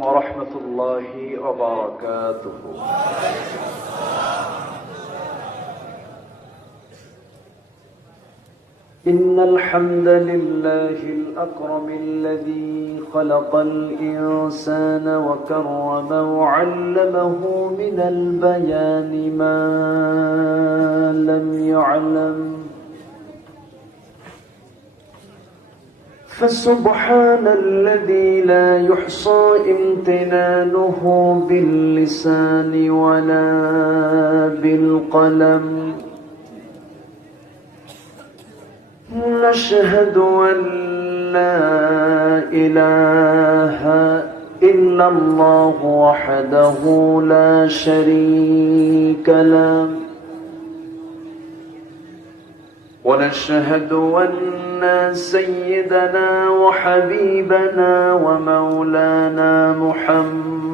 ورحمة الله وبركاته. إن الحمد لله الأكرم الذي خلق الإنسان وكرمه وعلمه من البيان ما لم يعلم، فسبحان الذي لا يحصى امتنانه باللسان ولا بالقلم. نشهد أن لا إله إلا الله وحده لا شريك له، ونشهد أن سيدنا وحبيبنا ومولانا محمدا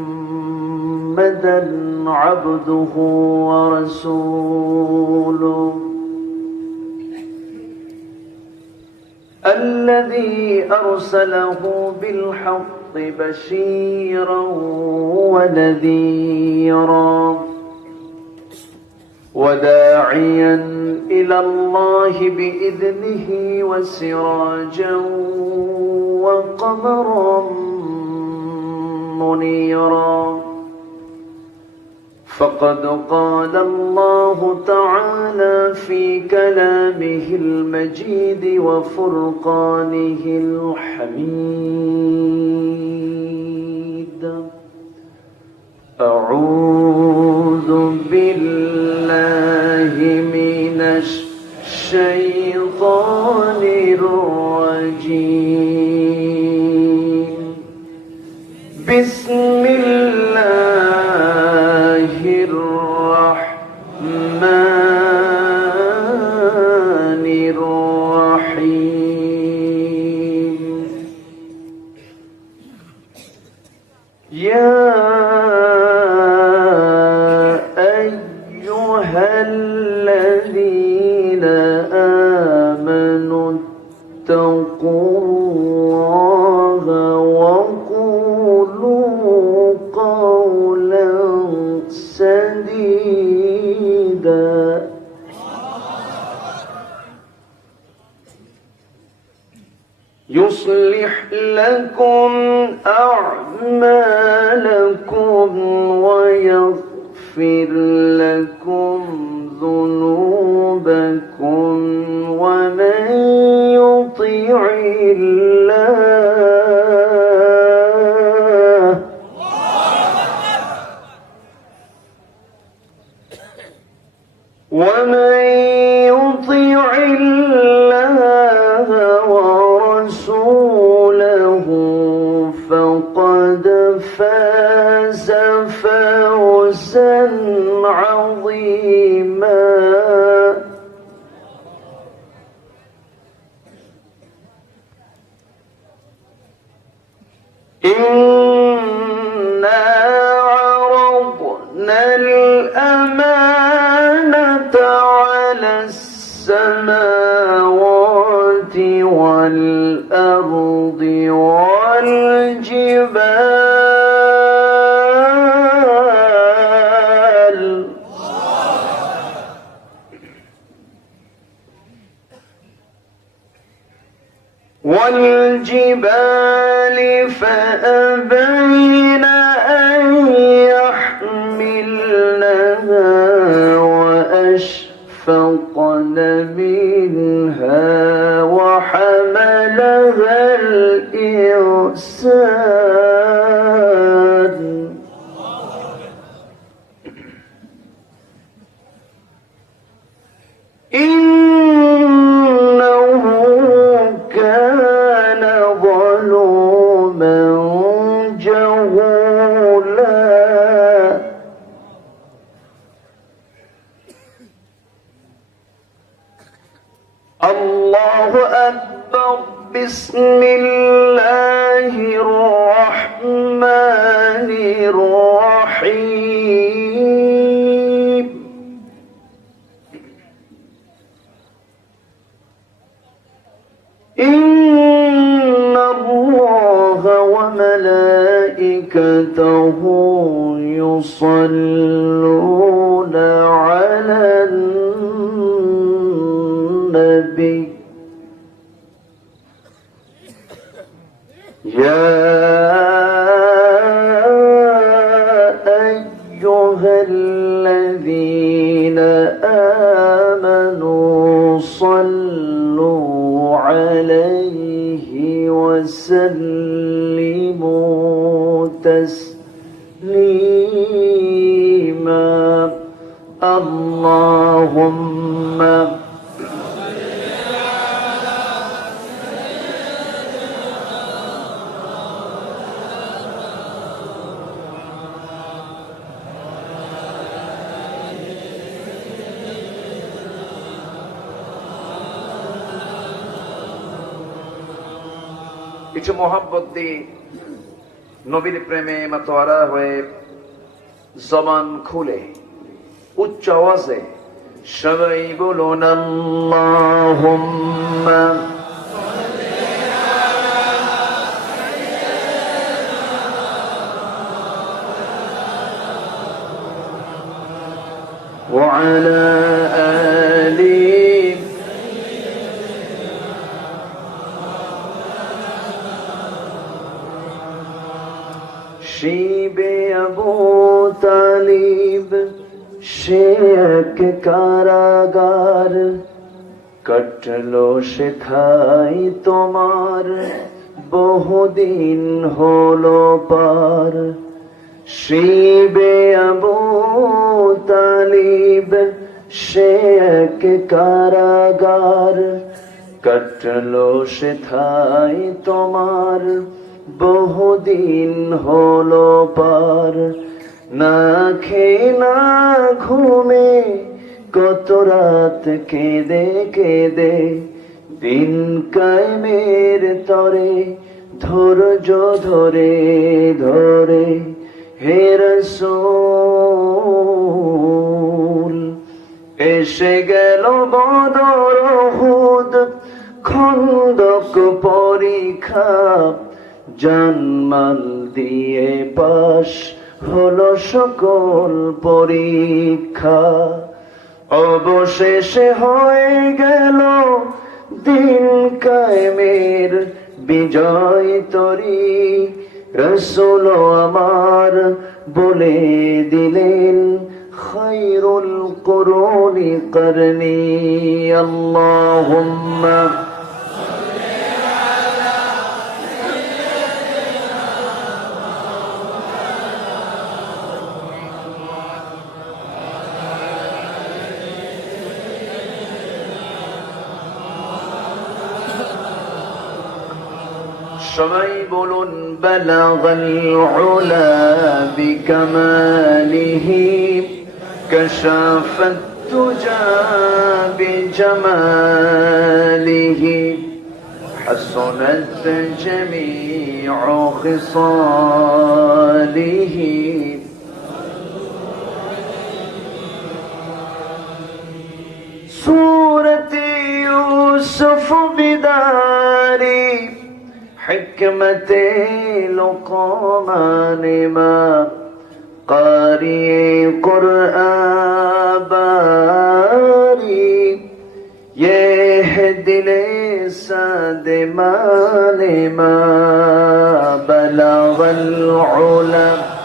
عبده ورسوله، الذي أرسله بالحق بشيرا ونذيرا وداعيا إلى الله بإذنه وسراجا وقمرا منيرا. فقد قال الله تعالى في كلامه المجيد وفرقانه الحميد: أعوذ بالله من الشيطان الرجيم. بسم الله الرحمن الرحيم. يا أيها الذين آمنوا اتقوا الله وقولوا قولا سديدا يصلح لكم أعمالكم ويغفر لكم ذنوبكم، ومن يطع الله ورسوله فقد فاز فوزا عظيما. إنا عرضنا الأمانة على السماوات والأرض والجبال فأبين أن يحملنها وأشفقن منها وحملها الإنسان إنه كان ظلوما جهولا. الله أكبر. بسم الله الرحمن الرحيم. إن الله وملائكته وملائكته يصلون على النبي يا أيها الذين آمنوا صلوا عليه وسلموا تسليما اللهم কিছু মোহাব্বত দিয়ে নবীর প্রেমে মাতোয়ারা হয়ে জবান খুলে উচ্চ আওয়াজে সবাই বলুন আল্লাহুম্মা ওয়া আলা আলি শিবে আবু তালিব সে এক কারাগার কাটলো শেখাই তোমার বহুদিন হলো পার শিবে আবু তালিব সে এক কারাগার কাটলো শেখাই তোমার বহুদিন হলো পার না খেয়ে না ঘুমে কত রাত কেঁদে কেঁদে দিন কায়েমের তরে ধৈর্য ধরে ধরে হে রাসূল এসে গেল বদর উহুদ খন্দক পরীক্ষা জানমাল দিয়ে পাশ হলো সকল পরীক্ষা অবশেষে হয়ে গেল দিন কায়েমের বিজয় তরি রাসূল আমার বলে দিলেন খায়রুল কুরুনি করনি আল্লাহুম্মা সবাই বলুন বালাগাল উলা বিকামালিহি কাশাফাত তুজা বিজামালিহি হাসানাত জামিউ খিসালিহি সূরত ইউসুফ বিদারি حکمت لقمان ما قاری قرآن باری یہ دل ساد مان ما بلغ العلا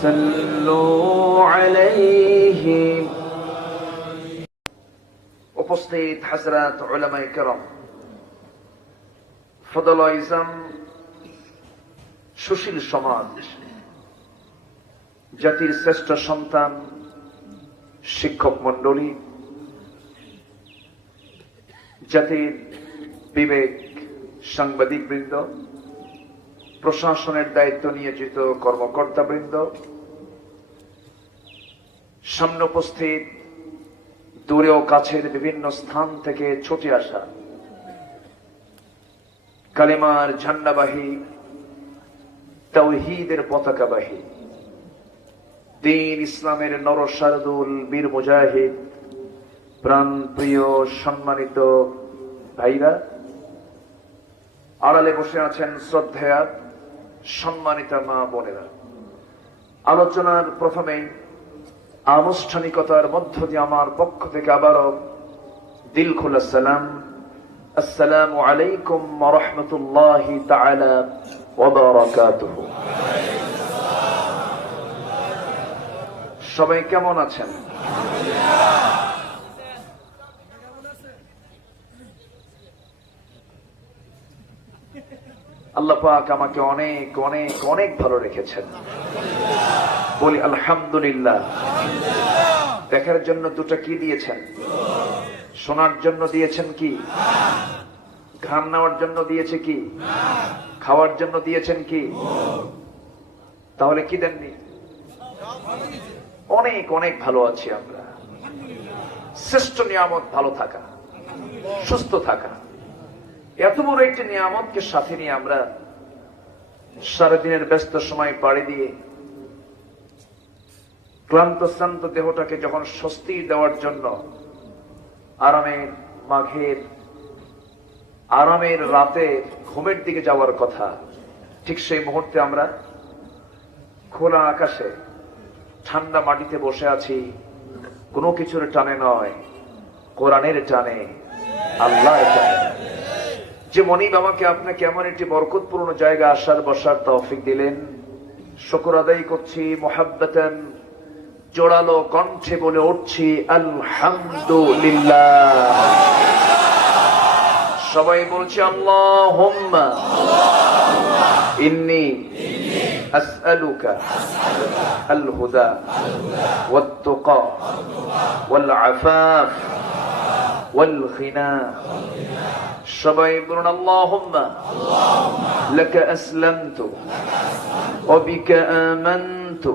صلوا عليه উপস্থিত হযরত উলামায়ে কেরাম ফদল ইসলাম সুশীল সমাজ জাতির শ্রেষ্ঠ সন্তান শিক্ষক মণ্ডলী জাতির বিবেক সাংবাদিক বৃন্দ প্রশাসনের দায়িত্ব নিয়োজিত কর্মকর্তা বৃন্দ সামনে উপস্থিত দূরে ও কাছের বিভিন্ন স্থান থেকে ছুটে আসা কালেমার ঝান্ডাবাহী তাওহীদের পতাকাবাহী দিন ইসলামের নরসারদুল বীর মুজাহিদ, প্রাণ প্রিয় সম্মানিত ভাইরা, আড়ালে বসে আছেন শ্রদ্ধেয়া সম্মানিতা মা বোনেরা। আলোচনার প্রথমেই আনুষ্ঠানিকতার মধ্য দিয়ে আমার পক্ষ থেকে আবারও দিল খোলা সালাম, আসসালামু আলাইকুম ওয়া রাহমাতুল্লাহি তাআলা ওয়া বারাকাতুহু। সবাই কেমন আছেন? আল্লাহ পাক আমাকে অনেক অনেক অনেক ভালো রেখেছেন, বলি আলহামদুলিল্লাহ। দেখার জন্য দুটো কি দিয়েছেন? শোনার জন্য দিয়েছেন কি? ঘাম নেওয়ার জন্য দিয়েছে কি? খাওয়ার জন্য দিয়েছেন কি? তাহলে কি দেননি? অনেক অনেক ভালো আছি আমরা। শ্রেষ্ঠ নিয়ামত ভালো থাকা, সুস্থ থাকা। এত বড় একটি নিয়ামতকে সাথে নিয়ে আমরা সারাদিনের ব্যস্ত সময় পাড়ি দিয়ে ক্লান্ত শ্রান্ত দেহটাকে যখন স্বস্তি দেওয়ার জন্য আরামের মাঘের আরামের রাতে ঘুমের দিকে যাওয়ার কথা, ঠিক সেই মুহূর্তে আমরা খোলা আকাশে ঠান্ডা মাটিতে বসে আছি। কোনো কিছুর টানে নয়, কোরআনের টানে, আল্লাহর টানে। যে মনিব আমাকে আপনাকে এমন একটি বরকতপূর্ণ জায়গা আসার বসার তৌফিক দিলেন, শুকর আদায় করছি। মুহাব্বাতান জোড়ালো কণ্ঠে বলে উঠছি আলহামদুলিল্লাহ। সবাই বলছি আল্লাহুম্মা ইন্নী আসআলুকা আল হুদা ওয়াত তুকা ওয়াল আফাফ ওয়াল গিনা। সবাই বলুন আল্লাহুম্মা লাকা আসলামতু ওয়া বিকা আমানতু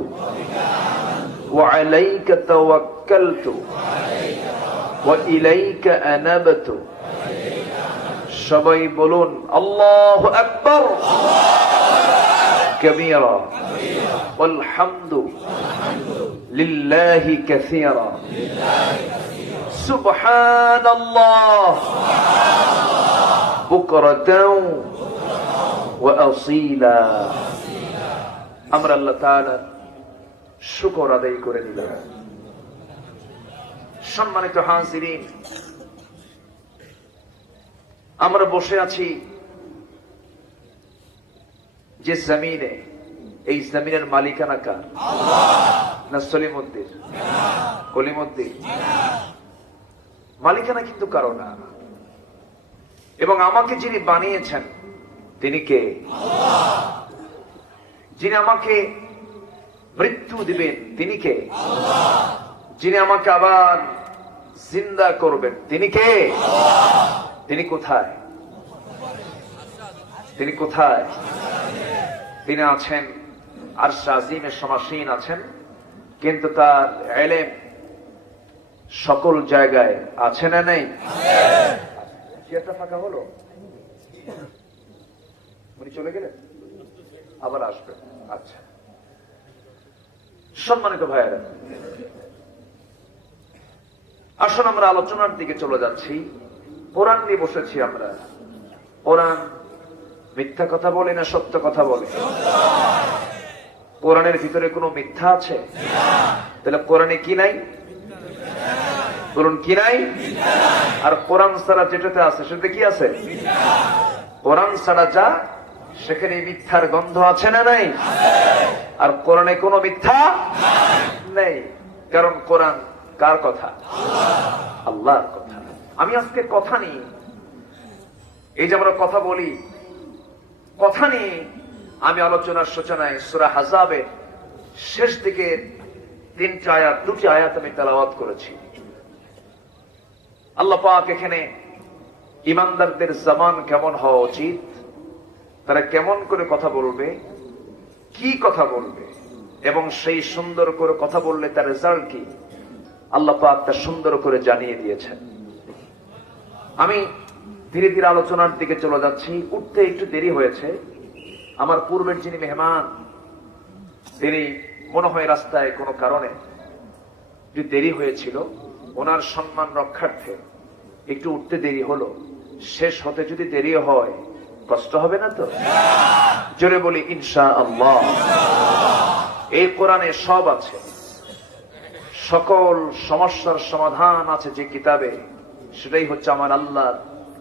ওয়া আলাইকা তাওয়াক্কালতু ওয়া ইলাইকা আনাবতু। সবাই বলুন আল্লাহু আকবার কাবীরা ওয়াল হামদু লিল্লাহি কাসীরা সুবহানাল্লাহ বুকরাতাও ওয়া আসীলা। আমরা আল্লাহ তাআলা শুকর আদায় করে নিলাম। সম্মানিত হাজিরিন, আমরা বসে আছি যে জমিনে, এই জমিনের মালিকানা কার? না সলিমউদ্দিন, কলিমউদ্দিন? মালিকানা কিন্তু কারো না। এবং আমাকে যিনি বানিয়েছেন তিনি কে? যিনি আমাকে মৃত্যু দিবেন তিনি কে? যিনি আমাকে আবার জিন্দা করবেন তিনি কে? তিনি কোথায়? তিনি কোথায়? তিনি আছেন আরশ আজিমে সমাসীন আছেন, কিন্তু তার ইলম সকল জায়গায় আছে না নেই? চেয়ারটা ফাঁকা হলো, উনি চলে গেলেন, আবার আসবেন। আচ্ছা, সম্মানিত ভাইয়েরা, আসুন আমরা আলোচনার দিকে চলে যাচ্ছি। কোরআন নিয়ে বসেছি আমরা। কোরআন মিথ্যা কথা বলে না সত্য কথা বলে? কোরআনের ভিতরে কোনো মিথ্যা আছে? তাহলে কোরআনে কি নাই? বলুন কি নাই? আর কোরআন ছাড়া যেটাতে আছে সেটাতে কি আছে? কোরআন ছাড়া যা, সেখানে মিথ্যার গন্ধ আছে না নাই? আর কোরআনে কোনো মিথ্যা নেই, কারণ কোরআন কার কথা? আল্লাহর কথা। আমি আজকে কথা নিয়ে, এই যে আমরা কথা বলি, কথা নিয়ে আমি আলোচনার সূচনায় সূরা আহজাবের শেষ দিকে দুটি আয়াত আমি তেলাওয়াত করেছি। আল্লাহ পাক এখানে ইমানদারদের জবান কেমন হওয়া উচিত, তারা কেমন করে কথা বলবে, কি কথা বলবে, এবং সেই সুন্দর করে কথা বললে তার রেজাল্ট কি, আল্লাহ পাক তা সুন্দর করে জানিয়ে দিয়েছেন। আমি ধীরে ধীরে আলোচনার দিকে চলে যাচ্ছি। উঠতে একটু দেরি হয়েছে। আমার পূর্বের যিনি মেহমান, তিনি মনে হয় রাস্তায় কোনো কারণে যদি দেরি হয়েছিল, ওনার সম্মান রক্ষার্থে একটু উঠতে দেরি হলো, শেষ হতে যদি দেরি হয় কষ্ট হবে না তো? জোরে বলি ইনশাআল্লাহ। এই কোরআনে সব আছে, সকল সমস্যার সমাধান আছে যে কিতাবে, সেটাই হচ্ছে আমার আল্লাহর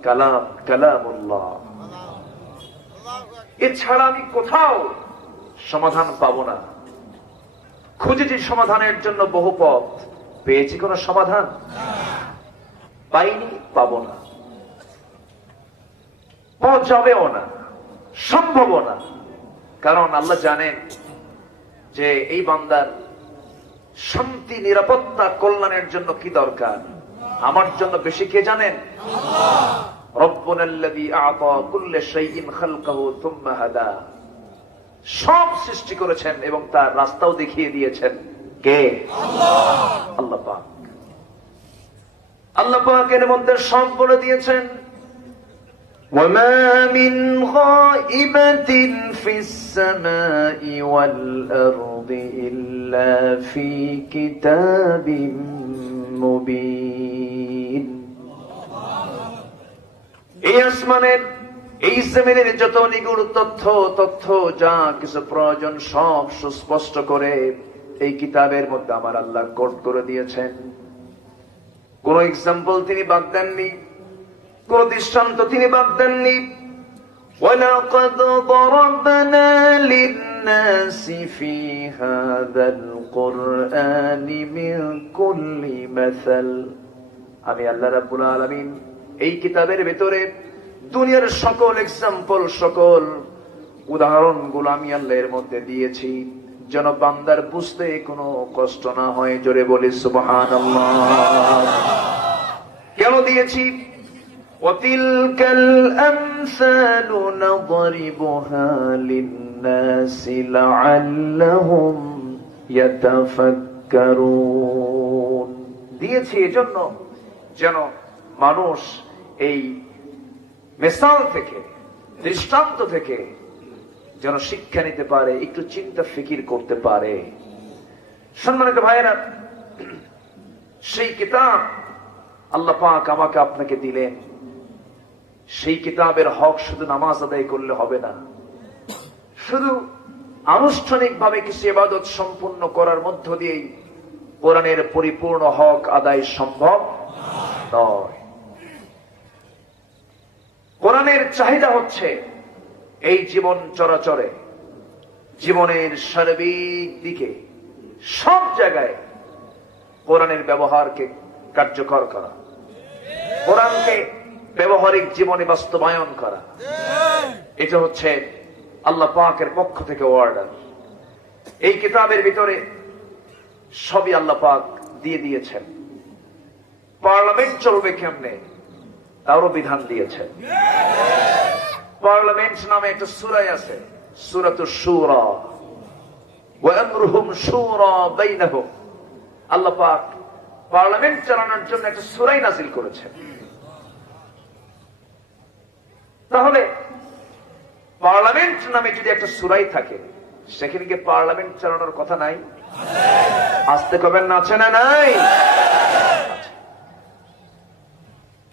কালাম, কালামুল্লাহ। এছাড়া আমি কোথাও সমাধান পাবো না। খুঁজেছি সমাধানের জন্য বহু পথ, পেয়েছি কোন সমাধান? পাইনি, পাবো না, পাওয়া যাবেও না, সম্ভবও না। কারণ আল্লাহ জানেন যে এই বান্দার শান্তি, নিরাপত্তা, কল্যাণের জন্য কি দরকার। আমার জন্য বেশি কে জানেন? রব্বুনাল্লাযী আ'তা কুল্লা শাইইন খালকাহু থুম্মা হাদা। সব সৃষ্টি করেছেন এবং তার রাস্তাও দেখিয়ে দিয়েছেন কে? আল্লাহ পাক। আল্লাহ পাকের মধ্যে সব বলে দিয়েছেন, وما من غائبة في السماء والأرض إلا في كتاب مبين। এই আসমানের, এই জমিনের যত নিগুড় তথ্য যা কিছু প্রয়োজন সব সুস্পষ্ট করে এই কিতাবের মধ্যে আমার আল্লাহ কোট করে দিয়েছেন। কোন এক্সাম্পল তিনি বাদ দেননি, কোন দৃষ্টান্ত তিনি বাদ দেননি। وَلَقَدْ ضَرَبْنَا لِلنَّاسِ فِي هَذَا الْقُرْآنِ مِنْ كُلِّ مَثَلٍ। আমি আল্লাহ রাব্বুল আলামিন এই কিতাবের ভিতরে দুনিয়ার সকল এক্সাম্পল, সকল উদাহরণগুলো আমি আল্লাহ এর মধ্যে দিয়েছি যেন বান্দার বুঝতে কোনো কষ্ট না হয়। জোরে বলি সুবহানাল্লাহ। কেন দিয়েছি? وَتِلْكَ الْأَمْثَالُ نَضْرِبُهَا لِلنَّاسِ لَعَلَّهُمْ يَتَفَكَّرُونَ। দিয়েছি এজন্য যেন মানুষ এই মিসাল থেকে, দৃষ্টান্ত থেকে যেন শিক্ষা নিতে পারে, একটু চিন্তা ফিকির করতে পারে। সম্মানিত ভাইয়েরা, সেই কিতাব আল্লাহ পাক আমাকে আপনাকে দিলেন। সেই কিতাবের হক শুধু নামাজ আদায় করলে হবে না, শুধু আনুষ্ঠানিকভাবে কিছু ইবাদত সম্পূর্ণ করার মধ্য দিয়েই কোরআনের পরিপূর্ণ হক আদায় সম্ভব নয়। কোরআনের চাহিদা হচ্ছে এই জীবন চরাচরে, জীবনের সার্বিক দিকে, সব জায়গায় কোরআনের ব্যবহারকে কার্যকর করা, কোরআনকে ব্যবহারিক জীবনে বাস্তবায়ন করা। এটা হচ্ছে আল্লাহ পাকের পক্ষ থেকে অর্ডার। এই কিতাবের ভিতরে সবই আল্লাহ পাক দিয়ে দিয়েছেন। পার্লামেন্ট চলবে কেমনে তারও বিধান দিয়েছেন। পার্লামেন্ট নামে একটা সূরা আছে, সূরাতুশ শুরা, ওয়া আমরুহুম শুরা বাইনাহুম। আল্লাহ পাক পার্লামেন্ট চালানোর জন্য একটা সূরা নাযিল করেছেন। তাহলে পার্লামেন্ট নামে যদি একটা সূরাই থাকে, সেখানে কি পার্লামেন্ট চালানোর কথা নাই? আসতে কবেন না, আছে না নাই?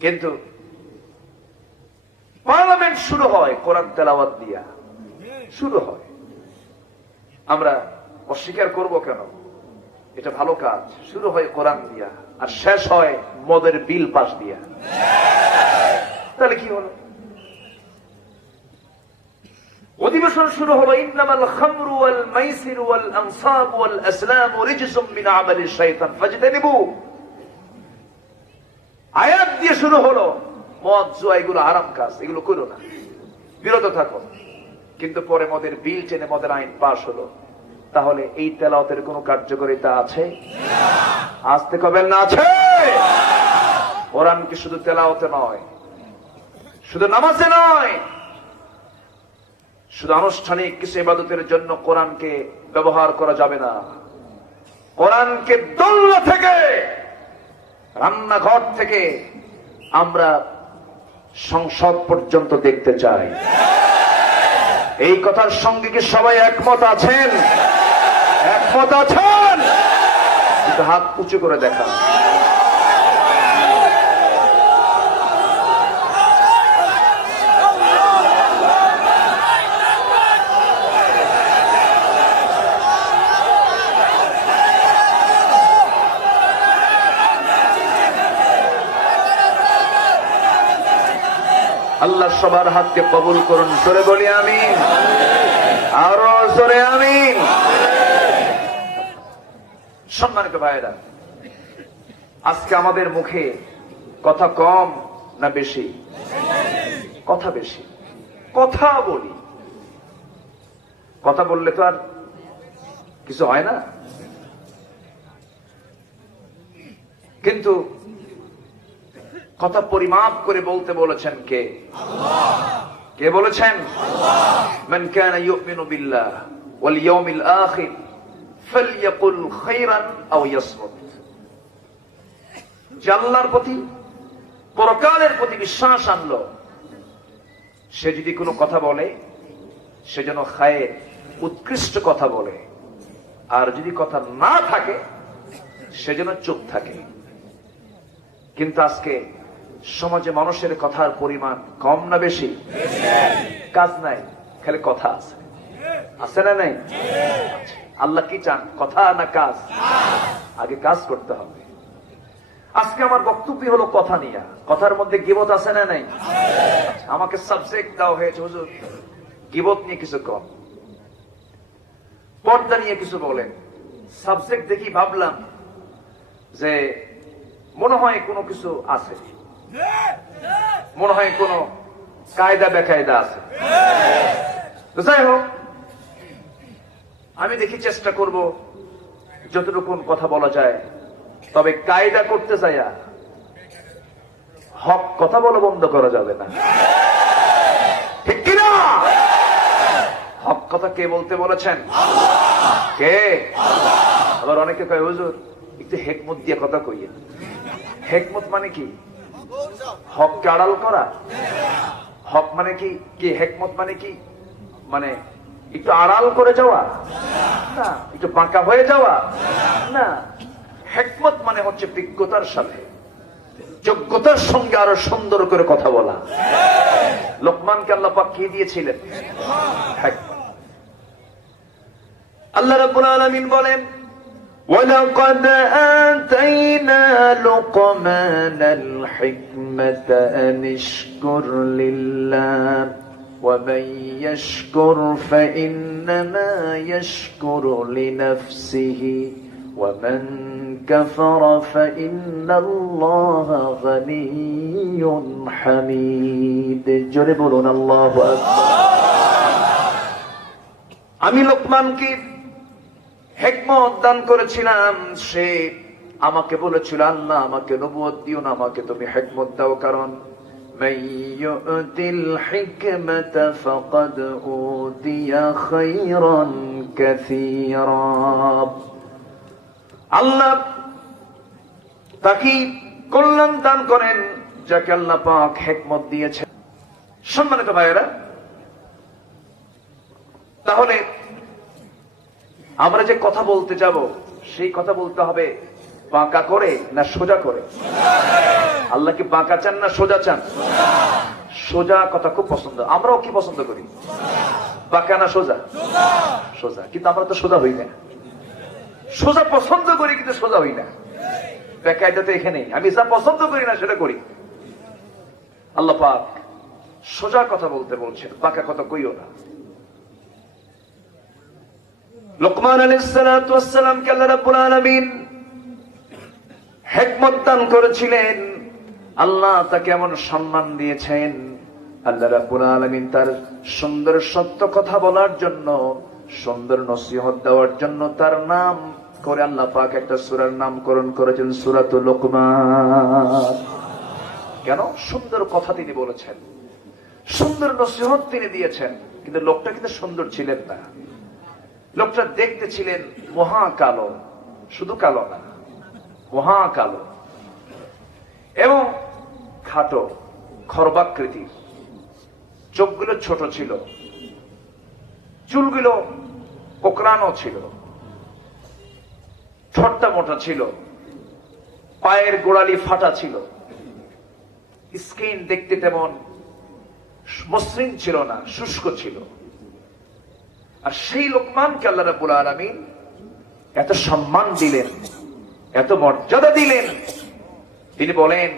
কিন্তু পার্লামেন্ট শুরু হয় কোরআন তেলাওয়াত দিয়া, শুরু হয়। আমরা অস্বীকার করব কেন? এটা ভালো কাজ। শুরু হয় কোরআন দিয়া আর শেষ হয় মদের বিল পাস দিয়া। তাহলে কি হলো? অধিবেশন শুরু হলো, ইন্নামাল খামরু ওয়াল মাইসিরু ওয়াল আনসাব ওয়াল আসলাম রিজসুম মিন আমালিশ শাইতান ফাজতানিবু। আয়াত দিয়ে শুরু হলো, মদ জুয়া এগুলো হারাম কাজ, এগুলো করো না, বিরত থাকো। কিন্তু পরে মদের বিল টেনে মদের আইন পাশ হলো। তাহলে এই তেলাওয়াতের কোনো কার্যকারিতা আছে? আসতে কবেন না, আছে? কোরআন কি শুধু তেলাওয়াতে নয়, শুধু নামাজে নয়, শুধু আনুষ্ঠানিক কিছু ইবাদতের জন্য কোরআনকে ব্যবহার করা যাবে না। কোরআনকে দোলনা থেকে, রান্নাঘর থেকে আমরা সংসদ পর্যন্ত দেখতে চাই। এই কথার সঙ্গে কি সবাই একমত আছেন? একমত একমত আছেন? একটু হাত উঁচু করে দেখান। আল্লাহ সবার হাতকে কবুল করুন। জোরে বলি আমিন, আরো জোরে আমিন। সম্মানিত ভাইয়েরা, আজকে আমাদের মুখে কথা কম না বেশি? কথা বেশি। কথা বলি, কথা বললে তো আর কিছু হয় না। কিন্তু কথা পরিমাপ করে বলতে বলেছেন কে? কে বলেছেন? মান কানা ইউমিনু বিল্লাহ ওয়াল ইয়াউমিল আখির ফালইয়াকুল খায়রান আও ইয়াসমুত। যে আল্লাহর প্রতি, পরকালের প্রতি বিশ্বাস আনলো, সে যদি কোনো কথা বলে সে যেন খায়ের, উৎকৃষ্ট কথা বলে, আর যদি কথা না থাকে সে যেন চুপ থাকে। কিন্তু আজকে সমাজে মানুষের কথার পরিমাণ কম না বেশি? কাজ নাই, খালি কথা আছে। আছে না নাই? আল্লাহ কি চান, কথা না কাজ? আগে কাজ করতে হবে। আজকে আমার বক্তব্য হলো কথা নিয়ে। কথার মধ্যে গীবত আছে না নাই? আমাকে সাবজেক্ট দেওয়া হয়েছে, হুজুর গীবত নিয়ে কিছু কম, পর্দা নিয়ে কিছু বলেন। সাবজেক্ট দেখি ভাবলাম যে মনে হয় কোনো কিছু আছে, মনে হয় কোনো কায়দা বেকায়দা আছে। তো যাই হোক, আমি দেখি চেষ্টা করব যতটুকু কথা বলা যায়। তবে কায়দা করতে যাইয়া হক কথা বলা বন্ধ করা যাবে না, ঠিক কিনা? হক কথা কে বলতে বলেছেন? কে? আবার অনেকে কয় হুজুর একটু হেকমত দিয়ে কথা কইয়া। হেকমত মানে কি? হককে আড়াল করা। হক মানে কি? কি হেকমত মানে কি? মানে একটু আড়াল করে যাওয়া না, একটু বাঁকা হয়ে যাওয়া না। হেকমত মানে হচ্ছে বিজ্ঞতার সাথে, যোগ্যতার সঙ্গে আরো সুন্দর করে কথা বলা। লোকমানকে আল্লাহ পাক কি দিয়েছিলেন? হেকমত। আল্লাহ রাব্বুল আলামিন বলেন, وَلَقَدْ آتَيْنَا لُقْمَانَ الْحِكْمَةَ أَنِ اشْكُرْ لِلَّهِ وَمَنْ يَشْكُرْ فَإِنَّمَا يَشْكُرُ لِنَفْسِهِ وَمَنْ كَفَرَ فَإِنَّ اللَّهَ غَنِيٌّ حَمِيدٌ। জোরে বলুন আল্লাহু আকবার। আমি লোকমানকে হিকমত দান করেছিলাম। সে আমাকে বলেছিল, আল্লাহ আমাকে নবুয়ত দিও না, আমাকে তুমি হিকমত দাও। কারণ মাইয়ুতিল হিকমাতা ফাকাদ উতিয়া খায়রান কাসীরা। আল্লাহ তাকে কল্যাণ দান করেন যাকে আল্লাহ পাক হিকমত দিয়েছেন। সম্মানিত ভাইয়েরা, তাহলে আমরা যে কথা বলতে যাব সেই কথা বলতে হবে বাঁকা করে না সোজা করে? আল্লাহ কি বাঁকা চান না সোজা চান? সোজা কথা খুব পছন্দ। আমরাও কি পছন্দ করি? বাঁকা না সোজা? সোজা। কিন্তু আমরা তো সোজা হই না। সোজা পছন্দ করি কিন্তু সোজা হই না। বেকায়দা তো এখানেই। আমি যা পছন্দ করি না সেটা করি। আল্লাহ পাক সোজা কথা বলতে বলছেন, বাঁকা কথা কইও না। লোকমান আলাইহিস সালাতু ওয়াস সালামকে আল্লাহ রাব্বুল আলামিন হিকমত দান করেছিলেন। আল্লাহ তাকে এমন সম্মান দিয়েছেন। আল্লাহ রাব্বুল আলামিন তার সুন্দর সত্য কথা বলার জন্য, সুন্দর নসিহত দেওয়ার জন্য তার নাম করে আল্লাহ পাক একটা সূরার নামকরণ করেছেন, সূরাতুল লোকমান। কেন? সুন্দর কথা তিনি বলেছেন, সুন্দর নসিহত তিনি দিয়েছেন। কিন্তু লোকটা কিন্তু সুন্দর ছিলেন না। লোকটা দেখতে ছিলেন মহা কালো। শুধু কালো না, মহা কালো এবং খাটো, খর্বাকৃতির। চোখগুলো ছোট ছিল, চুলগুলো কোকড়ানো ছিল, ঠোঁটটা মোটা ছিল, পায়ের গোড়ালি ফাটা ছিল, স্কিন দেখতে তেমন মসৃণ ছিল না, শুষ্ক ছিল। আর সেই লোকমানকে আল্লাহ রাব্বুল আলামিন এত সম্মান দিলেন, এত মর্যাদা দিলেন। তিনি বলেন,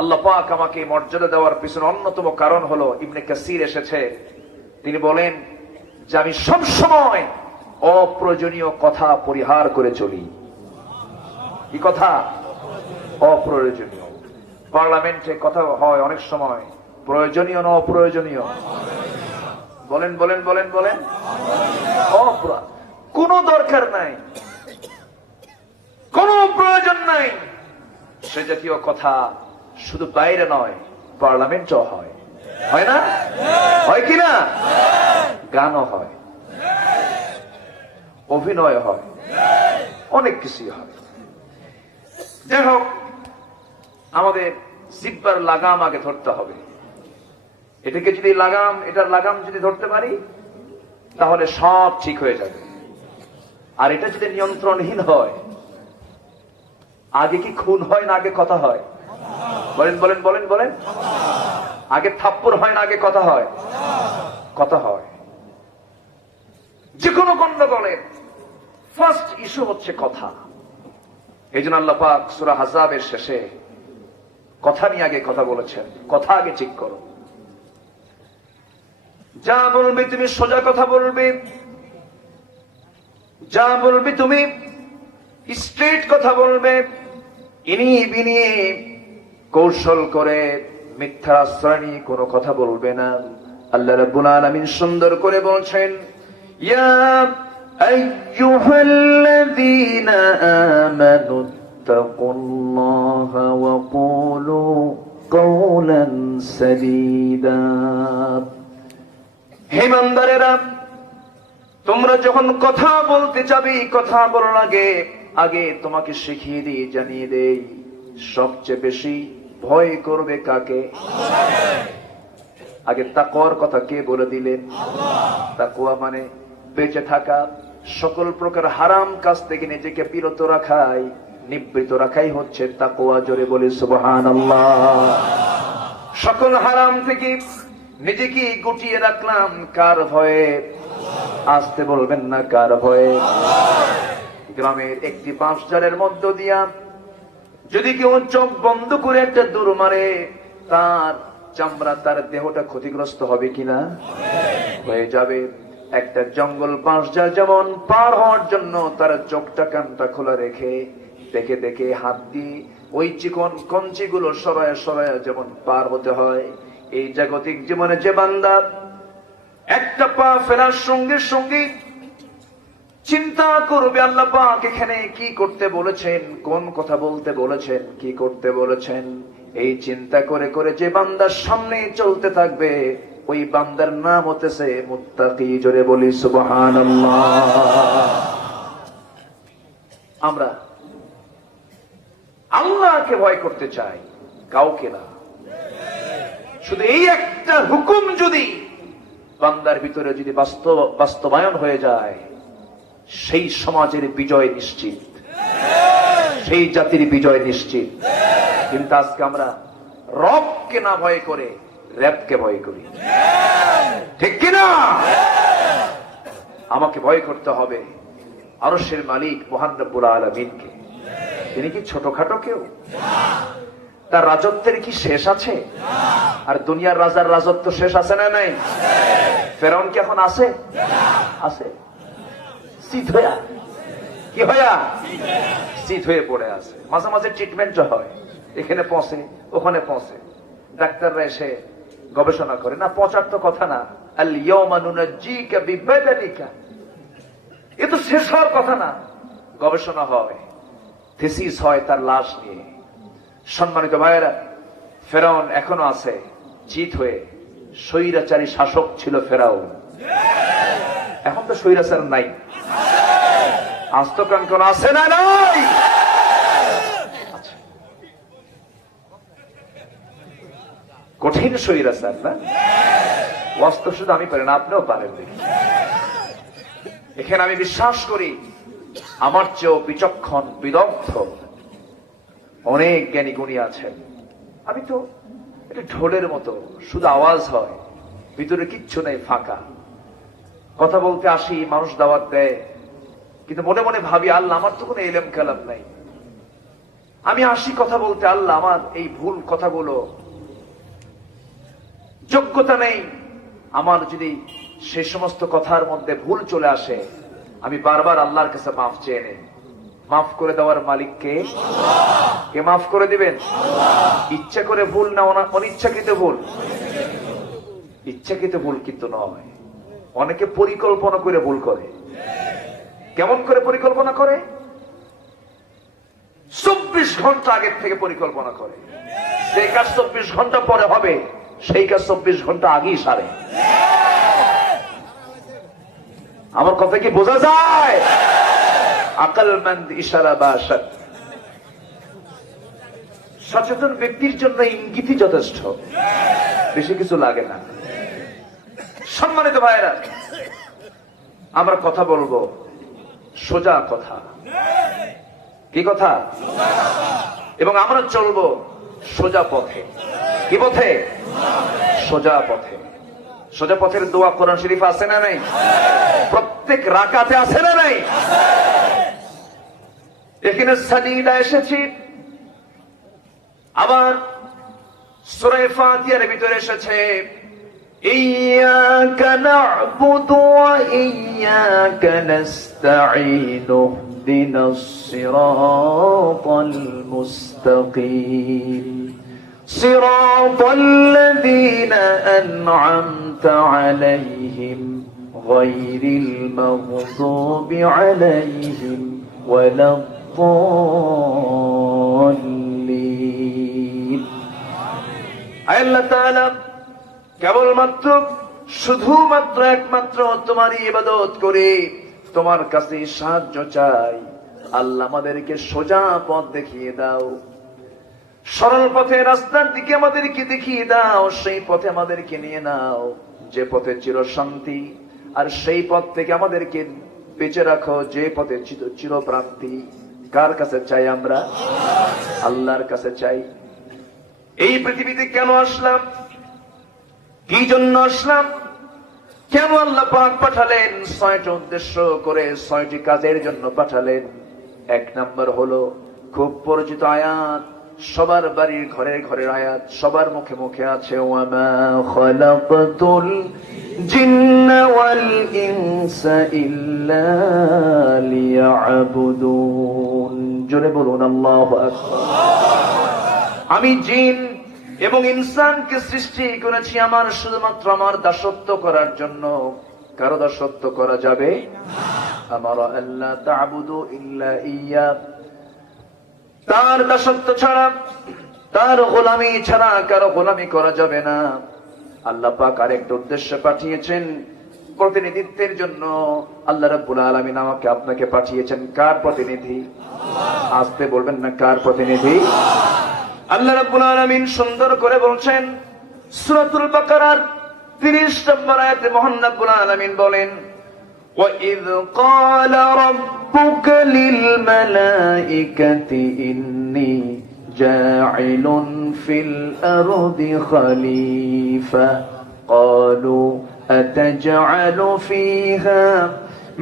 আল্লাহ পাক আমাকে মর্যাদা দেওয়ার পিছনে অন্যতম কারণ হলো, ইবনে কাসির এসেছে, তিনি বলেন যে আমি সব সময় অপ্রয়োজনীয় কথা পরিহার করে চলি। কি কথা? অপ্রয়োজনীয়। পার্লামেন্টে কথা হয় অনেক সময় প্রয়োজনীয় না অপ্রয়োজনীয়? বলেন বলেন বলেন বলেন। কোনো দরকার নাই, কোনো প্রয়োজন নাই সে জাতীয় কথা শুধু বাইরে নয়, পার্লামেন্টও হয়। হয় না? হয় কিনা? গানও হয়, অভিনয় হয়, অনেক কিছুই হয়। যাই হোক, আমাদের জিহ্বার লাগাম আগে ধরতে হবে। এটাকে যদি এটার লাগাম যদি ধরতে পারি তাহলে সব ঠিক হয়ে যাবে। আর এটা যদি নিয়ন্ত্রণহীন হয়, আগে কি খুন হয় না আগে কথা হয়? বলেন বলেন বলেন বলেন। আগে থাপ্পড় হয় না আগে কথা হয়? কথা হয়। যে কোনো গন্ডগোলের ফার্স্ট ইস্যু হচ্ছে কথা। এই জন্য আল্লাহ পাক সূরা আহজাবের শেষে কথা নিয়ে আগে কথা বলেছেন, কথা আগে ঠিক করো। যা বলবে তুমি সোজা কথা বলবে, যা বলবে তুমি স্ট্রেট কথা বলবে, ইনিয়ে বিনিয়ে কৌশল করে মিথ্যার আশ্রয় নিয়ে কোনো কথা বলবে না। আল্লাহ রাব্বুল আলামিন সুন্দর করে বলছেন, ইয়া আইয়ুহাল্লাযীনা আমানু তাকুল্লাহা ওয়া কুলু কাওলান সাদীদা। হে ইমানদারেরা, তোমরা যখন কথা বলতে যাবে, কথা বলার আগে তোমাকে শিখিয়ে দিই, জানিয়ে দেই, সবচেয়ে বেশি ভয় করবে কাকে? আগে তাকওয়ার কথা কে বলে দিলেন? তাকওয়া মানে বেঁচে থাকা, সকল প্রকার হারাম কাজ থেকে নিজেকে বিরত রাখাই, নিবৃত রাখাই হচ্ছে তাকওয়া। জোরে বলি সুবহানাল্লাহ। সকল হারাম থেকে নিজেকে গুটিয়ে রাখলাম কার ভয়ে? আসতে বলবেন না, কার ভয়ে? গ্রামের একটি বাঁশঝাড়ের মধ্য দিয়া যদি কেউ চোখ বন্ধ করে একটা দূর মারে, তার চামড়া, তার দেহটা ক্ষতিগ্রস্ত হবে কিনা? হয়ে যাবে। একটা জঙ্গল বাঁশঝাড় যেমন পার হওয়ার জন্য তার চোখটা কানটা খোলা রেখে দেখে দেখে হাত দিয়ে ওই চিকন কঞ্চিগুলো সরায় সরায় যেমন পার হতে হয়, এই জাগতিক জীবনে যে বান্দা একটা পা ফেরার সঙ্গে সঙ্গে চিন্তা করবে আল্লাহ পাক এখানে কি করতে বলেছেন, কোন কথা বলতে বলেছেন, কি করতে বলেছেন, এই চিন্তা করে করে যে বান্দার সামনে চলতে থাকবে, ওই বান্দার নাম হতেছে মুত্তাকি। জোরে বলি সুবহানাল্লাহ। আমরা আল্লাহকে ভয় করতে চাই, কাউকে না। শুধু এই একটা হুকুম যদি বান্দার ভিতরে যদি বাস্তবায়ন হয়ে যায়, সেই সমাজের বিজয় নিশ্চিত, সেই জাতির বিজয় নিশ্চিত। কিন্তু আজকে আমরা রবকে না ভয় করে র‍্যাবকে ভয় করি, ঠিক কিনা? আমাকে ভয় করতে হবে আরশের মালিক মহান রব্বুল আলামিনকে। তিনি কি ছোটখাটো কেউ? তার রাজত্বের কি শেষ আছে? আর দুনিয়ার রাজার রাজত্ব শেষ আছে না নাই? ফেরাউন কি এখন আছে? আছে। শীত হইয়া, কি হইয়া? শীত হয়ে পড়ে আছে। মাঝে মাঝে ট্রিটমেন্ট হয়, এখানে পৌঁছে ওখানে পৌঁছে, ডাক্তাররা এসে গবেষণা করে, না পৌঁছার তো কথা না, আল ইয়াউমা নুনাজ্জিকা বিবাদানিকা, এ তো শেষ হওয়ার কথা না। গবেষণা হয়, থিসিস হয় তার লাশ নিয়ে। সম্মানিত ভাইয়েরা, ফেরাউন এখনো আছে চিত হয়ে। স্বৈরাচারী শাসক ছিল ফেরাউন, এখন তো স্বৈরাচার নাই। আস্তকাঙ্কন আছে না নাই? কঠিন স্বৈরাচার না? বাস্তব শুধু আমি পারি না, আপনিও পারেন। এখানে আমি বিশ্বাস করি আমার চেয়েও বিচক্ষণ বিদগ্ধ অনেক জ্ঞানী গুণী আছেন। আমি তো এটা ঢোলের মতো, শুধু আওয়াজ হয়, ভিতরে কিচ্ছু নেই, ফাঁকা। কথা বলতে আসি, মানুষ দাওয়াত দেয়, কিন্তু মনে মনে ভাবি আল্লাহ আমার তো কোনো ইলম কালাম নাই। আমি আসি কথা বলতে, আল্লাহ আমার এই ভুল কথাগুলো যোগ্যতা নেই। আমার যদি সেই সমস্ত কথার মধ্যে ভুল চলে আসে, আমি বারবার আল্লাহর কাছে মাফ চেয়ে নেই। মাফ করে দেওয়ার মালিক কে? কে মাফ করে দিবেন? ইচ্ছা করে ভুল না, অনিচ্ছাকৃত ভুল? ইচ্ছাকৃত ভুল কিন্তু নয়। অনেকে পরিকল্পনা করে ভুল করে। কেমন করে পরিকল্পনা করে? 24 ঘন্টা আগের থেকে পরিকল্পনা করে, যে কাজ 24 ঘন্টা পরে হবে সেই কাজ 24 ঘন্টা আগেই সারে। আমার কথা কি বোঝা যায়? আকলমন্দ ইশারা বা সচেতন ব্যক্তির জন্য ইঙ্গিতই যথেষ্ট, বেশি কিছু লাগে না। সম্মানিত ভাইয়েরা, আমরা কথা বলবো সোজা কথা। কি কথা? এবং আমরা চলবো সোজা পথে। কি পথে? সোজা পথে। সোজা পথের দোয়া কোরআন শরীফ আছে না নাই? প্রত্যেক রাকাতে আছে না নাই? এখানে সাজিদা এসেছি, আবার সূরা ফাতিহার ভিতরে এসেছে ইয়াকা না'বুদু ওয়া ইয়াকা নাস্তাঈন ইহদিনাস সিরাতাল মুস্তাকিম সিরাতাল লাযীনা আন'আমতা আলাইহিম গায়রিল মাগযুবি আলাইহিম ওয়ালাদ-দাল্লিন। আল্লাহ তাআলা কেবলমাত্র শুধুমাত্র একমাত্র তোমারই ইবাদত করে তোমার কাছে সাহায্য চাই। আল্লাহ আমাদেরকে সোজা পথ দেখিয়ে দাও, সরল পথে রাস্তার দিকে আমাদেরকে দেখিয়ে দাও, সেই পথে আমাদেরকে নিয়ে নাও যে পথে চির শান্তি, আর সেই পথ থেকে আমাদেরকে বেঁচে রাখো যে পথে চিরপ্রান্তি। কার কাছে চাই আমরা? আল্লাহর কাছে চাই। এই পৃথিবীতে কেন আসলাম? কি জন্য আসলাম? কেন আল্লাহ পাক পাঠালেন? 6টি উদ্দেশ্য করে 6টি কাজের জন্য পাঠালেন। 1 নম্বর হলো খুব পরিচিত আয়াত, সবার বাড়ির ঘরের ঘরের আয়াত, সবার মুখে মুখে আছে, ওয়ামা খালাকতুল জিন্না ওয়াল ইনসা ইল্লা লিয়াবুদুন। জোরে বলুন আল্লাহু আকবার। আমি জিন এবং ইনসানকে সৃষ্টি করেছি আমার শুধুমাত্র আমার দাসত্ব করার জন্য। কারো দাসত্ব করা যাবে? আমার আল্লাহ তা'বুদু ইল্লা ইয়্যা, তার দাসত্ব ছাড়া, তার গোলামি ছাড়া কারো গোলামি করা যাবে না। আল্লাহ পাক আরেকটা উদ্দেশ্যে পাঠিয়েছেন, প্রতিনিধিত্বের জন্য। আল্লাহ রাব্বুল আলামিন আমাকে আপনাকে পাঠিয়েছেন কার প্রতিনিধি? আসতে বলবেন না, কার প্রতিনিধি? আল্লাহ রাব্বুল আলামিন সুন্দর করে বলছেন সূরাতুল বাকারার 30 নম্বর আয়াতে মহান রাব্বুল আলামিন বলেন, وَإِذْ قَالَ رَبُّكَ لِلْمَلَائِكَةِ إِنِّي جَاعِلٌ فِي الْأَرْضِ خَلِيفَةً قَالُوا أَتَجْعَلُ فِيهَا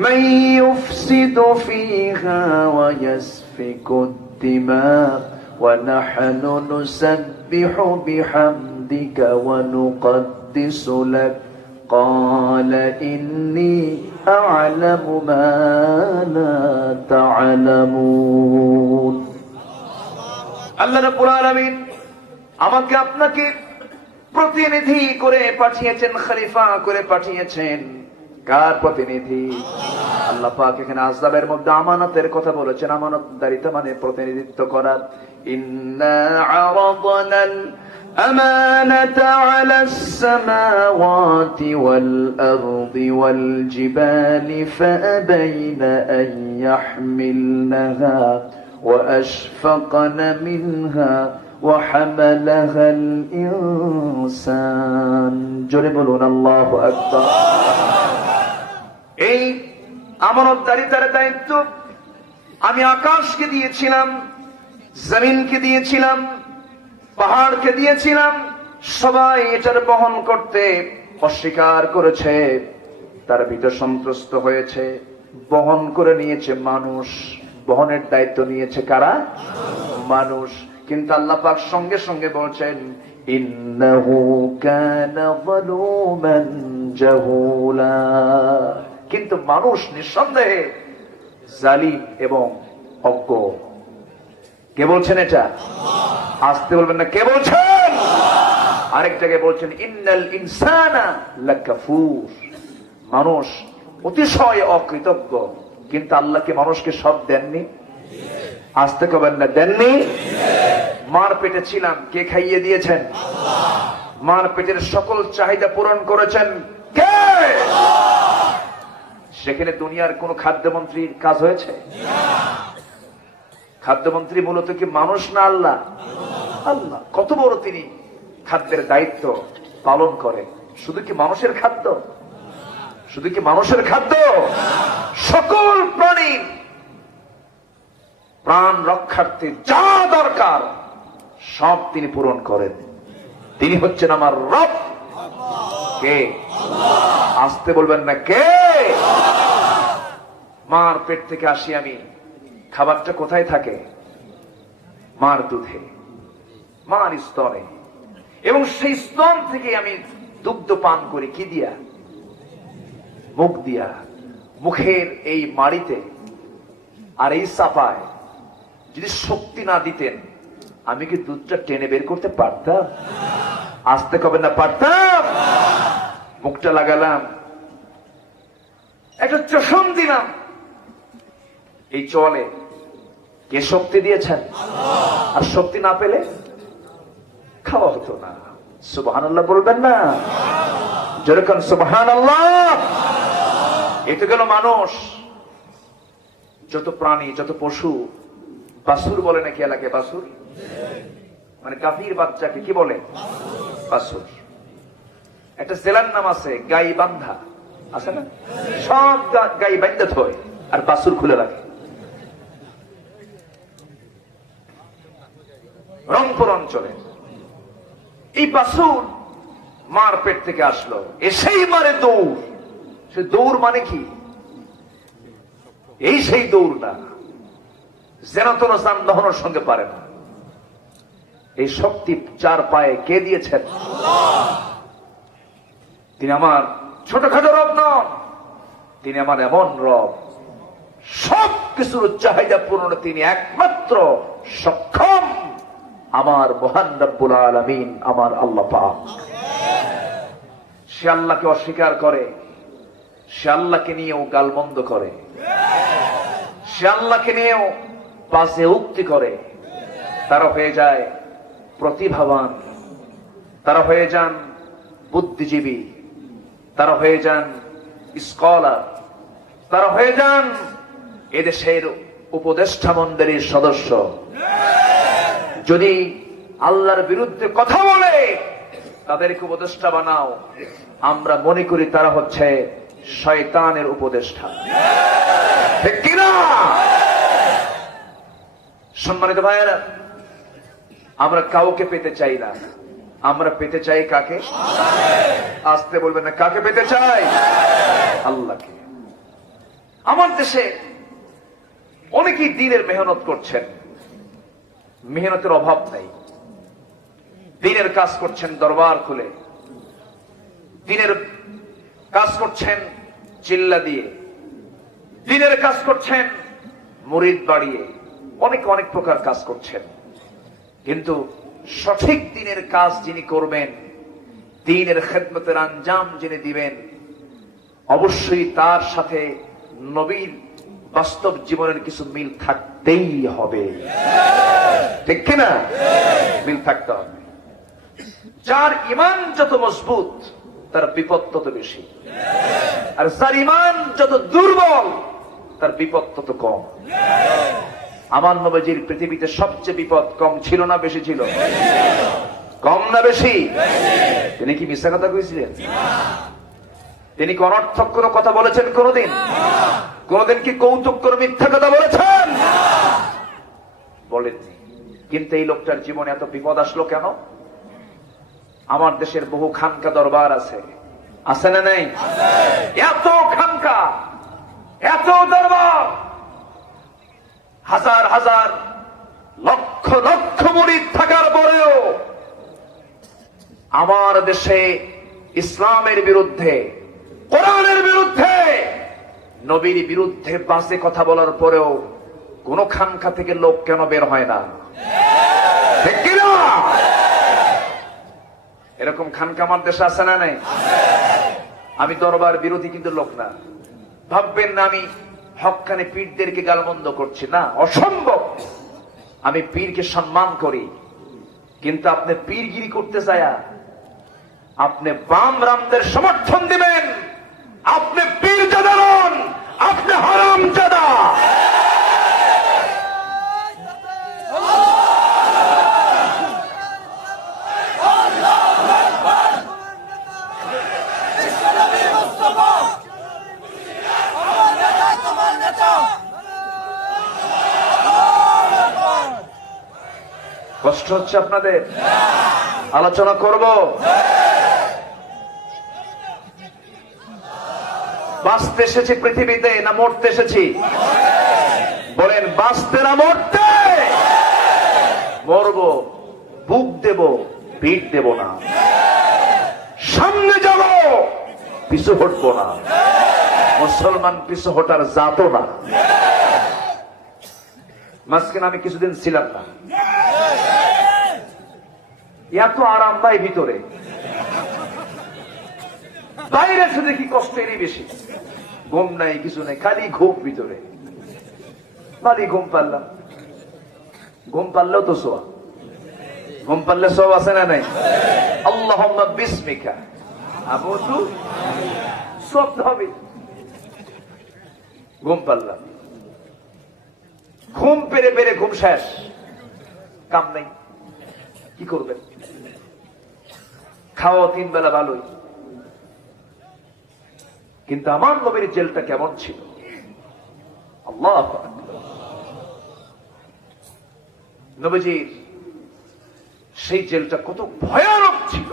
مَن يُفْسِدُ فِيهَا وَيَسْفِكُ الدِّمَاءَ وَنَحْنُ نُسَبِّحُ بِحَمْدِكَ وَنُقَدِّسُ لَكَ قال إني أعلم ما لا تعلمون। আল্লাহ রাব্বুল আলামিন আমাকে আপনাকে প্রতিনিধি করে পাঠিয়েছেন, খলিফা করে পাঠিয়েছেন। কার প্রতিনিধি? আল্লাহ পাক এখানে আযাবের মধ্যে আমানতের কথা বলেছেন। আমানতদারিতা মানে প্রতিনিধিত্ব করা। ইন্না আরাদনাল أمانة على السماوات والأرض والجبال فأبين أن يحملنها وأشفقن منها وحملها الإنسان। জোরে বলুন আল্লাহু আকবার। এই আমানতদারিতার দায়িত্ব আমি আকাশকে দিয়েছিলাম, জমিনকে দিয়েছিলাম, পাহাড়কে দিয়েছিলাম, সবাই এটার বহন করতে অস্বীকার করেছে, তার ভিতর সন্ত্রস্ত হয়েছে, বহন করে নিয়েছে মানুষ। বহনের দায়িত্ব নিয়েছে কারা? মানুষ। কিন্তু আল্লাহ পাক সঙ্গে সঙ্গে বলছেন, ইন্নাহু কানা যালুমান জাহুলা। কিন্তু মানুষ নিঃসন্দেহে জালিম এবং অজ্ঞ। কে বলছেন এটা? আসতে বলবেন না, কে বলছেন? আরেক জায়গায় বলছেন, ইন্নাল ইনসানা লাকাফুর। মানুষ অতিশয় অকৃতজ্ঞ। কিন্তু আল্লাহকে মানুষকে সব দেননি? আসতে কবেন না, দেননি? মার পেটে ছিলাম, কে খাইয়ে দিয়েছেন? মার পেটের সকল চাহিদা পূরণ করেছেন কে? সেখানে দুনিয়ার কোন খাদ্যমন্ত্রীর কাজ হয়েছে? খাদ্যমন্ত্রী মূলত কি মানুষ না আল্লাহ? আল্লাহ। কত বড় তিনি খাদ্যের দায়িত্ব পালন করে। শুধু কি মানুষের খাদ্য? শুধু কি মানুষের খাদ্য? সকল প্রাণীর প্রাণ রক্ষার্থে যা দরকার সব তিনি পূরণ করেন। তিনি হচ্ছেন আমার রব। কে? আসতে বলবেন না, কে? মার পেট থেকে আসি আমি, খাবারটা কোথায় থাকে? মার দুধে, মার স্তনে, এবং সেই স্তন থেকে আমি দুগ্ধ পান করি কি দিয়া? মুখ দিয়া। মুখের এই মাড়িতে আর এই চাপায় যদি শক্তি না দিতেন, আমি কি দুধটা টেনে বের করতে পারতাম? আসতে কবে না, পারতাম? মুখটা লাগালাম, একটা চষণ দিলাম, এই চলে কে শক্তি দিয়েছেন? আর শক্তি না পেলে খাওয়া হতো না। সুবহানাল্লাহ বলবেন না? যেরকম সুবহানাল্লাহ। এতে গেল মানুষ। যত প্রাণী, যত পশু, বাসুর বলে নাকি এলাকায়? বাসুর মানে গাভীর বাচ্চাকে কি বলে? বাসুর। একটা জেলার নাম আছে গাই বান্ধা, আছে না? সব গাই বান্ধা থয় আর বাসুর খুলে রাখে। রংপুর অঞ্চলে এই বাসুর মার পেট থেকে আসলো, এসেই মারে দৌড়। সে দৌড় মানে কি? এই সেই দৌড় না, যেন তেন যানবাহনের সঙ্গে পারে না। এই শক্তি চার পায়ে কে দিয়েছেন? তিনি আমার ছোটখাটো রব নন, তিনি আমার এমন রব, সব কিছুর চাহিদা পূরণে তিনি একমাত্র সক্ষম। আমার মহান রব্বুল আলামিন, আমার আল্লাহ পাক। সে আল্লাহকে অস্বীকার করে, সে আল্লাহকে নিয়েও গালমন্দ করে, সে আল্লাহকে নিয়েও বাজে উক্তি করে। তারা হয়ে যায় প্রতিভাবান, তারা হয়ে যান বুদ্ধিজীবী, তারা হয়ে যান স্কলার, তারা হয়ে যান এদেশের উপদেষ্টা মণ্ডলীর সদস্য। যদি আল্লাহর বিরুদ্ধে কথা বলে তাদেরকে উপদেষ্টা বানাও, আমরা মনে করি তারা হচ্ছে শয়তানের উপদেষ্টা। ঠিক কিনা? সম্মানিত ভাইয়েরা, আমরা কাউকে পেতে চাই না, আমরা পেতে চাই কাকে? আসতে বলবেন না, কাকে পেতে চাই? আল্লাহকে। আমার দেশে অনেকেই দিনের মেহনত করছেন, মেহনতের অভাব নেই। দিনের কাজ করছেন দরবার খুলে, দিনের কাজ করছেন চিল্লা দিয়ে, দিনের কাজ করছেন মুরিদ বাড়িয়ে, অনেক অনেক প্রকার কাজ করছেন। কিন্তু সঠিক দিনের কাজ যিনি করবেন, দিনের খেদমতের আঞ্জাম যিনি দিবেন, অবশ্যই তার সাথে নবীর বাস্তব জীবনের কিছু মিল থাকতেই হবে। ঠিক কিনা? মিল থাকতে হবে। যার ইমান যত মজবুত তার বিপদ তত বেশি, আর যার ইমান যত দুর্বল তার বিপদ তত কম। আমার নবীজির পৃথিবীতে সবচেয়ে বিপদ কম ছিল না বেশি ছিল? কম না বেশি? তিনি কি মিথ্যা কথা কইছিলেন? তিনি কি অনর্থক কোনো কথা বলেছেন কোনদিন? কোনদিন কি কৌতুক করে মিথ্যা কথা বলেছেন? বলেননি। কিন্তু এই লোকটার জীবনে এত বিপদ আসলো কেন? আমার দেশের বহু খানকা দরবার আছে, আছে না নেই? এত খানকা, এত দরবার, হাজার হাজার লক্ষ লক্ষ মুরিদ থাকার পরেও আমার দেশে ইসলামের বিরুদ্ধে, কোরআনের বিরুদ্ধে, নবীর বিরুদ্ধে বাজে কথা বলার পরেও কোন খানকা থেকে লোক কেন বের হয় না? ঠিক কিনা? এরকম খানকা আমার দেশে আছে না নাই? আমি দরবার বিরোধী কিন্তু লোক না, ভাববেন না আমি হক্কানে পীরদেরকে গালমন্দ করছি, না, অসম্ভব। আমি পীরকে সম্মান করি, কিন্তু আপনি পীরগিরি করতে চায়া আপনি বাম রামদের সমর্থন দিবেন, আপনি পীরজাদা নন, আপনি হারামজাদা। কষ্ট হচ্ছে আপনাদের? আলোচনা করব। বাঁচতে এসেছি পৃথিবীতে না মরতে এসেছি? বলেন, বাঁচতে না মরতে? মরবো, বুক দেব, পিঠ দেব না, সামনে যাব, পিছু হটবো না। মুসলমান পিছু হটার জাতো না। মাঝখানে আমি কিছুদিন ছিলাম না, এত আরাম পাই ভিতরে, বাইরে এসে দেখি কষ্টেরই বেশি। ঘুম নাই, কিছু নাই, খালি ঘুম ভিতরে। খালি ঘুম পারলাম, ঘুম পারলেও তো সোয়া, ঘুম পারলে সব আছে না নাই? আল্লাহুম্মা বিসমিকা আবুদু, সব হবে। ঘুম পারলাম, ঘুম পেরে পেরে ঘুম শেষ, কাম নাই, কি করবেন? খাওয়া 3 বেলা ভালোই, কিন্তু আমার নবীর জেলটা কেমন ছিল? আল্লাহু আকবার। নবীজির সেই জেলটা কত ভয়ানক ছিল।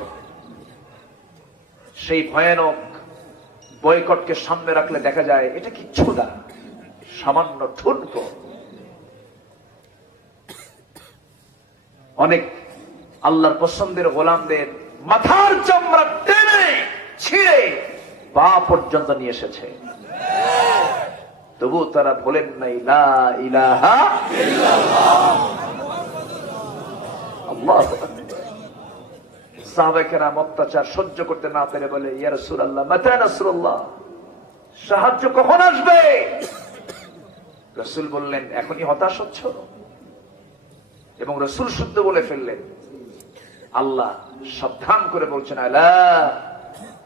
সেই ভয়ানক বয়কটকে সামনে রাখলে দেখা যায় এটা কিচ্ছু না, সামান্য ঠুনকো। অনেক আল্লাহর পছন্দের গোলামদের মাথার চামড়া টেনে ছিঁড়ে পা পর্যন্ত নিয়ে এসেছে, তবু তারা বলেন নাই লা ইলাহা ইল্লাল্লাহ। আল্লাহু আকবার। সাহাবায়ে কেরাম অত্যাচার সহ্য করতে না পেরে বলে, ইয়া রাসূলুল্লাহ মাতা নাসরুল্লাহ, সাহায্য কখন আসবে? রাসূল বললেন, এখনই হতাশ হচ্ছ? এবং রাসূল শুদ্ধ বলে ফেললেন। আল্লাহ সাবধান করে বলছেন, আলা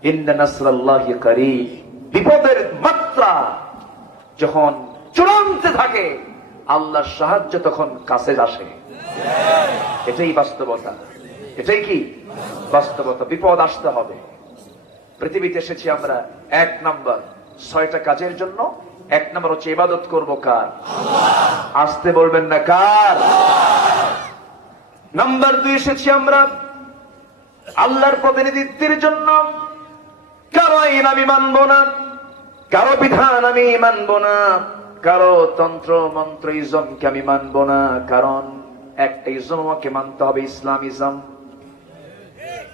ইন্না নাসরাল্লাহি কারীব। বিপদের মাত্রা যখন চূড়ান্তে থাকে, আল্লাহর সাহায্য তখন কাছে আসে। এটাই বাস্তবতা, এটাই কি বাস্তবতা। বিপদ আসতে হবে। পৃথিবীতে এসেছি আমরা 1 নম্বর 6টা কাজের জন্য। 1 নম্বর হচ্ছে ইবাদত করব কার? আসতে বলবেন না, কার? নাম্বার 2 এসেছি আমরা আল্লাহর প্রতিনিধিত্বের জন্য। কারো আইন আমি মানব না, কারো বিধান আমি মানব না, কারো তন্ত্র মন্ত্র ইজমকে আমি মানব না। কারণ একটা ইজম আমাকে মানতে হবে, ইসলামিজম।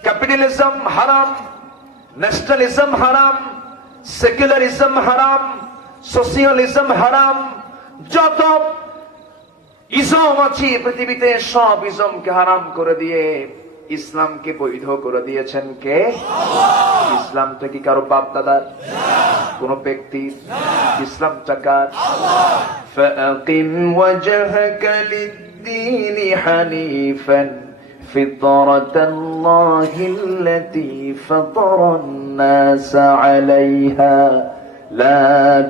ক্যাপিটালিজম হারাম, ন্যাশনালিজম হারাম, সেকুলারিজম হারাম, সোশিয়ালিজম হারাম। যত ইজম আছে পৃথিবীতে সব ইজমকে হারাম করে দিয়ে ইসলামকে বৈধ করে দিয়েছেন কে? ইসলামটা কি কারো বাপ দাদার, কোন ব্যক্তির? ইসলামটা কার? ফাকিম ওয়াজহাকা লিদ-দীনি হানিফান ফিতরাতাল্লাহিল্লাতী ফাতারান-নাসা আলাইহা লা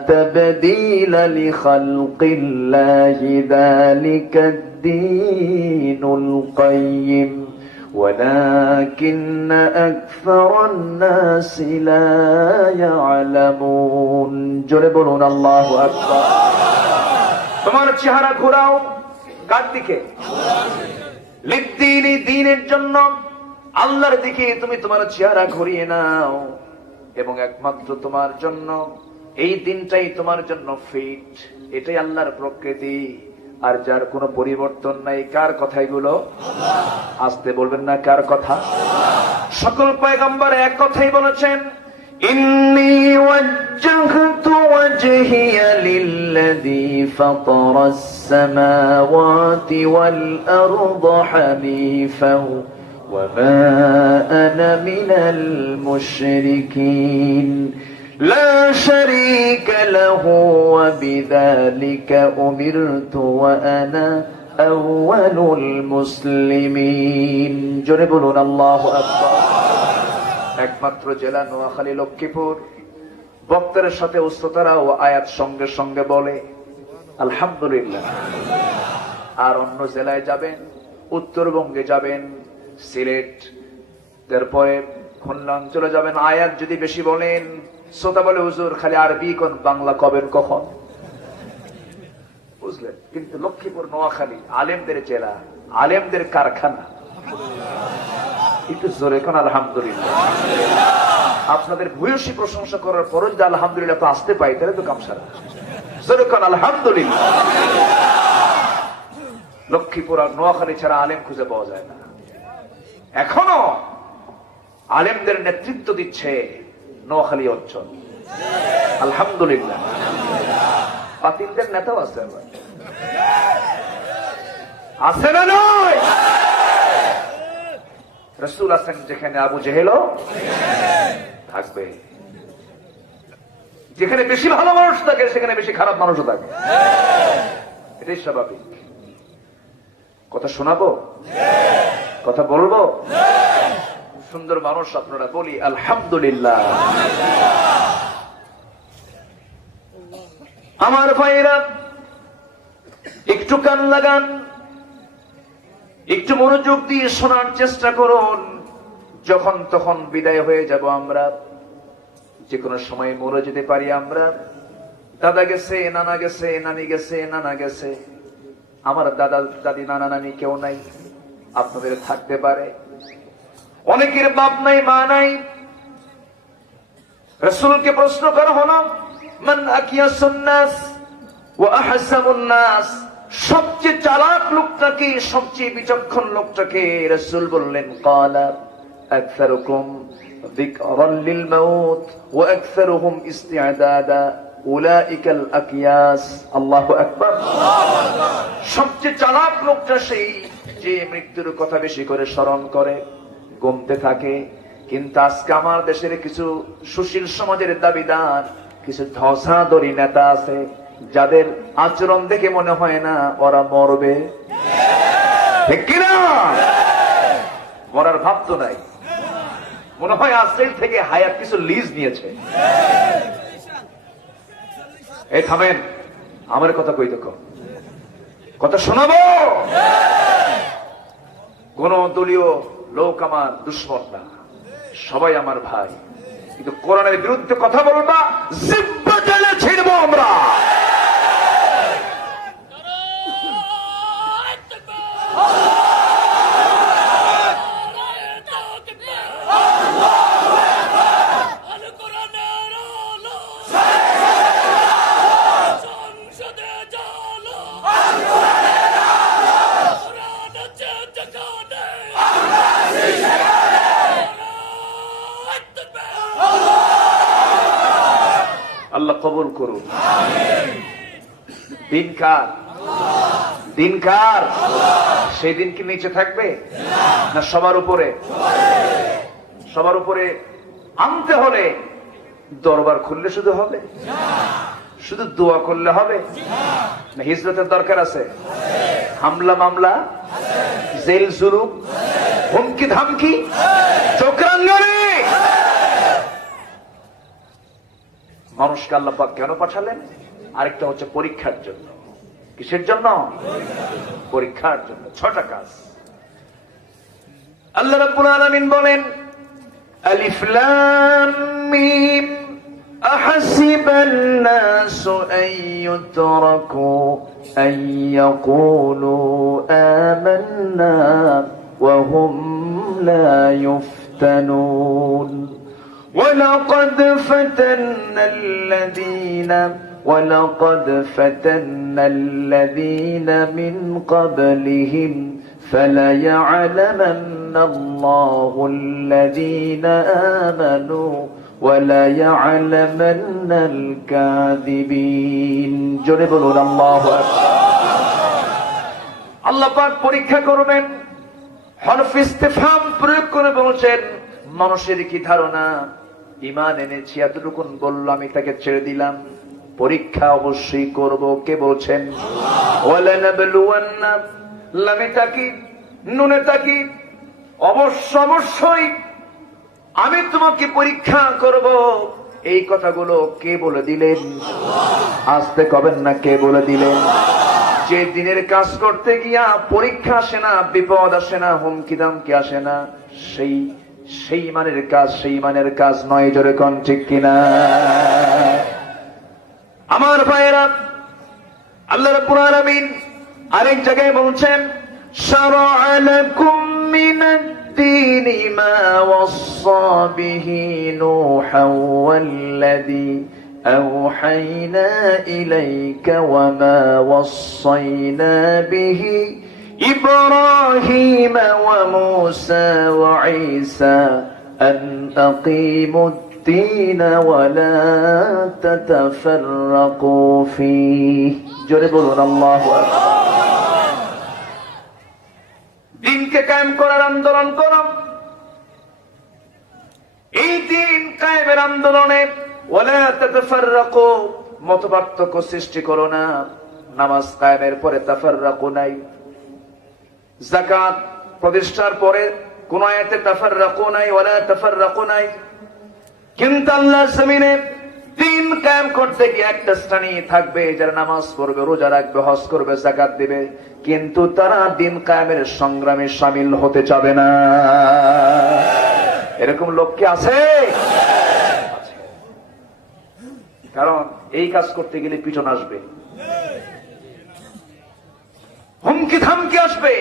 তাবদীলা লিখালকিল্লাহি যালিকাদ-দীনুল কাইয়্যিম ولكن أكثر الناس لا يعلمون জোরে বলুন আল্লাহু আকবার। তোমার চেহারা ঘোরাও কার দিকে? লিদ্দিনি, দ্বীনের জন্য, আল্লাহর দিকে তুমি তোমার চেহারা ঘুরিয়ে নাও, এবং একমাত্র তোমার জন্য এই দিনটাই তোমার জন্য ফিট। এটাই আল্লাহর প্রকৃতি, আর যার কোনো পরিবর্তন নাই। কার কথা এগুলো? আসতে বলবেন না, কার কথা? সকল পয়গম্বর এক কথাই বলেছেন, ইন্নী ওয়াজ্জাহতু ওয়াজহিয়া লিল্লাযী ফাতারাস সামাওয়াতি ওয়াল আরদা হানিফাও ওয়া মা আনা মিনাল মুশরিকিন لا شريك له وبذلك أمرت وأنا أول المسلمين জোরে বলুন আল্লাহু আকবার। একমাত্র জেলা নোয়াখালী, লক্ষ্মীপুর। বক্তার সাথে উচ্চতারা ও আয়াত সঙ্গে সঙ্গে বলে আলহামদুলিল্লাহ। আর অন্য জেলায় যাবেন, উত্তরবঙ্গে যাবেন, সিলেট, তারপরে খুলনা অঞ্চলে যাবেন, আয়াত যদি বেশি বলেন, শ্রোতা বলে হুজুর খালি আরবি কোন, বাংলা কবেন কখন? বুঝলেন? কিন্তু লক্ষ্মীপুর, নোয়াখালী আলেমদের জেলা, আলেমদের কারখানা। একটু জোরে কোন আলহামদুলিল্লাহ। আপনাদের ভূয়সী প্রশংসা করার পরও যদি আলহামদুলিল্লাহ তো আসতে পাই, তাহলে তো কামসারা। জোরে কোন আলহামদুলিল্লাহ। লক্ষ্মীপুর আর নোয়াখালী ছাড়া আলেম খুঁজে পাওয়া যায় না। এখনো আলেমদের নেতৃত্ব দিচ্ছে নোয়াখালী অঞ্চল, আলহামদুলিল্লাহ। বাতিলদের নেতাও আছে, আছে না নয়? রাসূল আছেন যেখানে, আবু জেহেলও থাকবে। যেখানে বেশি ভালো মানুষ থাকে সেখানে বেশি খারাপ মানুষও থাকে, এটাই স্বাভাবিক। কথা শোনাবো, কথা বলবো? সুন্দর মানুষ আপনারা, বলি আলহামদুলিল্লাহ। আমার ভাইরা একটু কান লাগান, একটু মনোযোগ দিয়ে শোনার চেষ্টা করুন। যখন তখন বিদায় হয়ে যাব আমরা, যে কোনো সময় মরে যেতে পারি আমরা। দাদা গেছে, নানা গেছে, নানি গেছে, নানা গেছে। আমার দাদা দাদি নানা নানি কেউ নাই, আপনাদের থাকতে পারে। অনেকের বাপ নাই, মা নাই। রাসূলকে প্রশ্ন করা হলো, মান আকিয়াসুন নাস ওয়া আহসাবুন নাস, সবচেয়ে চালাক লোকটাকে, সবচেয়ে বিচক্ষণ লোকটাকে? রাসূল বললেন, ক্বালা আকসারুকুম যিকরান লিল মাউত ওয়া আকসারুহুম ইসতিআদাদা উলাইকাল আকিয়াস। আল্লাহু আকবার। সবচেয়ে চালাক লোকটা সেই যে মৃত্যুর কথা বেশি করে স্মরণ করে, গুমতে থাকে। কিন্তু আজকে আমার দেশের কিছু সুশীল সমাজের দাবিদার, কিছু ধসাধরি নেতা আছে, যাদের আচরণ দেখে মনে হয় না ওরা মরবে, ঠিক কিনা? মরার ভাব তো নাই, মনে হয় আজকের থেকে হায়াত কিছু লিজ নিয়েছে। এই থামেন, আমার কথা কই তো, কথা শোনাবো। কোন দলীয় লোক আমার দুশ্মন না, সবাই আমার ভাই। কিন্তু কোরআনের বিরুদ্ধে কথা বলবা, জিব্বা টেনে ছিড়বো আমরা। আল্লাহ কবুল করুন। দিন কার? দিন কার? সেই দিন কি নিচে থাকবে না সবার উপরে? সবার উপরে আনতে হলে দরবার খুললে শুধু হবে? শুধু দোয়া করলে হবে না? হিজরতের দরকার আছে? হামলা মামলা, জেল জুলুম, হুমকি ধামকি, চক্রাঙ্গনে মানুষকে আল্লাহ পাক কেন পাঠালেন? আরেকটা হচ্ছে পরীক্ষার জন্য। কিসের জন্য? পরীক্ষার জন্য। 6টা কাজ। আল্লাহ রাব্বুল আলামিন বলেন আলিফ লাম মিম আহাসিবান নাসু আন ইউতরাকু আন ইয়াকুলু আমান্না ওয়া হুম লা ইফতানুন ولقد فتنا الذين من قبلهم فليعلمن الله الذين آمنوا وليعلمن الكاذبين জোরে বলুন আল্লাহু আকবার। আল্লাহ পাক পরীক্ষা করবেন, হরফ ইস্তিফহাম প্রয়োগ করে বলছেন মানুষের কি ধারণা, ঈমান এনেছি এতটুকু বলল আমি তাকে ছেড়ে দিলাম, পরীক্ষা অবশ্যই করব। কে বলছেন? ওয়ালানাবলুওয়ান্না, লামে তাকিদ নুনে তাকিদ, অবশ্যই আমি তোমাকে পরীক্ষা করব। এই কথাগুলো কে বলে দিলেন? আসতে কবেন না, কে বলে দিলেন? যে দিনের কাজ করতে গিয়া পরীক্ষা আসে না, বিপদ আসে না, হুমকি দামকি আসে না, সেই মানের কাজ নয়। জোরে কোন ঠিক কিনা? আমার ভাইয়েরা, আল্লাহ রাব্বুল আলামিন আরেক জায়গায় বলছেন শারা'a লাকুম মিনাদ-দীনি মা ওয়াসসা বিহি নূহান ওয়াল্লাযী আওহাইনা ইলাইকা ওয়া মা ওয়াসাইনা বিহি إبراهيم وموسى وعيسى أن أقيموا الدين ولا تتفرقوا فيه جربوا الله أكبر দিনকে কায়েম করার আন্দোলন করো। এই দিন কায়েমের আন্দোলনে ওয়ালা তাতাফাররাকু, মতপার্থক্য সৃষ্টি করো না। নামাজ কায়েমের পরে তাফাররাকু নাই, যাকাত প্রতিষ্ঠার পরে কোন আয়াতে তাফাররাকু নাই, ওয়ালা তাফাররাকু নাই। কিন্তু আল্লাহর জমিনে দিন কায়েম করতে গিয়ে একটা শ্রেণী থাকবে যারা নামাজ পড়বে, রোজা রাখবে, হজ করবে, যাকাত দিবে, কিন্তু তারা দিন কায়েমের সংগ্রামে শামিল হতে চাবে না। এরকম লোক কি আছে? কারণ এই কাজ করতে গেলে পিছন আসবে, হুমকি থামকি আসবে,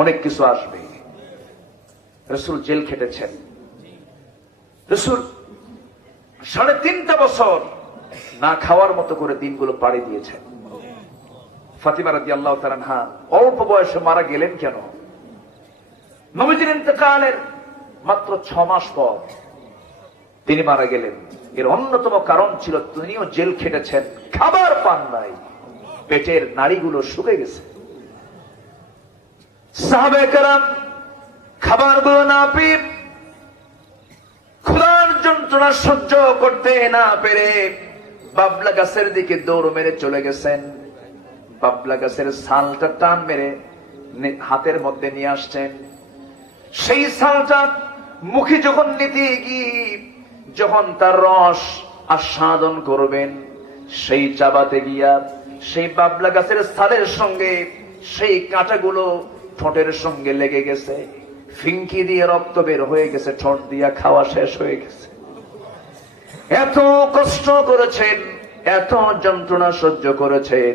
অনেক কিছু আসবে। রাসূল জেল খেটেছেন, রাসূল 3.5 বছর না খাওয়ার মতো করে দিনগুলো পাড়ি দিয়েছেন। ফাতিমা রাদিয়াল্লাহু তাআলা আনহা অল্প বয়সে মারা গেলেন কেন? নবীজির ইন্তেকালের মাত্র 6 মাস পর তিনি মারা গেলেন। এর অন্যতম কারণ ছিল তিনিও জেল খেটেছেন, খাবার পান নাই, পেটের নাড়িগুলো শুকে গেছে। সাহাবায়ে কেরাম খাবারগুলো না পেয়ে, ক্ষুধার যন্ত্রণা সহ্য করতে না পেরে বাবলা গাছের দিকে দৌড় মেরে চলে গেছেন। বাবলা গাছের ছালটা টান মেরে হাতের মধ্যে নিয়ে আসছেন। সেই ছালটা মুখে যখন নিতে গিয়ে যখন তার রস আস্বাদন করবেন, সেই চাবাতে গিয়া সেই বাবলা গাছের ছালের সঙ্গে সেই কাঁটাগুলো ঠোঁটের সঙ্গে লেগে গেছে, ফিঙ্কি দিয়ে রক্ত বের হয়ে গেছে, ঠোঁট দিয়া খাওয়া শেষ হয়ে গেছে। এত কষ্ট করেছেন, এত যন্ত্রণা সহ্য করেছেন,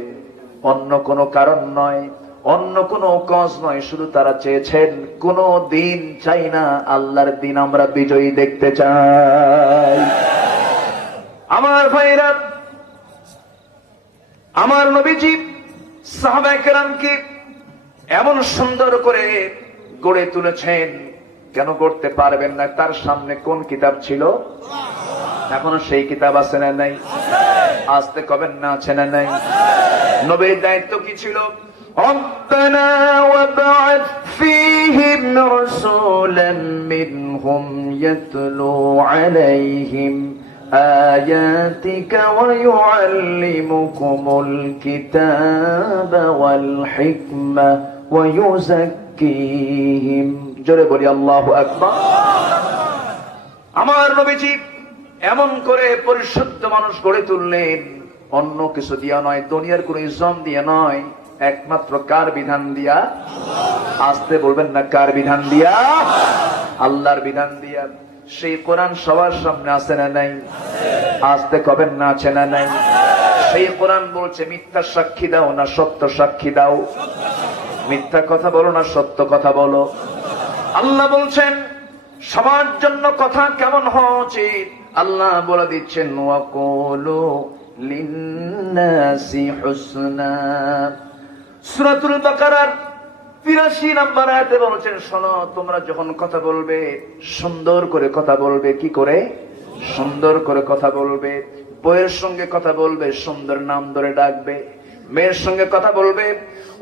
অন্য কোনো কারণ নয়, অন্য কোনো কজ নয়, শুধু তারা চেয়েছেন কোনো দিন চাই না, আল্লাহর দিন আমরা বিজয়ী দেখতে চাই। আমার ভাইরা, আমার নবীজি সাহাবায়ে কেরামকে এমন সুন্দর করে গড়ে তুলেছেন। কেন গড়তে পারবেন না? তার সামনে কোন কিতাব ছিল? এখনো সেই কিতাব আছে না নাই? আসতে কবেন না, আছে না নাই? নবীর দায়িত্ব কি ছিল? ربنا وابعث فيهم رسولا منهم يتلو عليهم آياتك ويعلمكم الكتاب والحكمة ويزكيهم জোরে বলি আল্লাহু আকবার। আমার নবীজি এমন করে পরিশুদ্ধ মানুষ গড়ে তুললেন, অন্য কিছু দিয়া নয়, দুনিয়ার কোন ইজম দিয়া নয়, একমাত্র কার বিধান দিয়া? আসতে বলবেন না, কার বিধান দিয়া? আল্লাহর বিধান দিয়া। সেই কোরআন সবার সামনে আছে না নাই? আসতে কবেন না, আছে না নাই? সেই কোরআন বলছে মিথ্যা সাক্ষী দাও না সত্য সাক্ষী দাও, মিথ্যা কথা বলো না সত্য কথা বলো। আল্লাহ বলছেন সবার জন্য কথা কেমন হওয়া উচিত, আল্লাহ বলে দিচ্ছেন ওয়াকুলু লিন্নাসি হুসনা। সূরাতুল বাকারার ৮৩ নম্বর আয়াতে বলেছেন, শোনো তোমরা যখন কথা বলবে সুন্দর করে কথা বলবে। কি করে? সুন্দর করে কথা বলবে। বউয়ের সঙ্গে কথা বলবে, সুন্দর নাম ধরে ডাকবে। মেয়ের সঙ্গে কথা বলবে,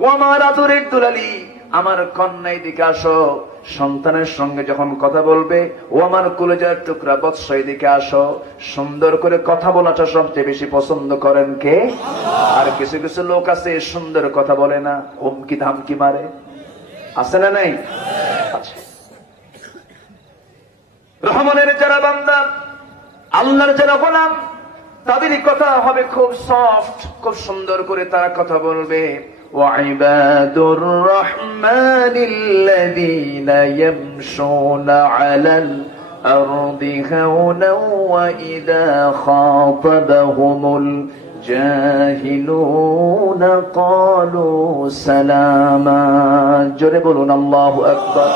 ও আমার আদরের দুলালি, আমার কন্যা এদিকে আসো। সন্তানের সঙ্গে যখন কথা বলবে, ও আমার কলেজার টুকরা বৎস এদিকে আসো। সুন্দর করে কথা বলাটা সবচেয়ে বেশি পছন্দ করেন কে? আর কিছু কিছু লোক আছে সুন্দর কথা বলে না, হুমকি ধামকি মারে। আছে না নাই? আছে। রহমানের যারা বান্দা, আল্লাহর যারা গোলাম, তাদের কথা হবে খুব সফট, খুব সুন্দর করে তারা কথা বলবে। ওয়াইবাদুর রহমানিল্লাযীনা ইয়ামশুনা আলাল আরদি হাওনা ওয়া ইযা খাতাবাহুমুল জাহিলুনা ক্বালু সালামা। জোরে বলুন আল্লাহু আকবার।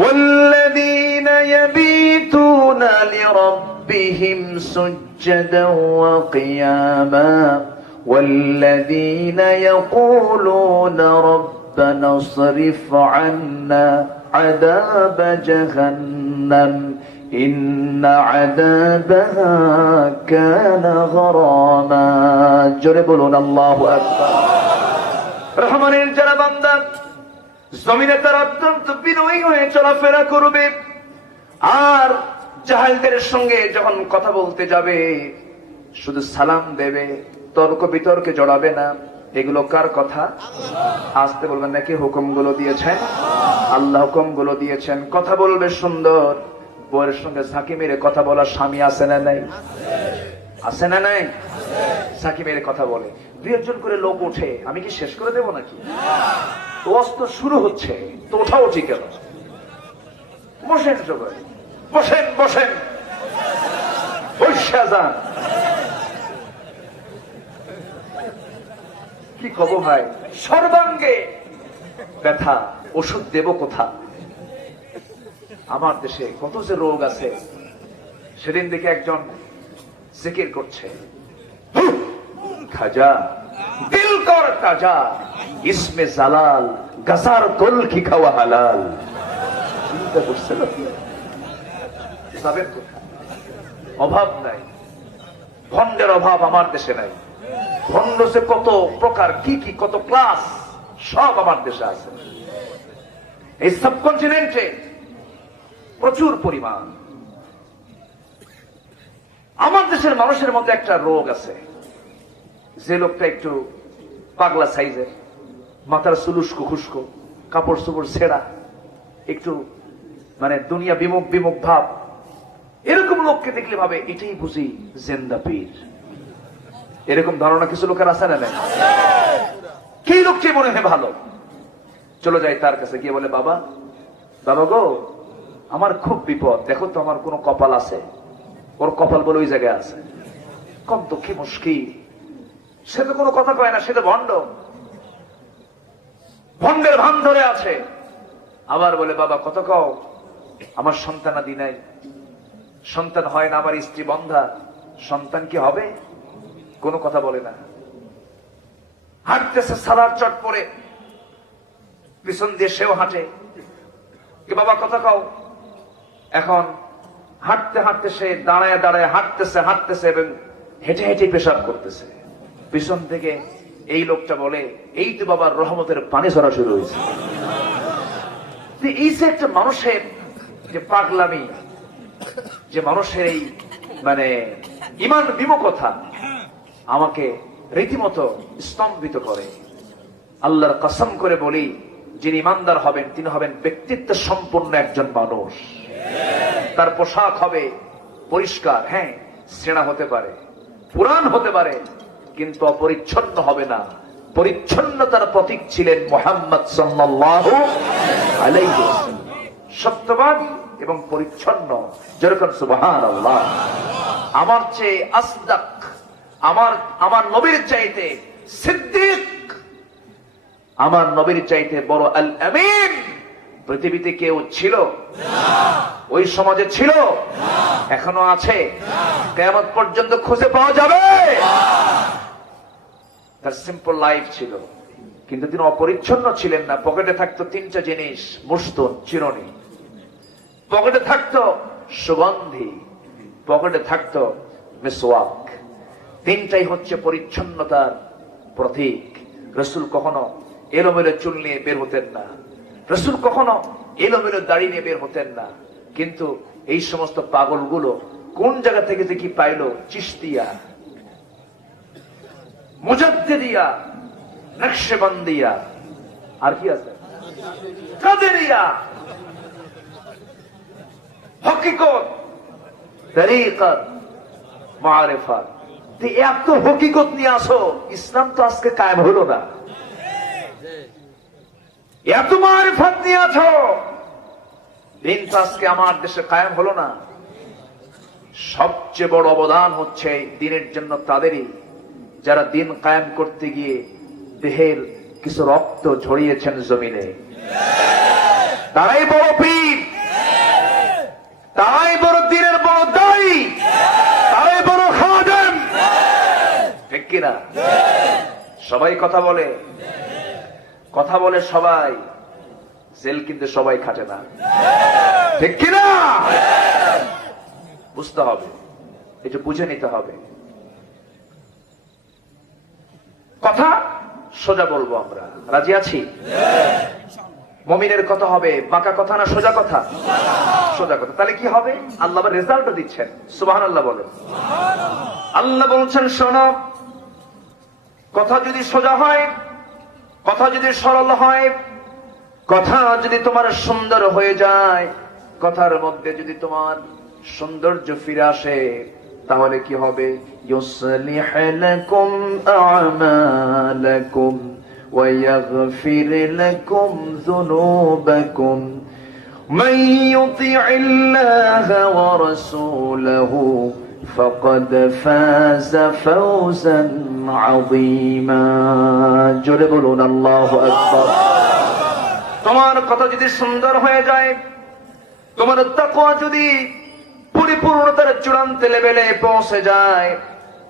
ওয়াল্লাযীনা ইয়াবিতুনা লিরাব্বিহিম سجدا وقياما والذين يقولون ربنا اصرف عنا عذاب جهنم إن عذابها كان غراما। জোরে বলুন আল্লাহু আকবার। রহমানের যারা বান্দা, জমিনে তারা অত্যন্ত বিনয়ী হয়ে চলাফেরা করবে, আর জাহেলদের সঙ্গে যখন কথা বলতে যাবে শুধু সালাম দেবে, তর্ক বিতর্কে জড়াবে না। এগুলো কার কথা? আসতে বলবেন নাকি হুকুমগুলো দিয়েছেন? আল্লাহ হুকুমগুলো দিয়েছেন। কথা বলবে সুন্দর। বউয়ের সঙ্গে সাকি মেরে কথা বলা স্বামী আছে না নাই? আছে না নাই? সাকি মেরে কথা বলে। ২-১ জন করে লোক ওঠে, আমি কি শেষ করে দেবো নাকি? তো অস্ত্র শুরু হচ্ছে, তো ওঠাও ঠিক কেন? বসেন সবাই, বসেন বসেন, বসে যান। কি কব ভাই, সর্বাঙ্গে ব্যথা, ওষুধ দেব কোথা? আমার দেশে কত যে রোগ আছে। সেদিন দেখে একজন জিকির করছে, খাজা দিল কর তাজা, ইসমে জালাল গাজার গোল কি খাওয়া হালাল। চিন্তা করছে না? অভাব নাই, ভন্ডের অভাব আমার দেশে নাই। ভন্ড যে কত প্রকার, কি কি কত ক্লাস, সব আমার দেশে আছে। এই সাবকন্টিনেন্টে প্রচুর পরিমাণ। আমার দেশের মানুষের মধ্যে একটা রোগ আছে, যে লোকটা একটু পাগলা সাইজের, মাথার চুলুস্কো খুস্কো, কাপড় চোপড় ছেঁড়া, একটু মানে দুনিয়া বিমুখ বিমুখ ভাব, এরকম লোককে দেখলে ভাবে এটাই বুঝি জেন্দা পীর। এরকম ধারণা কিছু লোকের আছে না? কি লোকটি মনে হয় ভালো, চলে যায় তার কাছে, গিয়ে বলে বাবা, বাবা গো আমার খুব বিপদ, দেখো তো আমার কোন কপাল আছে? ওর কপাল বলে ওই জায়গায় আছে। কম তো কি মুশকিল, সে তো কোনো কথা কয় না, সে তো ভণ্ড, ভণ্ডের ভান ধরে আছে। আবার বলে বাবা কত কও, আমার সন্তানাদি নাই, সন্তান হয় না, আমার স্ত্রী বন্ধা, সন্তান কি হবে? কোনো কথা বলে না। হাঁটতেছে সালার চট পরে, পিছন দিয়ে সেও হাঁটে, বাবা কথা কও। এখন হাঁটতে হাঁটতে সে দাঁড়ায় দাঁড়ায় হাঁটতেছে হাঁটতেছে এবং হেঁটে হেঁটে পেশাব করতেছে। পিছন থেকে এই লোকটা বলে, এই তো বাবার রহমতের পানি ঝরা শুরু হয়েছে। এই যে একটা মানুষের যে পাগলামি, যে মানুষের এই মানে ইমান বিমুখতা আমাকে রীতিমতো স্তম্ভিত করে। আল্লাহর কসম করে বলি, যিনি ইমানদার হবেন তিনি হবেন ব্যক্তিত্ব সম্পন্ন একজন মানুষ। তার পোশাক হবে পরিষ্কার, হ্যাঁ ছেঁড়া হতে পারে, পুরান হতে পারে, কিন্তু অপরিচ্ছন্ন হবে না, পরিচ্ছন্নতার প্রতীক ছিলেন মুহাম্মদ সাল্লাল্লাহু আলাইহি ওয়াসাল্লাম। সত্যবাদী এবং পরিচ্ছন্ন, যেরকম সুবহানাল্লাহ। আমার চেয়ে আসদাক, আমার নবীর চাইতে সিদ্দিক, আমার নবীর চাইতে বড় আল আমিন পৃথিবীতে কেউ ছিল? ওই সমাজে ছিল? এখনো আছে? কিয়ামত পর্যন্ত খুঁজে পাওয়া যাবে? তার সিম্পল লাইফ ছিল, কিন্তু তিনি অপরিচ্ছন্ন ছিলেন না। পকেটে থাকতো তিনটা জিনিস, মুস্তুন, চিরুনি, পকেটে থাকতো সুগন্ধি, পকেটে থাকতো মিসওয়াক। তিনটাই হচ্ছে পরিচ্ছন্নতার প্রতীক। রাসূল কখনো এলোমেলো চুল নিয়ে বের হতেন না, রাসূল কখনো এলোমেলো দাড়ি নিয়ে বের হতেন না। কিন্তু এই সমস্ত পাগলগুলো কোন জায়গা থেকে যে কি পাইলো? চিশতিয়া, মুজাদ্দিদিয়া, নকশবন্দিয়া, আর কি আছে, কাদেরিয়া, হকিকত, তরিকত, মারিফাত। এত হকিকত নিয়ে আসো, ইসলাম তো আজকে কায়েম হলো না। এত মারিফাত নিয়ে আছো, দিন তো আজকে আমার দেশে কায়েম হলো না। সবচেয়ে বড় অবদান হচ্ছে দিনের জন্য তাদেরই, যারা দিন কায়েম করতে গিয়ে দেহের কিছু রক্ত ঝরিয়েছেন জমিনে। তারাই বড় পীর, তারাই বড় দিনের বড় দায়ী, তারাই বড় খাদেম। ঠিক কিনা? সবাই কথা বলে, কথা বলে সবাই, জেল কিন্তু সবাই খাটে না। ঠিক কিনা? বুঝতে হবে, একটু বুঝে নিতে হবে। কথা সোজা বলবো আমরা, রাজি আছি? মুমিনের কথা হবে বাঁকা কথা না সোজা কথা? সোজা কথা। তাহলে কি হবে? আল্লাহ রেজাল্টও দিচ্ছেন। সুবহানাল্লাহ বলেন। আল্লাহ বলছেন, শোনো, কথা যদি সোজা হয়, কথা যদি সরল হয়, কথা যদি তোমার সুন্দর হয়ে যায়, কথার মধ্যে যদি তোমার সৌন্দর্য ফিরে আসে, তাহলে কি হবে? ইউসলিহ লাকুম আ'মালাকুম ওয়া ইয়াগফির লাকুম যুনুবাকুম মান ইউতি'ইল্লাহা ওয়া রাসূলাহু ফাকাদ ফাযা ফাওজান আযীমা। জোরে বলুন আল্লাহু আকবার। তোমার কথা যদি সুন্দর হয়ে যায়, তোমার তাকওয়া যদি পরিপূর্ণতার চূড়ান্ত লেভেলে পৌঁছে যায়,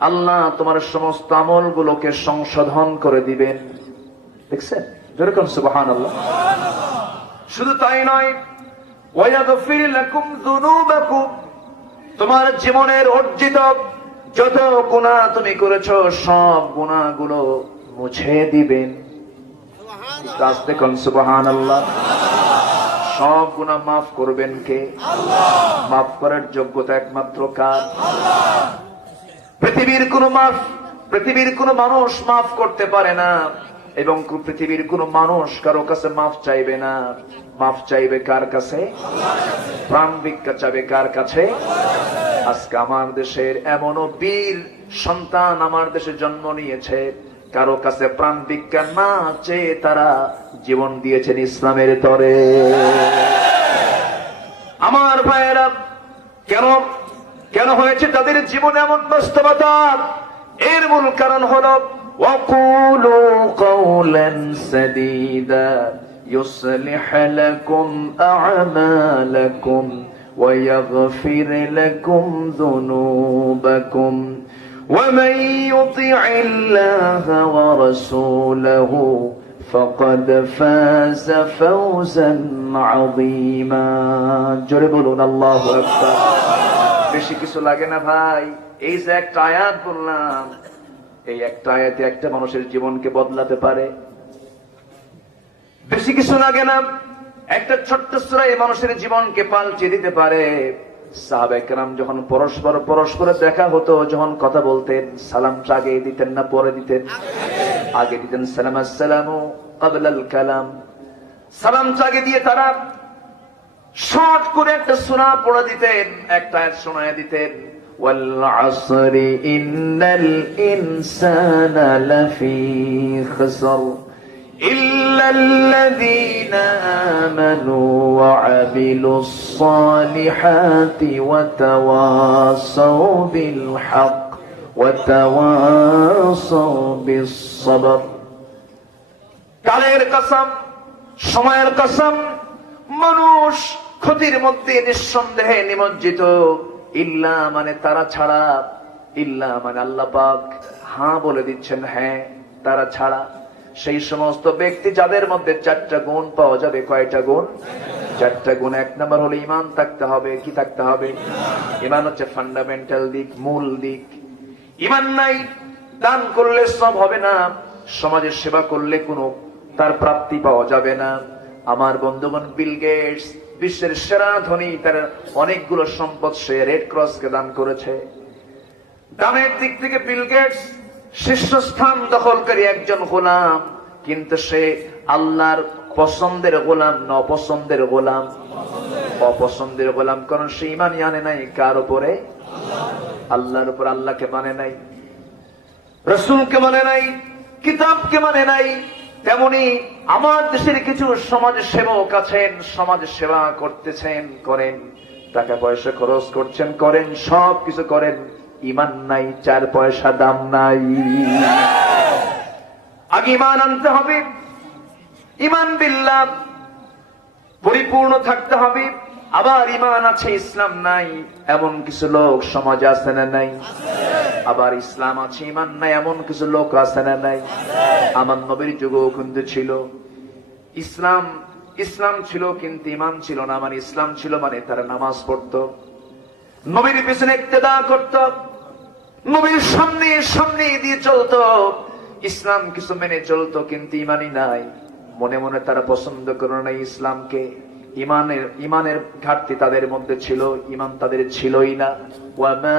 আল্লাহ তোমার সমস্ত আমলগুলোকে সংশোধন করে দিবেন। দেখছেন? যেরকম সুবহানাল্লাহ। শুধু তাই নয়, ওয়া ইয়াগফির লাকুম যুনুবাকুম, তোমার জীবনের অর্জিত যত গুনাহ তুমি করেছো সব গুনাহগুলো মুছে দিবেন। আস্তে কোন সুবহানাল্লাহ। সব গুনাহ মাফ করবেন কে? আল্লাহ। মাফ করার যোগ্যতা একমাত্র কার? আল্লাহ। পৃথিবীর কোন মানুষ মাফ করতে পারে না, এবং পৃথিবীর কোন মানুষ কারো কাছে মাফ চাইবে না। মাফ চাইবে কার কাছে? আল্লাহর কাছে। প্রাণ ভিক্ষা চাইবে কার কাছে? আজকে আমার দেশের এমনও বীর সন্তান আমার দেশে জন্ম নিয়েছে, কারো কাছে প্রাণ ভিক্ষা না চেয়ে তারা জীবন দিয়েছেন ইসলামের তরে। আমার ভাইয়েরা, কেন হয়েছে তাদের জীবনে এমন বাস্তবতা? এর মূল কারণ হলো ওয়াকুলু কাওলান সাদীদা ইউসলিহ লাকুম আ'মালাকুম ওয়া ইয়াগফির লাকুম যুনুবাকুম ومن يطع الله ورسوله فقد فاز فوزا عظيما। জোরে বলুন আল্লাহু আকবার। বেশি কিছু লাগে না ভাই, এই যে একটা আয়াত বললাম, এই একটা আয়াতে একটা মানুষের জীবনকে বদলাতে পারে। বেশি কিছু লাগে না, একটা ছোট্ট সূরা এই মানুষের জীবনকে পাল্টে দিতে পারে। সাহাবায়ে কেরাম যখন পরস্পর দেখা হতো, যখন কথা বলতেন, সালামটা আগে দিতেন না পরে দিতেন? আগে দিতেন। সালাম আসসালামু ক্বাবলাল কালাম। সালামটা আগে দিয়ে তারা শর্ট করে একটা সূরা পড়ে দিতেন, একটা আয়াত শোনায় দিতেন। والعصر إن الإنسان لفي خسر إلا الذين آمنوا وعملوا الصالحات وتواصوا بالحق وتواصوا بالصبر কালের কসম, সময়ের কসম, মানুষ ক্ষতির মধ্যে নিঃসন্দেহে নিমজ্জিত। ইল্লা মানে তারা ছাড়া, ইল্লা মানে আল্লাহ পাক হ্যাঁ বলে দিচ্ছেন, হ্যাঁ তারা ছাড়া সেই সমস্ত ব্যক্তি যাদের মধ্যে চারটা গুণ পাওয়া যাবে। কয়টা গুণ? চারটা গুণ। এক নম্বর হলো ঈমান থাকতে হবে। কি থাকতে হবে? ঈমান হচ্ছে ফান্ডামেন্টাল দিক, মূল দিক। ঈমান নাই, দান করলে সব হবে না, সমাজের সেবা করলে কোনো তার প্রাপ্তি পাওয়া যাবে না। আমার বন্ধুগণ, বিল গেটস বিশ্বের সেরা ধনী, তার অনেকগুলো সম্পদ সে রেড ক্রসকে দান করেছে। দানের দিক থেকে বিল গেটস শীর্ষস্থান দখলকারী একজন গোলাম, কিন্তু সে আল্লাহর পছন্দের গোলাম না অপছন্দের গোলাম? অপছন্দের গোলাম, কারণ সে ঈমানই আনে নাই। কার উপরে? আল্লাহর উপর। আল্লাহকে মানে নাই, রাসূলকে মানে নাই, কিতাবকে মানে নাই। তেমনি আমার দেশের কিছু সমাজ সেবক আছেন, সমাজ সেবা করতেছেন, করেন, টাকা পয়সা খরচ করছেন, করেন, সব কিছু করেন, ঈমান নাই, 4 পয়সা দাম নাই। আগে ঈমান আনতে হবে, ঈমান বিল্লাহ পরিপূর্ণ থাকতে হবে। আবার ঈমান আছে, ইসলাম নাই, এমন কিছু লোক সমাজে আছে না নাই? আবার ইসলাম আছে, ঈমান নাই, এমন কিছু লোক আছে না নাই? আমার নবীর যুগেও কিন্তু ছিল ইসলাম, ইসলাম ছিল কিন্তু ঈমান ছিল না। মানে ইসলাম ছিল মানে তারা নামাজ পড়তো, নবীর পিছনে ইক্তেদা করত, নবীর সামনে সামনে দিয়ে চলতো, ইসলাম কিছু মেনে চলতো, কিন্তু ঈমানই নাই। মনে মনে তারা পছন্দ করে না ইসলামকে। ঈমানের ঘাটতি তাদের মধ্যে ছিল, ঈমান তাদের ছিলই না। ওয়ামা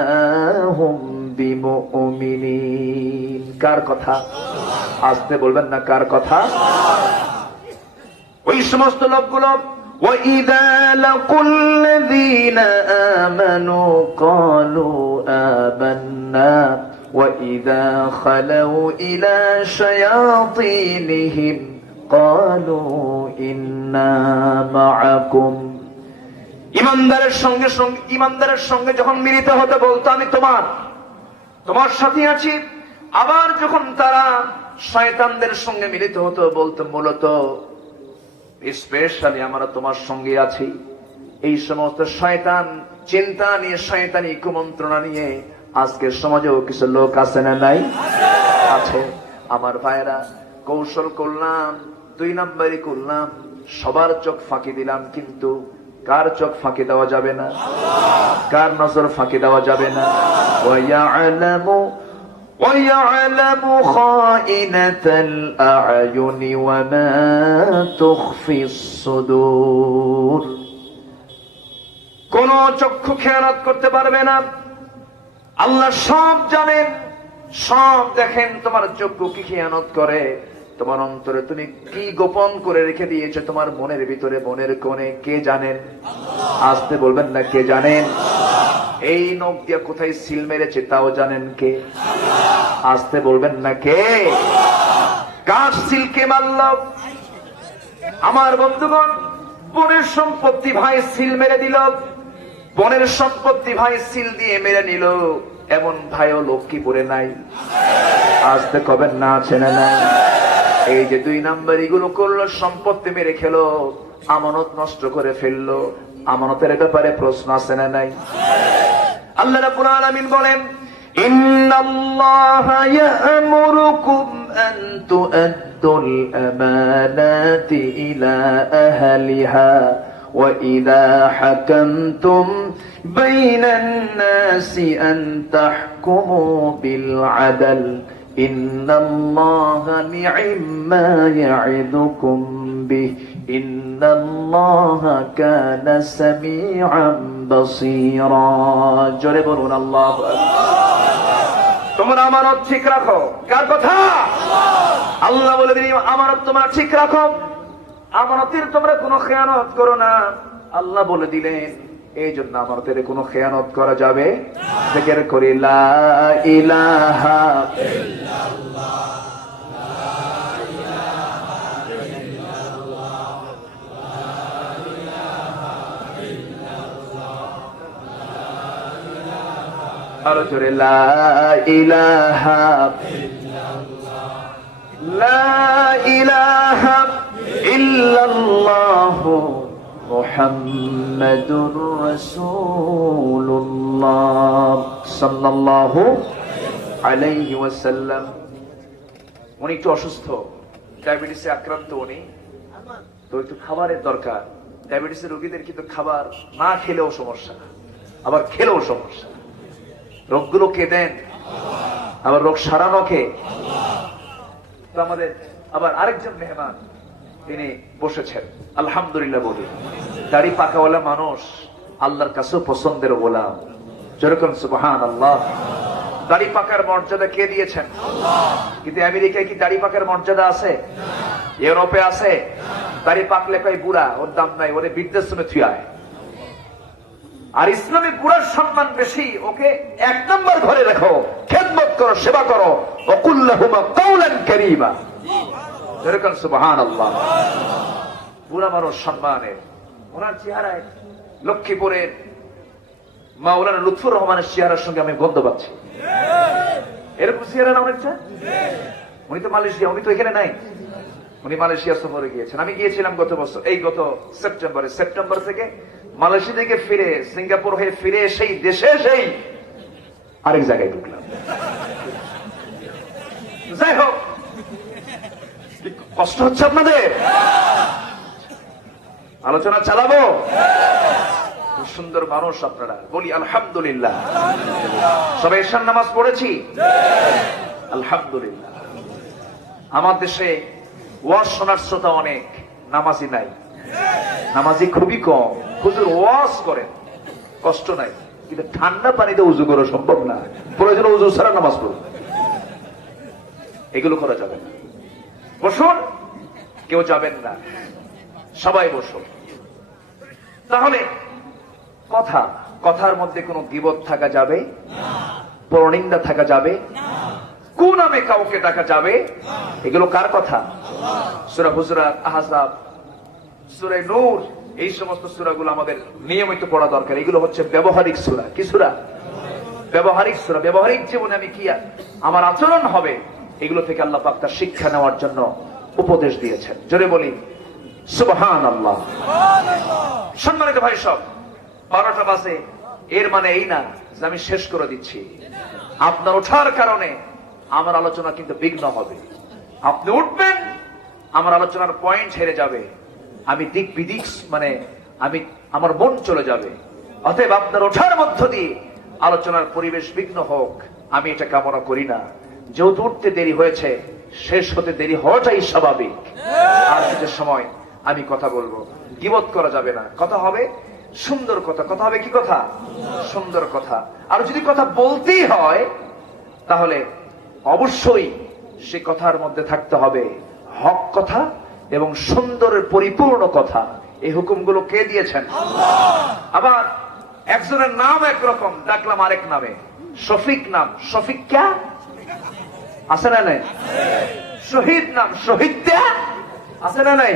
হুম বিমুমিনিন। কার কথা? আসতে বলবেন না, কার কথা? ওই সমস্ত লোকগুলো وَإِذَا لَقُوا الَّذِينَ آمَنُوا قَالُوا آمَنَّا وَإِذَا خَلَوْا إِلَى شَيَاطِينِهِمْ قَالُوا إِنَّا مَعَكُمْ। ইমানদারের সঙ্গে যখন মিলিত হতে বলতো আমি তোমার সাথে আছি, আবার যখন তারা শয়তানদের সঙ্গে মিলিত হতো বলতো মূলত স্পেশালি আমরা তোমার সঙ্গে আছি। এই সমস্ত শয়তান চিন্তা নিয়ে, শয়তানি কুমন্ত্রণা নিয়ে আজকের সমাজেও কিছু লোক আছে না নাই? আছে। আমার ভাইরা, কৌশল করলাম, 2 নম্বরই করলাম, সবার চোখ ফাঁকি দিলাম, কিন্তু কার চোখ ফাঁকি দেওয়া যাবে না? কার নজর ফাঁকি দেওয়া যাবে না? وَيَعْلَمُ خَائِنَةَ الْأَعْيُنِ وَمَا تُخْفِي الصُّدُورُ। কোন চক্ষু খেয়ানত করতে পারবে না। আল্লাহ সব জানেন, সব দেখেন। তোমার চক্ষু কি খেয়ানত করে, তোমার অন্তরে তুমি কি গোপন করে রেখে দিয়েছো তোমার মনের ভিতরে, মনের কোণে, কে জানেন? আসতে বলবেন না, কে জানেন? এই নখ দিয়ে কোথায় সিল মেরেছে তাও জানেন কে? আসতে বলবেন না, কে? কার সিল কে মারল? আমার বন্ধুগণ, বোনের সম্পত্তি ভাই সিল মেরে দিল, বোনের সম্পত্তি ভাই সিল দিয়ে মেরে নিল, এমন ভাইও লক্ষ্মীপুরে নাই। আসতে কবেন না, আছে না নাই? এই যে 2 নাম্বার এগুলো করলো, সম্পত্তি মেরে খেলো, আমানত নষ্ট করে ফেললো। আমানতের ব্যাপারে প্রশ্ন আছে না নাই? আল্লাহ রাব্বুল আলামিন বলেন, ইন্নাল্লাহা ইয়া'মুরুকুম আন তু'আদ্দুল আমানাতি ইলা আহলিহা ওয়া ইযা হাকামতুম বাইনান নাসি আন তাহকুমু বিল আদল ইন্নাল্লাহা নি'ম্মা ইয়া'iদুকুম বিহি ইন্নাল্লাহা কানা সামিআন বাসীরা। জোরে বলুন আল্লাহু আকবার। তোমরা আমানত ঠিক রাখো। কার কথা? আল্লাহ বলে দিলেন আমানত তোমরা ঠিক রাখো, আমানতের তোমরা কোনো খেয়ানত করো না। আল্লাহ বলে দিলেন এই জন্য আমাদের কোনো খেয়ানত করা যাবে। জিকির করি লা ইলাহা আরো জোরে লা ইলাহা লা ইলাহা ইল্লাল্লাহু মুহাম্মাদুর রাসূলুল্লাহ সাল্লাল্লাহু আলাইহি ওয়াসাল্লাম। উনি একটু অসুস্থ, ডায়াবেটিসে আক্রান্ত উনি, তো একটু খাবারের দরকার। ডায়াবেটিসের রোগীদের কিন্তু খাবার না খেলেও সমস্যা, আবার খেলেও সমস্যা। রোগগুলো কে দেন, আবার রোগ সারানো কে? তো আমাদের আবার আরেকজন মেহমান তিনি বসেছেন, আলহামদুলিল্লাহ বলি। দাড়ি পাকাওয়ালা মানুষ আল্লাহর কাছেও পছন্দের গোলাম, যেরকম সুবহানাল্লাহ। দাড়ি পাকার মর্যাদা কে দিয়েছেন? কিন্তু আমেরিকায় কি দাড়ি পাকার মর্যাদা আছে? ইউরোপে আছে? দাড়ি পাকলে কই বুড়া, ওর দাম নাই, ওরে বৃদ্ধাশ্রমে থুয়ায়। আর ইসলামী বুড়ার সম্মান বেশি, ওকে এক নম্বর ঘরে রাখো, খেদমত করো, সেবা করো। ওয়াকুল্লাহুমা কাওলান কারীমা, যেরকম সুবহানাল্লাহ। বুড়া মানুষ সম্মানের। ওনার চেহারায় লক্ষ্মীপুরের মাওলানা লুৎফুর রহমানের চেহারার সঙ্গে আমি গন্ধ পাচ্ছি। এরকম চেহারা না অনেকটা? উনি তো মালয়েশিয়া, উনি তো এখানে নাই, উনি মালয়েশিয়া সফরে গিয়েছেন। আমি গিয়েছিলাম গত বছর, এই গত সেপ্টেম্বর থেকে মালয়েশিয়া থেকে ফিরে, সিঙ্গাপুর হয়ে ফিরে সেই দেশে সেই আরেক জায়গায় ঢুকলাম। যাই হোক, কষ্ট হচ্ছে আপনাদের? আলোচনা চালাবো? সুন্দর মানুষ আপনারা, বলি আলহামদুলিল্লাহ। সবাই এশার নামাজ পড়েছি? আলহামদুলিল্লাহ। আমার দেশে ওয়াজ শোনার শ্রোতা অনেক, নামাজি নাই। নামাজি খুবই কম। হুজুর ওয়াজ করেন, কষ্ট নাই, কিন্তু ঠান্ডা পানিতে উজু করা সম্ভব না। প্রয়োজন উজু ছাড়া নামাজ পড়ুন, এগুলো করা যাবে না। বসুন, কেউ যাবেন না, সবাই বসুন। তাহলে কথার মধ্যে কোনো গীবত থাকা যাবে, পরনিন্দা থাকা যাবে, কুনামে কাউকে ডাকা যাবে? এগুলো কার কথা? সূরা হুজুরাত, আহজাব, সূরা নূর, এই সমস্ত সূরাগুলো আমাদের নিয়মিত পড়া দরকার। এগুলো হচ্ছে ব্যবহারিক সূরা। কি সূরা? ব্যবহারিক সূরা। ব্যবহারিক জীবনে আমি কি আমার আচরণ হবে, এগুলো থেকে আল্লাহ পাক তার শিক্ষা নেওয়ার জন্য উপদেশ দিয়েছেন। জোরে বলি সুবহানাল্লাহ। সম্মানিত ভাই সব, 12টা বাজে, এর মানে এই না যে আমি শেষ করে দিচ্ছি। আপনার ওঠার কারণে আমার আলোচনা কিন্তু বিঘ্ন হবে। আপনি উঠবেন, আমার আলোচনার পয়েন্ট হেরে যাবে, আমি দিক বিদিক আমার মন চলে যাবে। অতএব আপনার ওঠার মধ্য দিয়ে আলোচনার পরিবেশ বিঘ্ন হোক, আমি এটা কামনা করি না। যেহেতু উঠতে দেরি হয়েছে, শেষ হতে দেরি হওয়াটাই স্বাভাবিক। আর কিছু সময় আমি কথা বলবো, গীবত করা যাবে না। কথা হবে সুন্দর কথা। কথা হবে কি কথা? সুন্দর কথা। আর যদি কথা বলতেই হয়, তাহলে অবশ্যই সে কথার মধ্যে থাকতে হবে হক কথা এবং সুন্দরের পরিপূর্ণ কথা। এই হুকুমগুলো কে দিয়েছেন? আবার একজনের নাম একরকম, ডাকলাম আরেক নামে। শফিক নাম, শফিক ক্যা আছে না নাই? শহীদ নাম, শহীদ ক্যা আছে না নাই?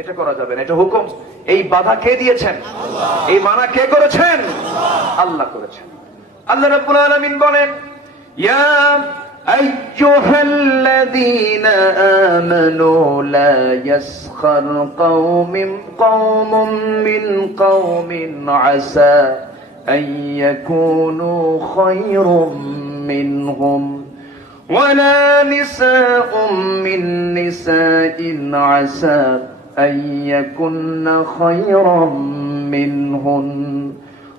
এটা করা যাবে না, এটা হুকুম। এই বাধা কে দিয়েছেন? এই মানা কে করেছেন? আল্লাহ করেছেন। আল্লাহ রাব্বুল আলামিন বলেন, ইয়া আইয়ুহাল্লাযীনা আমানু লা ইয়াসখার কওমুম মিন কওমিন আসা আন ইয়াকুনু খায়রুম মিনহুম ওয়ালা নিসাউম মিন নিসাইন আসা أن يكن خيرا منهن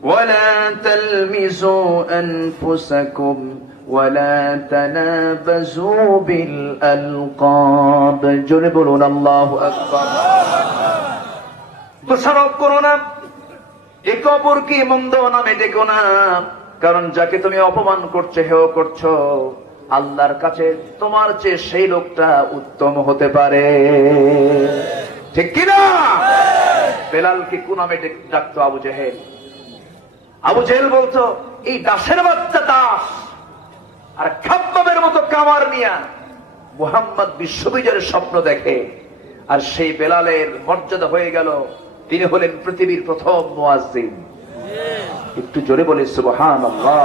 ولا تلمزوا أنفسكم ولا تنابزوا بالألقاب جربون الله أكبر দোষারোপ করো না, একে অপরকে মন্দ নামে ডেকো না, কারণ যাকে তুমি অপমান করছো, হেয় করছো, আল্লাহর কাছে তোমার চেয়ে সেই লোকটা উত্তম হতে পারে। ঠিক কিনা? বেলালকে কোন নামে ডাকতো? আবু জেহেল। আবু জেহেল বলতো, এই দাসের বাচ্চা দাস, আর খাব্বাবের মতো কামার নিয়া মুহাম্মদ বিশ্ববিজয়ের স্বপ্ন দেখে। আর সেই বেলালের মর্যাদা হয়ে গেল, তিনি হলেন পৃথিবীর প্রথম মুয়াজ্জিন। একটু জোরে বলে সুবহানাল্লাহ।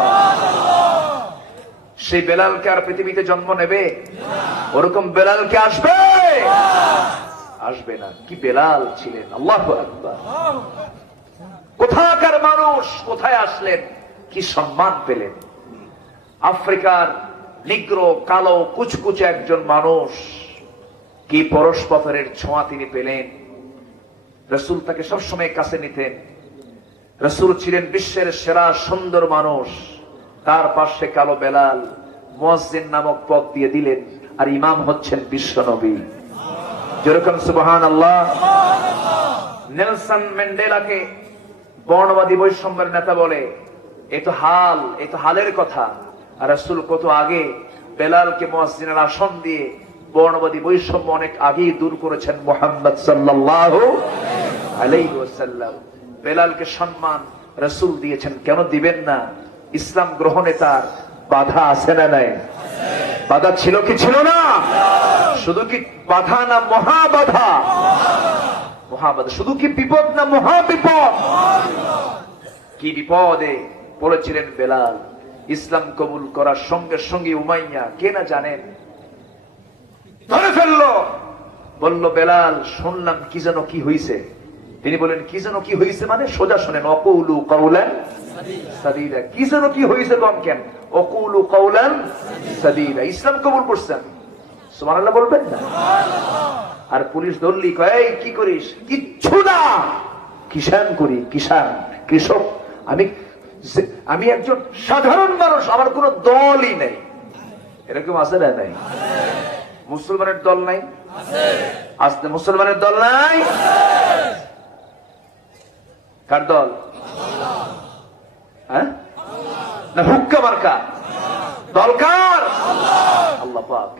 সেই বেলালকে আর পৃথিবীতে জন্ম নেবে? ওরকম বেলালকে আসবে? আসবে না। কি বেলাল ছিলেন! আল্লাহু আকবার। কোথাকার মানুষ, কোথায় আসলেন, কি সম্মান পেলেন! আফ্রিকার নিগ্রো, কালো, কুচকুচে একজন মানুষ, কি পরশপথরের ছোঁয়া তিনি পেলেন। রাসূল তাকে সবসময় কাছে নিতেন। রাসূল ছিলেন বিশ্বের সেরা সুন্দর মানুষ, তার পাশে কালো বেলাল মুয়াজ্জিন নামক পদ দিয়ে দিলেন, আর ইমাম হচ্ছেন বিশ্ব নবী। যেরকম সুবহানাল্লাহ। নেলসন ম্যান্ডেলাকে বর্ণবাদী বৈষম্যের নেতা বলে, এ তো হালের কথা। আর রাসূল কত আগে বেলালকে মুয়াজ্জিনের আসন দিয়ে বর্ণবাদী বৈষম্য অনেক আগেই দূর করেছেন মুহাম্মদ সাল্লাল্লাহু আলাইহি ওয়াসাল্লাম। বেলালকে সম্মান রাসূল দিয়েছেন, কেন দিবেন না? ইসলাম গ্রহণে তার বাধা আছে না নাই? বাধা ছিল কি ছিল না? শুধু কি বাধা না মহাবাধা? মহাবাধা। শুধু কি বিপদ না মহাবিপদ? কি বিপদে পড়েছিলেন বেলাল! ইসলাম কবুল করার সঙ্গে সঙ্গে উমাইয়া, কে না জানেন, ধরে ফেললো। বলল, বেলাল শুনলাম কি যেন কি হইছে। তিনি বলেন, কি যেন কি হইছে মানে? সোজা শোনেন, অকুলু কাউলান সাদীদা। কি যেন কি হইছে কম কেন? অকুলু কাউলান সাদীদা। ইসলাম কবুল করছেন, সুবহানাল্লাহ বলবেন না? আর পুলিশ ধরলি, কয় কি করিস? কিচ্ছু না, কিষান করি, কিষান, কৃষক। আমি একজন সাধারণ মানুষ, আমার কোন দলই নেই। এরকম আছে না নাই? মুসলমানের দল নাই? আসতে মুসলমানের দল নাই? কার দল? হ্যাঁ না হুক্কা মার্কা? দল কার? আল্লাহ পাক।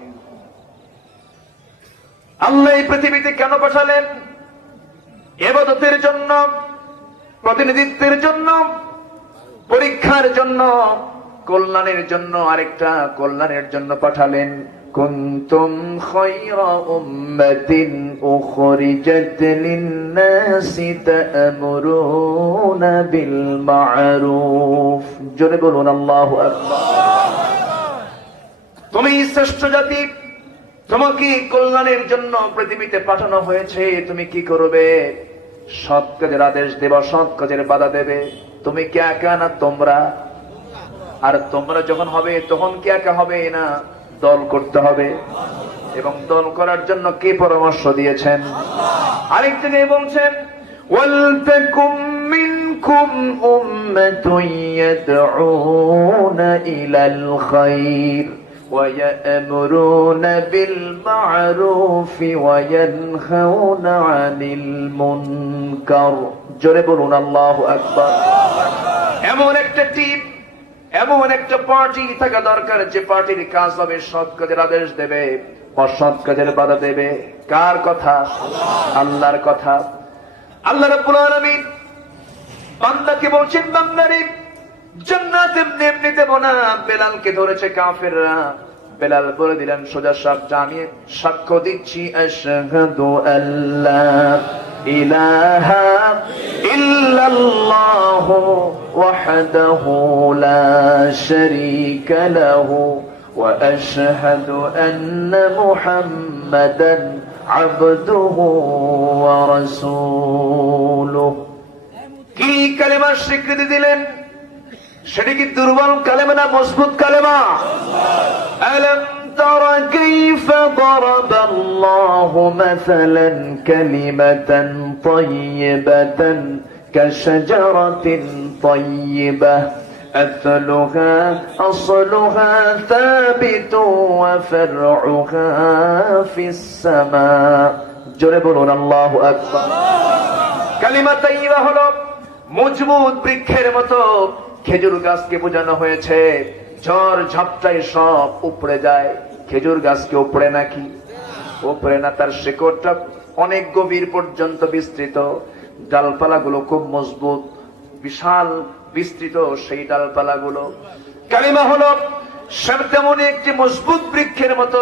আল্লাহ এই পৃথিবীতে কেন পাঠালেন? ইবাদতের জন্য, প্রতিনিধিত্বের জন্য, পরীক্ষার জন্য, কল্যাণের জন্য। আরেকটা কল্যাণের জন্য পাঠালেন। কুনতুম খায়রা উম্মাতিন উখরিজাত লিন-নাসি তা'মুরুনা বিল মা'রুফ। জোরে বলুন আল্লাহু আকবার। তুমি শ্রেষ্ঠ জাতি, তোমাকে কল্যাণের জন্য পৃথিবীতে পাঠানো হয়েছে। তুমি কি করবে? সৎ কাজের আদেশ দেবে, সৎ কাজের বাধা দেবে। তুমি কি একা না তোমরা? আর তোমরা যখন হবে তখন কি একা হবে না, দল করতে হবে। এবং দল করার জন্য কে পরামর্শ দিয়েছেন? আরেক জায়গায় বলছেন, ওয়ালতাকুম মিনকুম উম্মাতুন ইয়াদউনা ইলাল খায়র ওয়া ইয়া'মুরুনা বিল মা'রুফি ওয়া ইয়ানহাউনা আনিল মুনকার। জোরে বলুন আল্লাহু আকবার। এমন একটা টিম, এমন একটা পার্টি থাকা দরকার, যে পার্টির কাজ হবে সৎ কাজের আদেশ দেবে, অসৎ কাজের বাধা দেবে। কার কথা? আল্লাহর কথা। আল্লাহ রাব্বুল আলামিন বান্দাকে বলছেন, বান্দারে জান্নাতে এমনি দেব না। বেলালকে ধরেছে কাফেররা। বেলাল বলে দিলেন সোজা সাপ, জানিয়ে সাক্ষ্য দিচ্ছি, আশহাদু আল্লা ইলাহা ইল্লাল্লাহু ওয়াহদাহু লা শারীকা লাহু ওয়া আশহাদু আন্না মুহাম্মাদান আবদুহু ওয়া রাসূলুহু। কি কালেমার স্বীকৃতি দিলেন? সেটা কি দুর্বল কালেমা না মজবুত কালেমা? আলাম তারা কাইফা দারাবাল্লাহু মাসালান কালিমাতান তাইয়্যিবাতান কাশাজারাতিন তাইয়্যিবাহ আসলুহা সাবিতুন ওয়া ফারউহা ফিস সামা। জোরে বলুন আল্লাহু আকবার। কালিমা তাইয়্যিবা হলো মজবুত বৃক্ষের মতো। খেজুর গাছকে বোঝানো হয়েছে, ঝড় ঝাপটায় সব উপড়ে যায়। খেজুর গাছকে উপড়ে নাকি? উপড়ে না, তার শিকড়টা অনেক গভীর পর্যন্ত বিস্তৃত। ডালপালাগুলো খুব মজবুত, বিশাল বিস্তৃত সেই ডালপালাগুলো। কালিমা হলো তেমন একটি মজবুত বৃক্ষের মতো,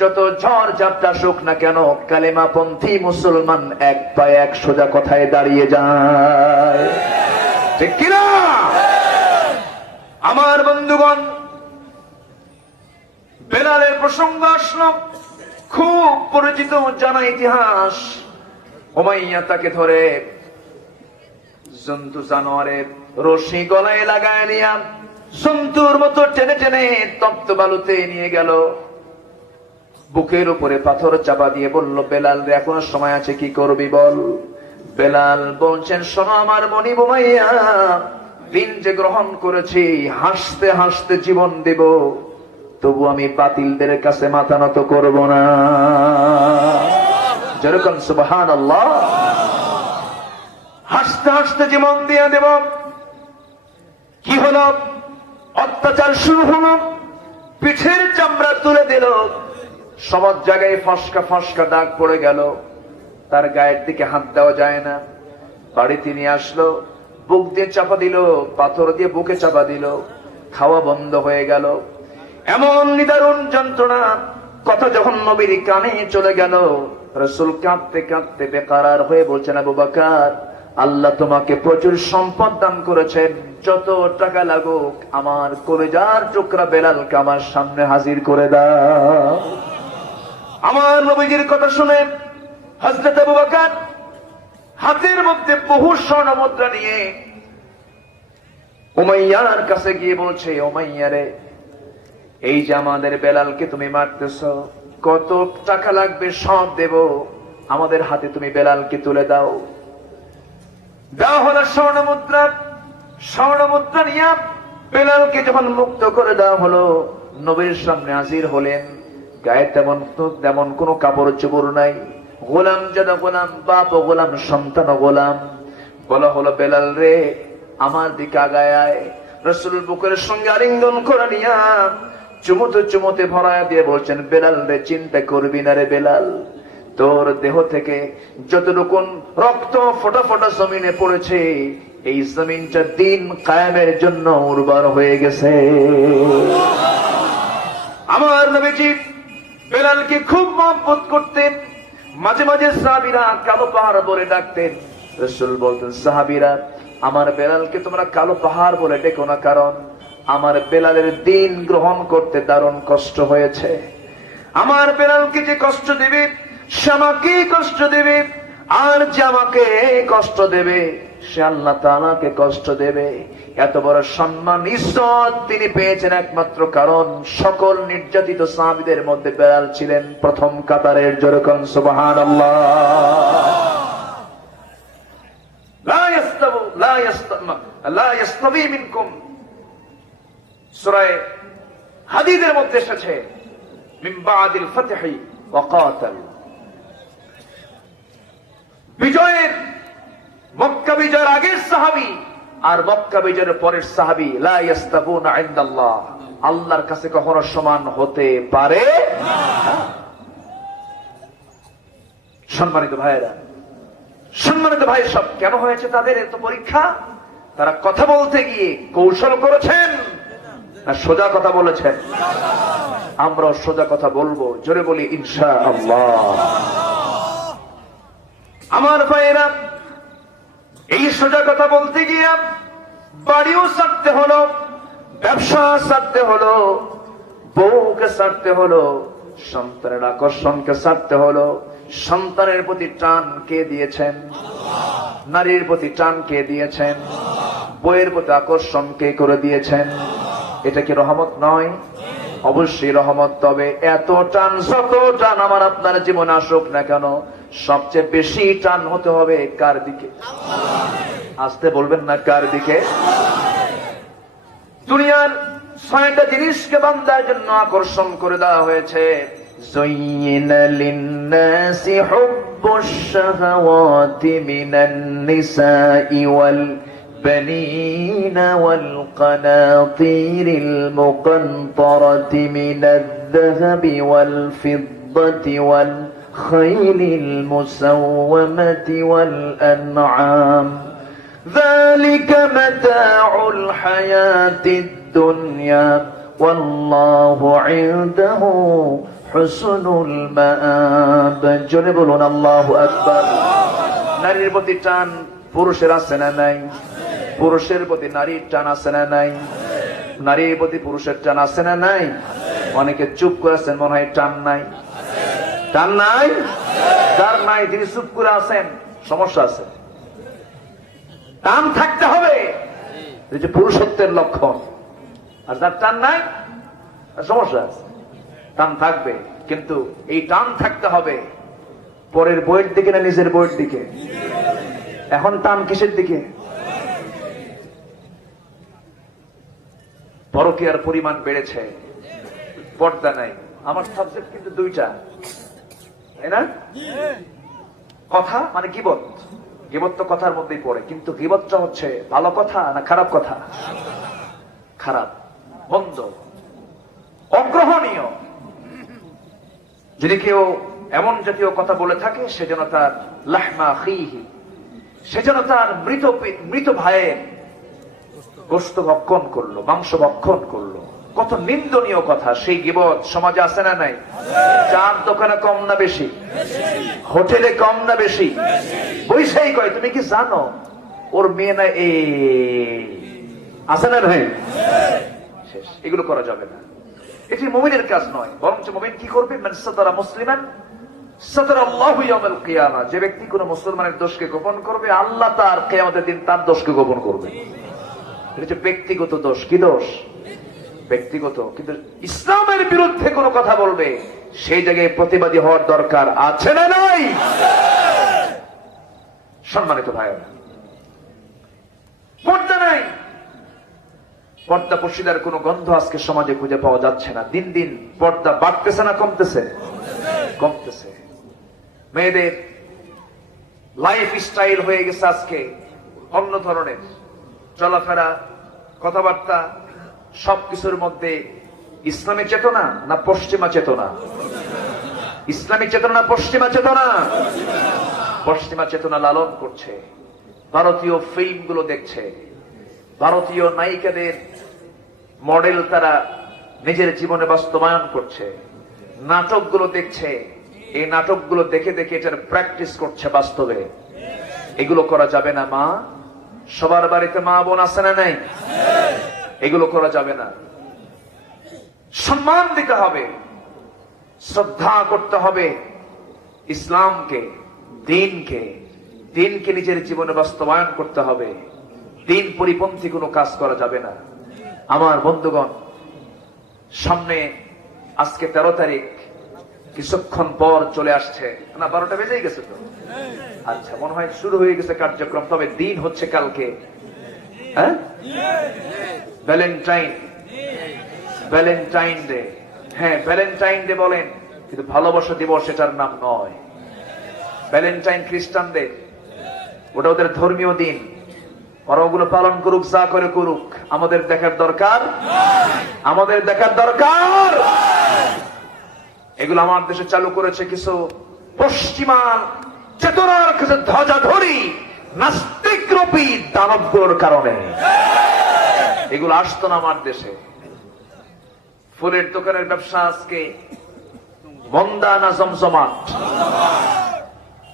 যত ঝড় ঝাপটা আসুক না কেন কালিমা পন্থী মুসলমান এক পায়ে এক সোজা কথায় দাঁড়িয়ে যায়, ঠিক কিনা? আমার বন্ধুগণ, বেলালের প্রসঙ্গ আসলো, খুব পরিচিত জানা ইতিহাস। উমাইয়া তাকে ধরে জন্তু জানোয়ারের রশি গলায় লাগায় নিয়া জন্তুর মতো টেনে টেনে তপ্ত বালুতে নিয়ে গেল। বুকের উপরে পাথর চাপা দিয়ে বলল, বেলাল রে এখনো সময় আছে, কি করবি বল। বেলাল বলছেন, শোনো আমার মনি উমাইয়া, দিন যে গ্রহণ করেছি হাসতে হাসতে জীবন দেব, তবু আমি বাতিলদের কাছে মাথা নত করব না। যেরকম সুবহানাল্লাহ। হাসতে হাসতে জীবন দিয়ে দেব। কি হলো? অত্যাচার শুরু হলো, পিঠের চামড়া তুলে দিল, সব জায়গায় ফসকা ফসকা দাগ পড়ে গেল, তার গায়ের দিকে হাত দেওয়া যায় না। বাড়িতে নিয়ে আসলো, বুক দিয়ে চাপা দিল, পাথর দিয়ে বুকে চাপা দিল, খাওয়া বন্ধ হয়ে গেল। এমন নিদারুণ যন্ত্রণা। কথা যখন নবীর কানে চলে গেল, রাসূল কাঁদতে কাঁদতে বেকারার হয়ে বলছেন, আবু বকর, আল্লাহ তোমাকে প্রচুর সম্পদ দান করেছেন, যত টাকা লাগুক আমার কলিজার টুকরা বেলালকে আমার সামনে হাজির করে দাও। আমার নবীজির কথা শুনে হযরত আবু বকর হাতের মধ্যে বহু স্বর্ণ মুদ্রা নিয়ে উমাইয়ার কাছে গিয়ে বলছে, উমাইয়া রে, এই যে আমাদের বেলালকে তুমি মারতেছ, কত টাকা লাগবে সব দেব, আমাদের হাতে তুমি বেলালকে তুলে দাও। দেওয়া হলো স্বর্ণ মুদ্রা। স্বর্ণ মুদ্রা নিয়ে বেলালকে যখন মুক্ত করে দেওয়া হলো, নবীর সামনে হাজির হলেন। গায়ে তেমন কোন কাপড় চোপড় নাই, গোলাম জাদা গোলাম, বাপ গোলাম, সন্তান গোলাম। বলা হলো, বেলাল রে আমার দিকে আগায় আয়। রাসূল বুকের সঙ্গে আলিঙ্গন করে নিয়া চুমুতে চুমুতে ভরায় দিয়ে বলছেন, বেলাল রে চিন্তা করবি না রে বেলাল, তোর দেহ থেকে যতটুকু রক্ত ফোটা ফোটা জমিনে পড়েছে, এই জমিনটা দিন কায়েমের জন্য উর্বর হয়ে গেছে। আমার নবীজি বেলালকে খুব মহব্বত করতেন। মাঝে মাঝে সাহাবীরা কালো পাহাড় বলে ডাকতেন। রাসূল বলতেন, সাহাবীরা আমার বেলালকে তোমরা কালো পাহাড় বলে ডেকো না, কারণ আমার বেলালের দিন গ্রহণ করতে দারুণ কষ্ট হয়েছে। আমার বেলালকে যে কষ্ট দেবে সে আমাকে কষ্ট দেবে, আর যে আমাকে কষ্ট দেবে সে আল্লাহ তাআলাকে কষ্ট দেবে। এত বড় সম্মান ইজ্জত তিনি পেয়েছেন একমাত্র কারণ সকল নির্যাতিত সাহাবীদের মধ্যে বেলাল ছিলেন প্রথম কাতারের। যেরকম সুবহানাল্লাহ। লা ইয়াস্তাবি মিনকুম, সূরা হাদীদের মধ্যে এসেছে, মিন বাদিল ফাতহি ওয়া কাতাল। বিজয়ের, মক্কা বিজয়ের আগের সাহাবী আর মক্কা বিজয়ের পরের সাহাবী লা ইয়াস্তাবুনা ইনদাল্লাহ, আল্লাহর কাছে কখনো সমান হতে পারে না। সম্মানিত ভাইয়েরা, সম্মানিত ভাই সব, কেন হয়েছে তাদের এত পরীক্ষা? তারা কথা বলতে গিয়ে কৌশল করেছেন না সোজা কথা বলেছেন? আমরা সোজা কথা বলবো, জোরে বলি ইনশাআল্লাহ। আমার ভাইয়েরা, এই সোজা কথা বলতে গিয়ে বাড়িও ছাড়তে হলো, ব্যবসা ছাড়তে হলো, বউকে ছাড়তে হলো, সন্তানের আকর্ষণকে ছাড়তে হলো। সন্তানের প্রতি টান কে দিয়েছেন? নারীর প্রতি টান কে দিয়েছেন? বইয়ের প্রতি আকর্ষণ কে করে দিয়েছেন? এটা কি রহমত নয়? অবশ্যই রহমত। তবে এত টান, যত টান আমার আপনার জীবনে আসুক না কেন, সবচেয়ে বেশি টান হতে হবে কার দিকে? আসতে বলবেন না, কার দিকে? দুনিয়ার 6টা জিনিসকে বান্দার জন্য আকর্ষণ করে দেওয়া হয়েছে। زين للناس حب الشهوات من النساء والبنين والقناطير المقنطرة من الذهب والفضة خيل المسومة والأنعام ذلك متاع الحياة الدنيا والله عنده حسن المآب জোরে বলুন আল্লাহু আকবার। নারীর প্রতি টান পুরুষের আছে না নাই? পুরুষের প্রতি নারীর টান আছে না নাই? নারীর প্রতি পুরুষের টান আছে না নাই? অনেকে চুপ করে আছেন, মনে হয় টান নাই। টান নাই? যার নাই তিনি চুপ করে আছেন, সমস্যা আছে। টান থাকতে হবে, এই যে পুরুষত্বের লক্ষণ। আর যার টান নাই, সমস্যা আছে। টান থাকবে, কিন্তু এই টান থাকতে হবে পরের বইয়ের দিকে না নিজের বইয়ের দিকে? এখন টান কিসের দিকে? পরকীয়ার পরিমাণ বেড়েছে, পর্দা নাই। আমার সাবজেক্ট কিন্তু দুইটা, তাই না? কথা মানে গীবত, গীবত তো কথার মধ্যেই পড়ে, কিন্তু গীবতটা হচ্ছে ভালো কথা না খারাপ কথা? খারাপ, মন্দ, অগ্রহণীয়। যদি কেউ এমন জাতীয় কথা বলে থাকে, সেজন্য তার লাহমা আখিহি, সেজন্য তার মৃত ভাইয়ের গোশত ভক্ষণ করলো, মাংস ভক্ষণ করলো। কত নিন্দনীয় কথা। সেই গীবত সমাজে আছে না নাই? চার দোকানে কম না বেশি? হোটেলে কম না বেশি? বৈশাই কয়, তুমি কি জানো ওর মেয়ে না এ আছে না ভাই? শেষ। এগুলো করা যাবে না, এটি মুমিনের কাজ নয়। বরঞ্চ মুমিন কি করবে? মান সাতারা মুসলিমান সাতারাল্লাহু ইয়াউমাল কিয়ামা। যে ব্যক্তি কোন মুসলমানের দোষকে গোপন করবে, আল্লাহ তার কিয়ামতের দিন তার দোষকে গোপন করবে। এটা হচ্ছে ব্যক্তিগত দোষ। কি দোষ? ব্যক্তিগত। কিন্তু ইসলামের বিরুদ্ধে কোন কথা বলবে, সেই জায়গায় প্রতিবাদী হওয়ার দরকার আছে না নাই? সম্মানিত ভাইয়েরা, পর্দা নাই। পর্দা পশিদার কোন গন্ধ আজকে সমাজে খুঁজে পাওয়া যাচ্ছে না। দিন দিন পর্দা বাড়তেছে না কমতেছে? কমতেছে। মেয়েদের লাইফ স্টাইল হয়ে গেছে আজকে অন্য ধরনের। চলাফেরা, কথাবার্তা, সবকিছুর মধ্যে ইসলামী চেতনা না পশ্চিমা চেতনা? ইসলামী চেতনা না পশ্চিমা চেতনা? পশ্চিমা চেতনা লালন করছে। ভারতীয় ফিল্মগুলো দেখছে, ভারতীয় নায়িকাদের মডেল তারা নিজের জীবনে বাস্তবায়ন করছে, নাটকগুলো দেখছে, এই নাটকগুলো দেখে দেখে এটার প্র্যাকটিস করছে বাস্তবে। এগুলো করা যাবে না মা। সবার বাড়িতে মা বোন আছে না নাই? এগুলো করা যাবে না। সম্মান দিতে হবে, শ্রদ্ধা করতে হবে ইসলামকে, দিনকে। দিনকে নিজের জীবনে বাস্তবায়ন করতে হবে। দিন পরিপন্থী কোনো কাজ করা যাবে না। আমার বন্ধুগণ, সামনে আজকে 13 তারিখ, কিছুক্ষণ পর চলে আসছে না? 12টা বেজেই গেছে তো? আচ্ছা, মনে হয় শুরু হয়ে গেছে কার্যক্রম। তবে দিন হচ্ছে কালকে, হ্যাঁ, ভ্যালেন্টাইন, ভ্যালেন্টাইন ডে। হ্যাঁ, ভ্যালেন্টাইন ডে বলেন, কিন্তু ভালোবাসা দিবস এটার নাম নয়। ভ্যালেন্টাইন খ্রিস্টানদের, ওটা ওদের ধর্মীয় দিন। ওরা ওগুলো পালন করুক, যা করে করুক, আমাদের দেখার দরকার, আমাদের দেখার দরকার। এগুলো আমার দেশে চালু করেছে কিছু পশ্চিমা চেতনার কাছে ধ্বজাধরি নাস্তিকরূপী দানবগুলোর কারণে। এগুলো আসতো না আমার দেশে। ফুলের দোকানের ব্যবসা আজকে মন্দা না জমজমাট?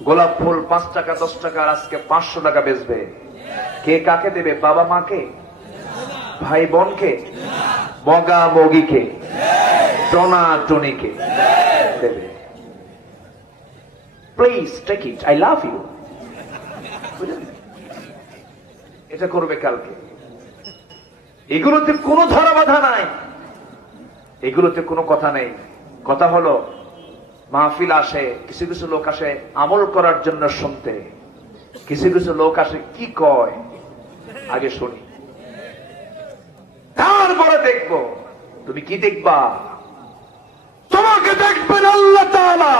গোলাপ ফুল 5 টাকা 10 টাকা, আজকে 500 টাকা বেচবে। কে কাকে দেবে? বাবা মাকে, ভাই বোনকে, মগা মগিকে, টনা টনিকে দেবে। Please take it, I love you. এটা করবে কালকে। এগুলোতে কোনো ধরা বাধা নাই, এগুলোতে কোনো কথা নেই। কথা হলো, মাহফিল আসে, কিছু কিছু লোক আসে আমল করার জন্য শুনতে, কিছু কিছু লোক আসে কি কয় আগে শুনি, তারপরে দেখবো। তুমি কি দেখবা? তোমাকে দেখবেন আল্লাহ তাআলা।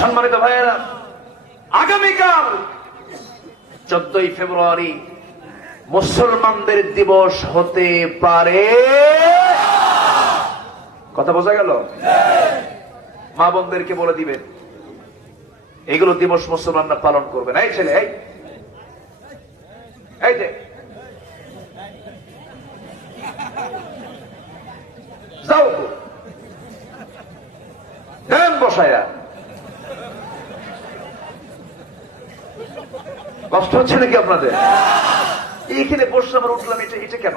সম্মানিত ভাইয়েরা, আগামীকাল 14ই ফেব্রুয়ারি মুসলমানদের দিবস হতে পারে। কথা বোঝা গেল? মা বোনদেরকে বলে দিবেন এগুলো দিবস মুসলমানরা পালন করবেন। এই ছেলে, এই যে যাও দেন বসায়া। কষ্ট হচ্ছে নাকি আপনাদের? এইখানে বসে আবার উঠলাম, এটা কেন?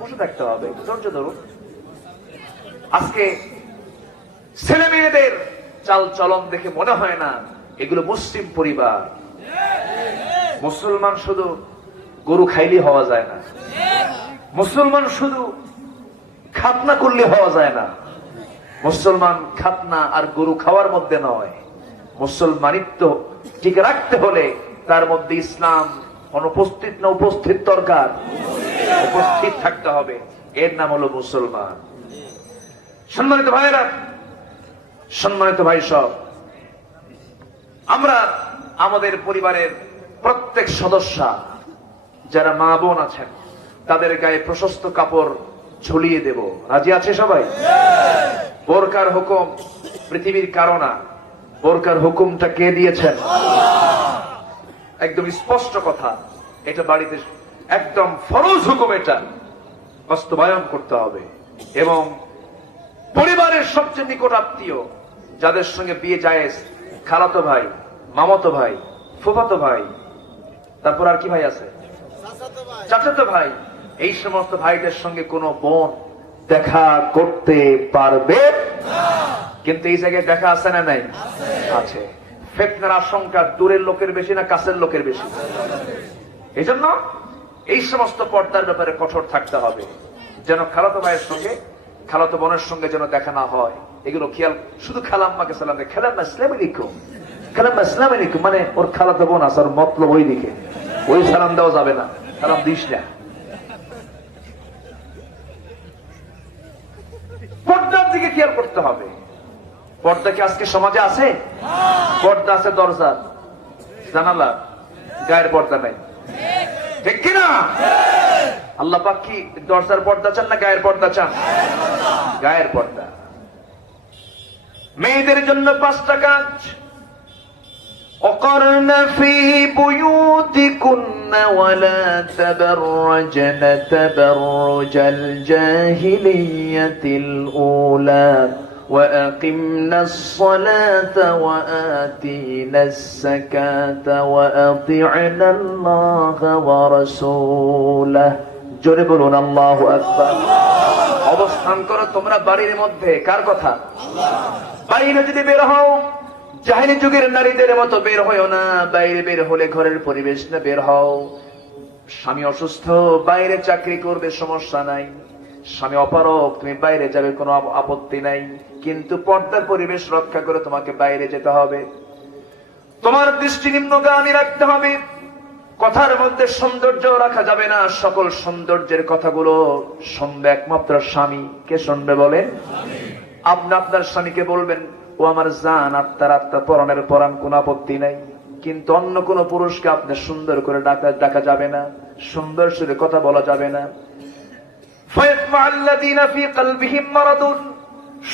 বসে থাকতে হবে, ধৈর্য ধরুন। আজকে ছেলে মেয়েদের চাল চলন দেখে মনে হয় না এগুলো মুসলিম পরিবার। মুসলমান শুধু গরু খাইলে হওয়া যায় না, মুসলমান শুধু খাতনা করলে হওয়া যায় না। মুসলমান খাতনা আর গরু খাওয়ার মধ্যে নয়, মুসলমানিত্ব টিকে রাখতে হলে তার মধ্যে ইসলাম অনুপস্থিত না উপস্থিত দরকার, উপস্থিত থাকতে হবে। এর নাম হলো মুসলমান। সম্মানিত ভাইয়েরা, সম্মানিত ভাই সব, আমরা আমাদের পরিবারের প্রত্যেক সদস্য যারা মা বোন আছেন তাদের গায়ে প্রশস্ত কাপড় ঝুলিয়ে দেব। রাজি আছে সবাই? বোরকার হুকুম পৃথিবীর কারো না, বোরকার হুকুমটা কে দিয়েছেন? একদম স্পষ্ট কথা, এটা বাড়িতে একদম ফরজ হুকুম, এটা বাস্তবায়ন করতে হবে। এবং পরিবারের সবচেয়ে নিকট আত্মীয় যাদের সঙ্গে বিয়ে জায়েজ, খালাতো ভাই, মামাতো ভাই, ফুফাতো ভাই, তারপর আর কি ভাই আছে? চাচাতো ভাই, এই সমস্ত ভাইদের সঙ্গে কোনো বোন দেখা করতে পারবে? কিন্তু এই জায়গায় দেখা আছে না নাই? আছে। ফিতনার আশঙ্কা দূরের লোকের বেশি না কাছের লোকের বেশি? এই জন্য এই সমস্ত পর্দার ব্যাপারে কঠোর থাকতে হবে, যেন খালাতো ভাইয়ের সঙ্গে খালাতো বোনের সঙ্গে যেন দেখা না হয়। এগুলো খেয়াল, শুধু খালাম্মাকে সালাম দেয়, খালাম্মা আসসালামু আলাইকুম, খালাম্মা আসসালামু আলাইকুম, মানে ওর খালাতো বোন আছে, ওর মতলব ওই দিকে, ওই সালাম দেওয়া যাবে না, সালাম দিস না। পর্দার দিকে খেয়াল করতে হবে। পর্দা কি আজকে সমাজে আছে? পর্দা আছে দরজা জানালা, গায়ের পর্দা নাই, ঠিক কিনা? আল্লাহ পাক কি দরজার পর্দা চান না গায়ের পর্দা চান? গায়ের পর্দা। মেয়েদের জন্য 5টা কাজ। وقرن في بيوتكن ولا تبرجن تبرج الجاهلية الأولى وأقمنا الصلاة وآتينا الزكاة وأطعنا الله ورسوله। জোরে বলুন আল্লাহু আকবার। অবস্থান করো তোমরা বাড়ির মধ্যে, কার কথা? বাইরে যদি বের হও জাহেলি যুগের নারীদের মতো বের হও না। বাইরে বের হলে ঘরের পরিবেশ না বের হও। স্বামী অসুস্থ, বাইরে চাকরি করবে, সমস্যা নাই। স্বামী অপারগ, তুমি বাইরে যাবে, কোনো আপত্তি নাই। কিন্তু পর্দার পরিবেশ রক্ষা করে তোমাকে বাইরে যেতে হবে। তোমার দৃষ্টি নিম্নগামী রাখতে হবে। কথার মধ্যে সৌন্দর্য রাখা যাবে না। সকল সৌন্দর্যের কথাগুলো শুনবে একমাত্র স্বামী। কে শুনবে বলেন? আপনি আপনার স্বামীকে বলবেন, ও আমার জান, আত্মার আত্মা, পরাণের পরাণ, কোন আপত্তি নাই। কিন্তু অন্য কোন পুরুষকে আপনি সুন্দর করে ডাকা যাবে না, সুন্দর সুরে কথা বলা যাবে না।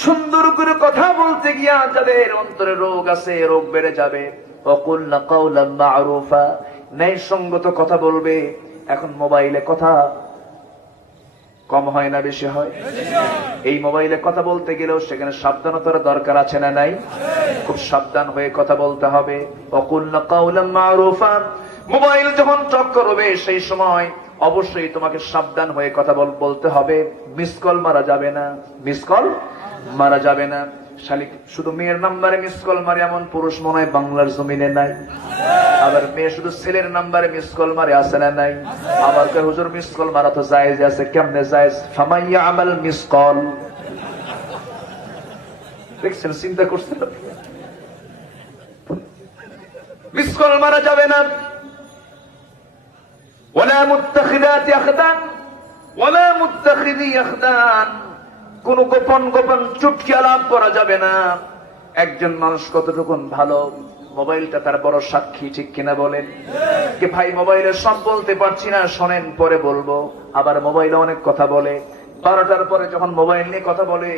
সুন্দর করে কথা বলতে গিয়া যাদের অন্তরে রোগ আছে, রোগ বেড়ে যাবে। ওয়াকুলনা কাওলাম মা'রুফা, ন্যায়সঙ্গত কথা বলবে। এখন মোবাইলে কথা কম হয় না বেশি হয়? এই মোবাইলে কথা বলতে গেলেও সেখানে সাবধানতার দরকার আছে না নাই? খুব সাবধান হয়ে কথা বলতে হবে। ওয়াকুলনা কাওলাম মা'রুফা, মোবাইল যখন টক করবে সেই সময় অবশ্যই তোমাকে সাবধান হয়ে কথা বলতে হবে। মিস কল মারা যাবে না, মিস কল মারা যাবে না। শালিক শুধু মেয়ের নাম্বারে মিস কল মারে এমন পুরুষ মনে হয় বাংলার জমিনে নাই। আবার মেয়ে শুধু ছেলের নাম্বারে মিস কল মারে, আছে না নাই? আবার কে হুজুর মিস কল মারা তো জায়েজ আছে। কেমনে জায়েজ? ফামাইয়া আমাল মিস কল। দেখছেন, চিন্তা করছেন? মিস কল মারা যাবে না। ওয়ালা মুত্তাখিদাতি আখদান ওয়ালা মুত্তাখিদি আখদান, কোন গোপন গোপন চুটকি আলাপ করা যাবে না। একজন মানুষ কতটুকু ভালো, মোবাইলটা তার বড় সাক্ষী, ঠিক কিনা বলেন? কি ভাই মোবাইলে সব বলতে পারছি না, শোনেন পরে বলবো। আবার মোবাইলে অনেক কথা বলে, 12টার পরে যখন মোবাইল নিয়ে কথা বলে,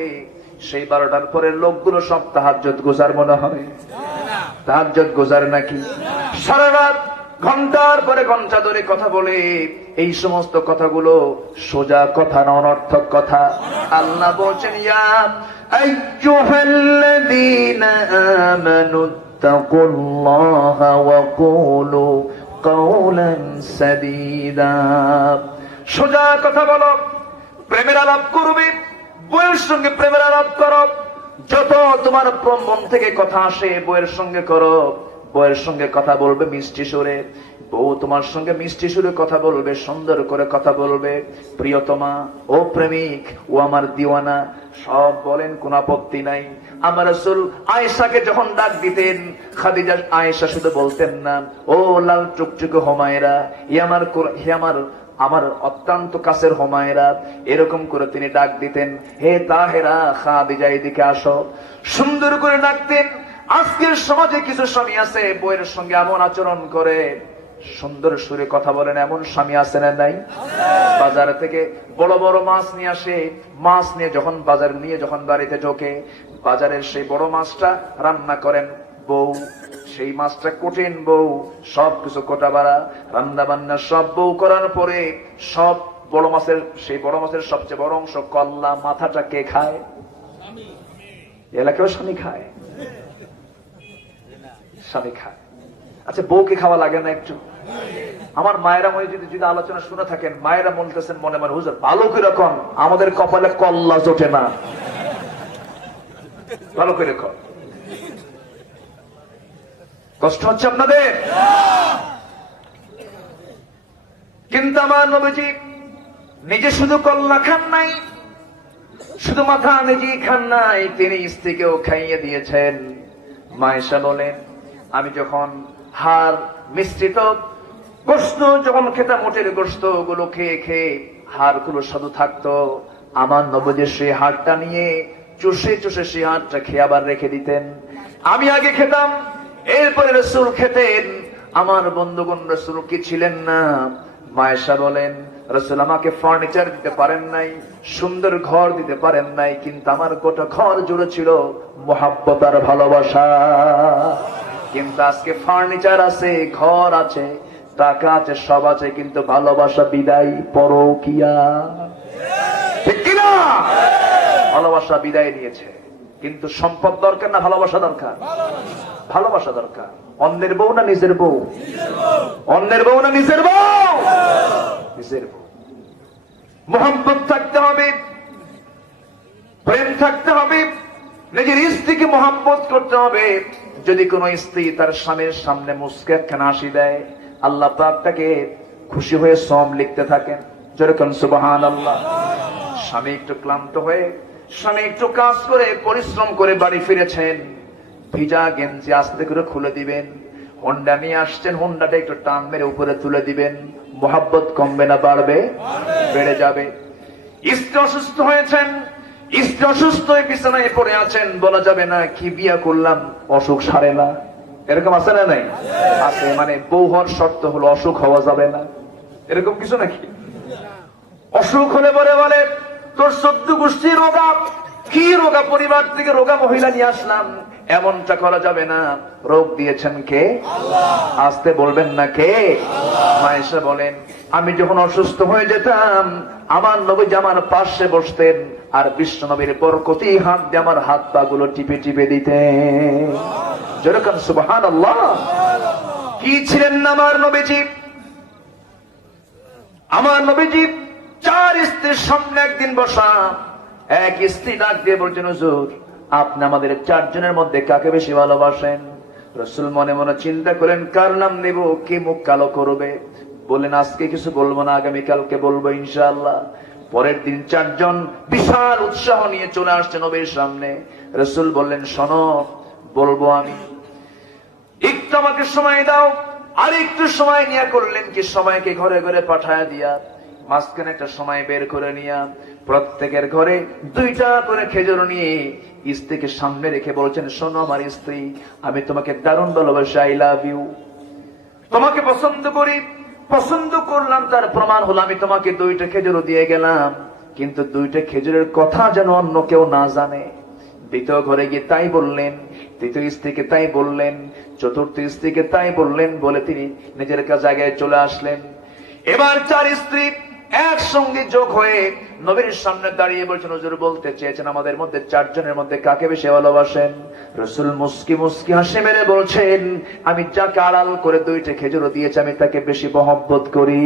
সেই 12টার পরে লোকগুলো সব তাহাজ্জুদ গুজার মনে হয়। তাহাজ্জুদ গুজার নাকি? সারা রাত ঘন্টার পরে ঘন্টা ধরে কথা বলে। এই সমস্ত কথাগুলো সোজা কথা না, অনর্থক কথা। আল্লাহ বলছেন, ইয়া আইয়ুহাল্লাযীনা আমানু তাকুল্লাহা ওয়া কুলু কাওলান সাদীদা। সোজা কথা বলো, প্রেমের আলাপ করবে, বউয়ের সঙ্গে প্রেমের আলাপ করো। যত তোমার মন থেকে কথা আসে বউয়ের সঙ্গে করো। বউয়ের সঙ্গে কথা বলবে মিষ্টি সুরে, বউ তোমার সঙ্গে মিষ্টি সুরে কথা বলবে, সুন্দর করে কথা বলবে। প্রিয়তমা, ও প্রেমিক, ও আমার দিওয়ানা, সব বলেন, কোন আপত্তি নাই। আমার রাসূল আয়েশাকে যখন ডাক দিতেন, খাদিজা আয়েশা শুধু বলতেন না, ও লাল টুকটুকে হুমায়রা, আমার অত্যন্ত কাছের হুমায়রা, এরকম করে তিনি ডাক দিতেন। হে তাহেরা, খাদিজা এদিকে আসো, সুন্দর করে ডাকতেন। আজকের সমাজে কিছু স্বামী আছে বউয়ের সঙ্গে এমন আচরণ করে, সুন্দর সুরে কথা বলেন, এমন স্বামী আছে না নাই? বাজার থেকে বড় বড় মাছ নিয়ে আসে, মাছ নিয়ে যখন বাজার নিয়ে যখন বাড়িতে ঢোকে, বাজারের সেই বড় মাছটা রান্না করেন বউ, সেই মাছটা কঠিন বউ, সবকিছু কোটা বাড়া, রান্না বান্না সব বউ করার পরে সব বড় মাছের, সেই বড় মাছের সবচেয়ে বড় অংশ কল্লা, মাথাটা কে খায়? এলাকাও স্বামী খায়, স্বামী খায়। আচ্ছা, বউকে খাওয়া লাগে না একটু? আমার মায়েরা মনে যদি আলোচনা শুনে থাকেন, মায়েরা বলতেছেন মনে মনে, হুজুর ভালো করে কন, আমাদের কপালে কল্লা জোটে না, ভালো করে কন। কষ্ট হচ্ছে আপনাদের? কিন্তু আমার নবীজি নিজে শুধু কল্লা খান নাই, শুধু মাথা নিজেই খান নাই, তিনি স্ত্রীকেও খাইয়ে দিয়েছেন। মায়েশা বলেন, আমি যখন হাড় মিশ্রিত গোস্ত যখন খেতাম, মোটের গোস্ত গুলো খেয়ে খেয়ে হাড়গুলো শুধু থাকতো, আমার নবীজি সেই হাড়টা নিয়ে চুষে চুষে সেই হাড়টা খেয়ে আবার রেখে দিতেন। আমি আগে খেতাম, এরপরে রাসূল খেতেন। আমার বন্ধুগণ, রাসূল কি ছিলেন না? মায়েশা বলেন, রাসূল আমাকে ফার্নিচার দিতে পারেন নাই, সুন্দর ঘর দিতে পারেন নাই, কিন্তু আমার গোটা ঘর জুড়ে ছিল মুহাব্বত আর ভালোবাসা। কিন্তু আজকে ফার্নিচার আছে, ঘর আছে, টাকা আছে, সব আছে, কিন্তু ভালোবাসা বিদায়, পরকিয়া, ঠিক কিনা? ভালোবাসা বিদায় নিয়েছে। কিন্তু সম্পদ দরকার না ভালোবাসা দরকার? ভালোবাসা দরকার। অন্যের বউ না নিজের বউ? অন্যের বউ না নিজের বউ? নিজের বউ। মুহাব্বত থাকতে হবে, প্রেম থাকতে হবে, নিজের স্ত্রীকে মুহাব্বত করতে হবে। যদি কোন স্ত্রী তার স্বামীর সামনে মুস্কে একখানা হাসি দেয়, আল্লাহ পাক তাকে খুশি হয়ে সওয়াব লিখতে থাকেন। যেরকম সুবহানাল্লাহ। স্বামী একটু ক্লান্ত হয়ে, স্বামী একটু কাজ করে পরিশ্রম করে বাড়ি ফিরেছেন, ভিজা গেঞ্জি আস্তে করে খুলে দিবেন। হোন্ডা নিয়ে আসছেন, হোন্ডাটা একটু টান মেরে উপরে তুলে দিবেন। মুহাব্বত কমবে না বাড়বে? বেড়ে যাবে। স্ত্রী অসুস্থ হয়েছেন, স্ত্রী অসুস্থ হয়ে বিছানায় পড়ে আছেন, বলা যাবে না কি বিয়া করলাম অসুখ সারে না, এরকম আছে না নাই? আছে। মানে বউ হওয়ার শর্ত হলো অসুখ হওয়া যাবে না, এরকম কিছু নাকি? অসুখ হলে বলে তোর 14 গোষ্ঠীর রোগা, কি রোগা, পরিবার থেকে রোগা মহিলা নিয়ে আসলাম, এমনটা করা যাবে না। রোগ দিয়েছেন কে? আল্লাহ। আসতে বলবেন না কে? মায়েশা বলেন, আমি যখন অসুস্থ হয়ে যেতাম, আমার নবী আমার পাশে বসতেন, আর বিশ্ব নবীর বরকতি হাত দিয়ে আমার হাত পা গুলো টিপে টিপে দিতেন। যেরকম সুবহানাল্লাহ। কি ছিলেন না আমার নবীজি? আমার নবীজি 4 স্ত্রীর সামনে একদিন বসা, এক স্ত্রী ডাক দিয়ে বলছেন, হুজুর আপনি আমাদের 4 জনের মধ্যে কাকে বেশি ভালোবাসেন? রাসূল মনে মনে চিন্তা করেন, কার নাম নেব, কে মুখ কালো করবে। বললেন, আজকে কিছু বলবো না, আগামীকালকে বলবো ইনশাআল্লাহ। পরের দিন 4 জন বিশাল উৎসাহ নিয়ে চলে আসছে নবীর সামনে। রাসূল বললেন, শোনো, বলবো আমি, একটু আমাকে সময় দাও। আর একটু সময় নিয়ে করলেন কি, সময়কে ঘরে ঘরে পাঠায় দিয়া মাঝখানে একটা সময় বের করে নিয়ে প্রত্যেকের ঘরে 2টা করে খেজুর নিয়ে স্ত্রীকে সামনে রেখে বলছেন, শোনো আমার স্ত্রী, আমি তোমাকে দারুণ ভালোবাসি, আই লাভ ইউ, তোমাকে পছন্দ করি, পছন্দ করলাম, তার প্রমাণ হলো আমি তোমাকে 2টা খেজুর দিয়ে গেলাম, কিন্তু 2টা খেজুরের কথা যেন অন্য কেউ না জানে। দ্বিতীয় ঘরে গিয়ে তাই বললেন, তৃতীয় স্ত্রীকে তাই বললেন, চতুর্থ স্ত্রীকে তাই বললেন, বলে তিনি নিজের জায়গায় চলে আসলেন। এবার 4 স্ত্রী একসঙ্গে যোগ হয়ে নবীর সামনে দাঁড়িয়ে বলছেন, হুজুর বলতে চেয়েছেন আমাদের মধ্যে 4 জনের মধ্যে কাকে বেশি ভালোবাসেন? রাসূল মুস্কি মুস্কি হাসি মেরে বলছেন, আমি যাকে আড়াল করে 2টা খেজুর দিয়েছি আমি তাকে বেশি মহব্বত করি।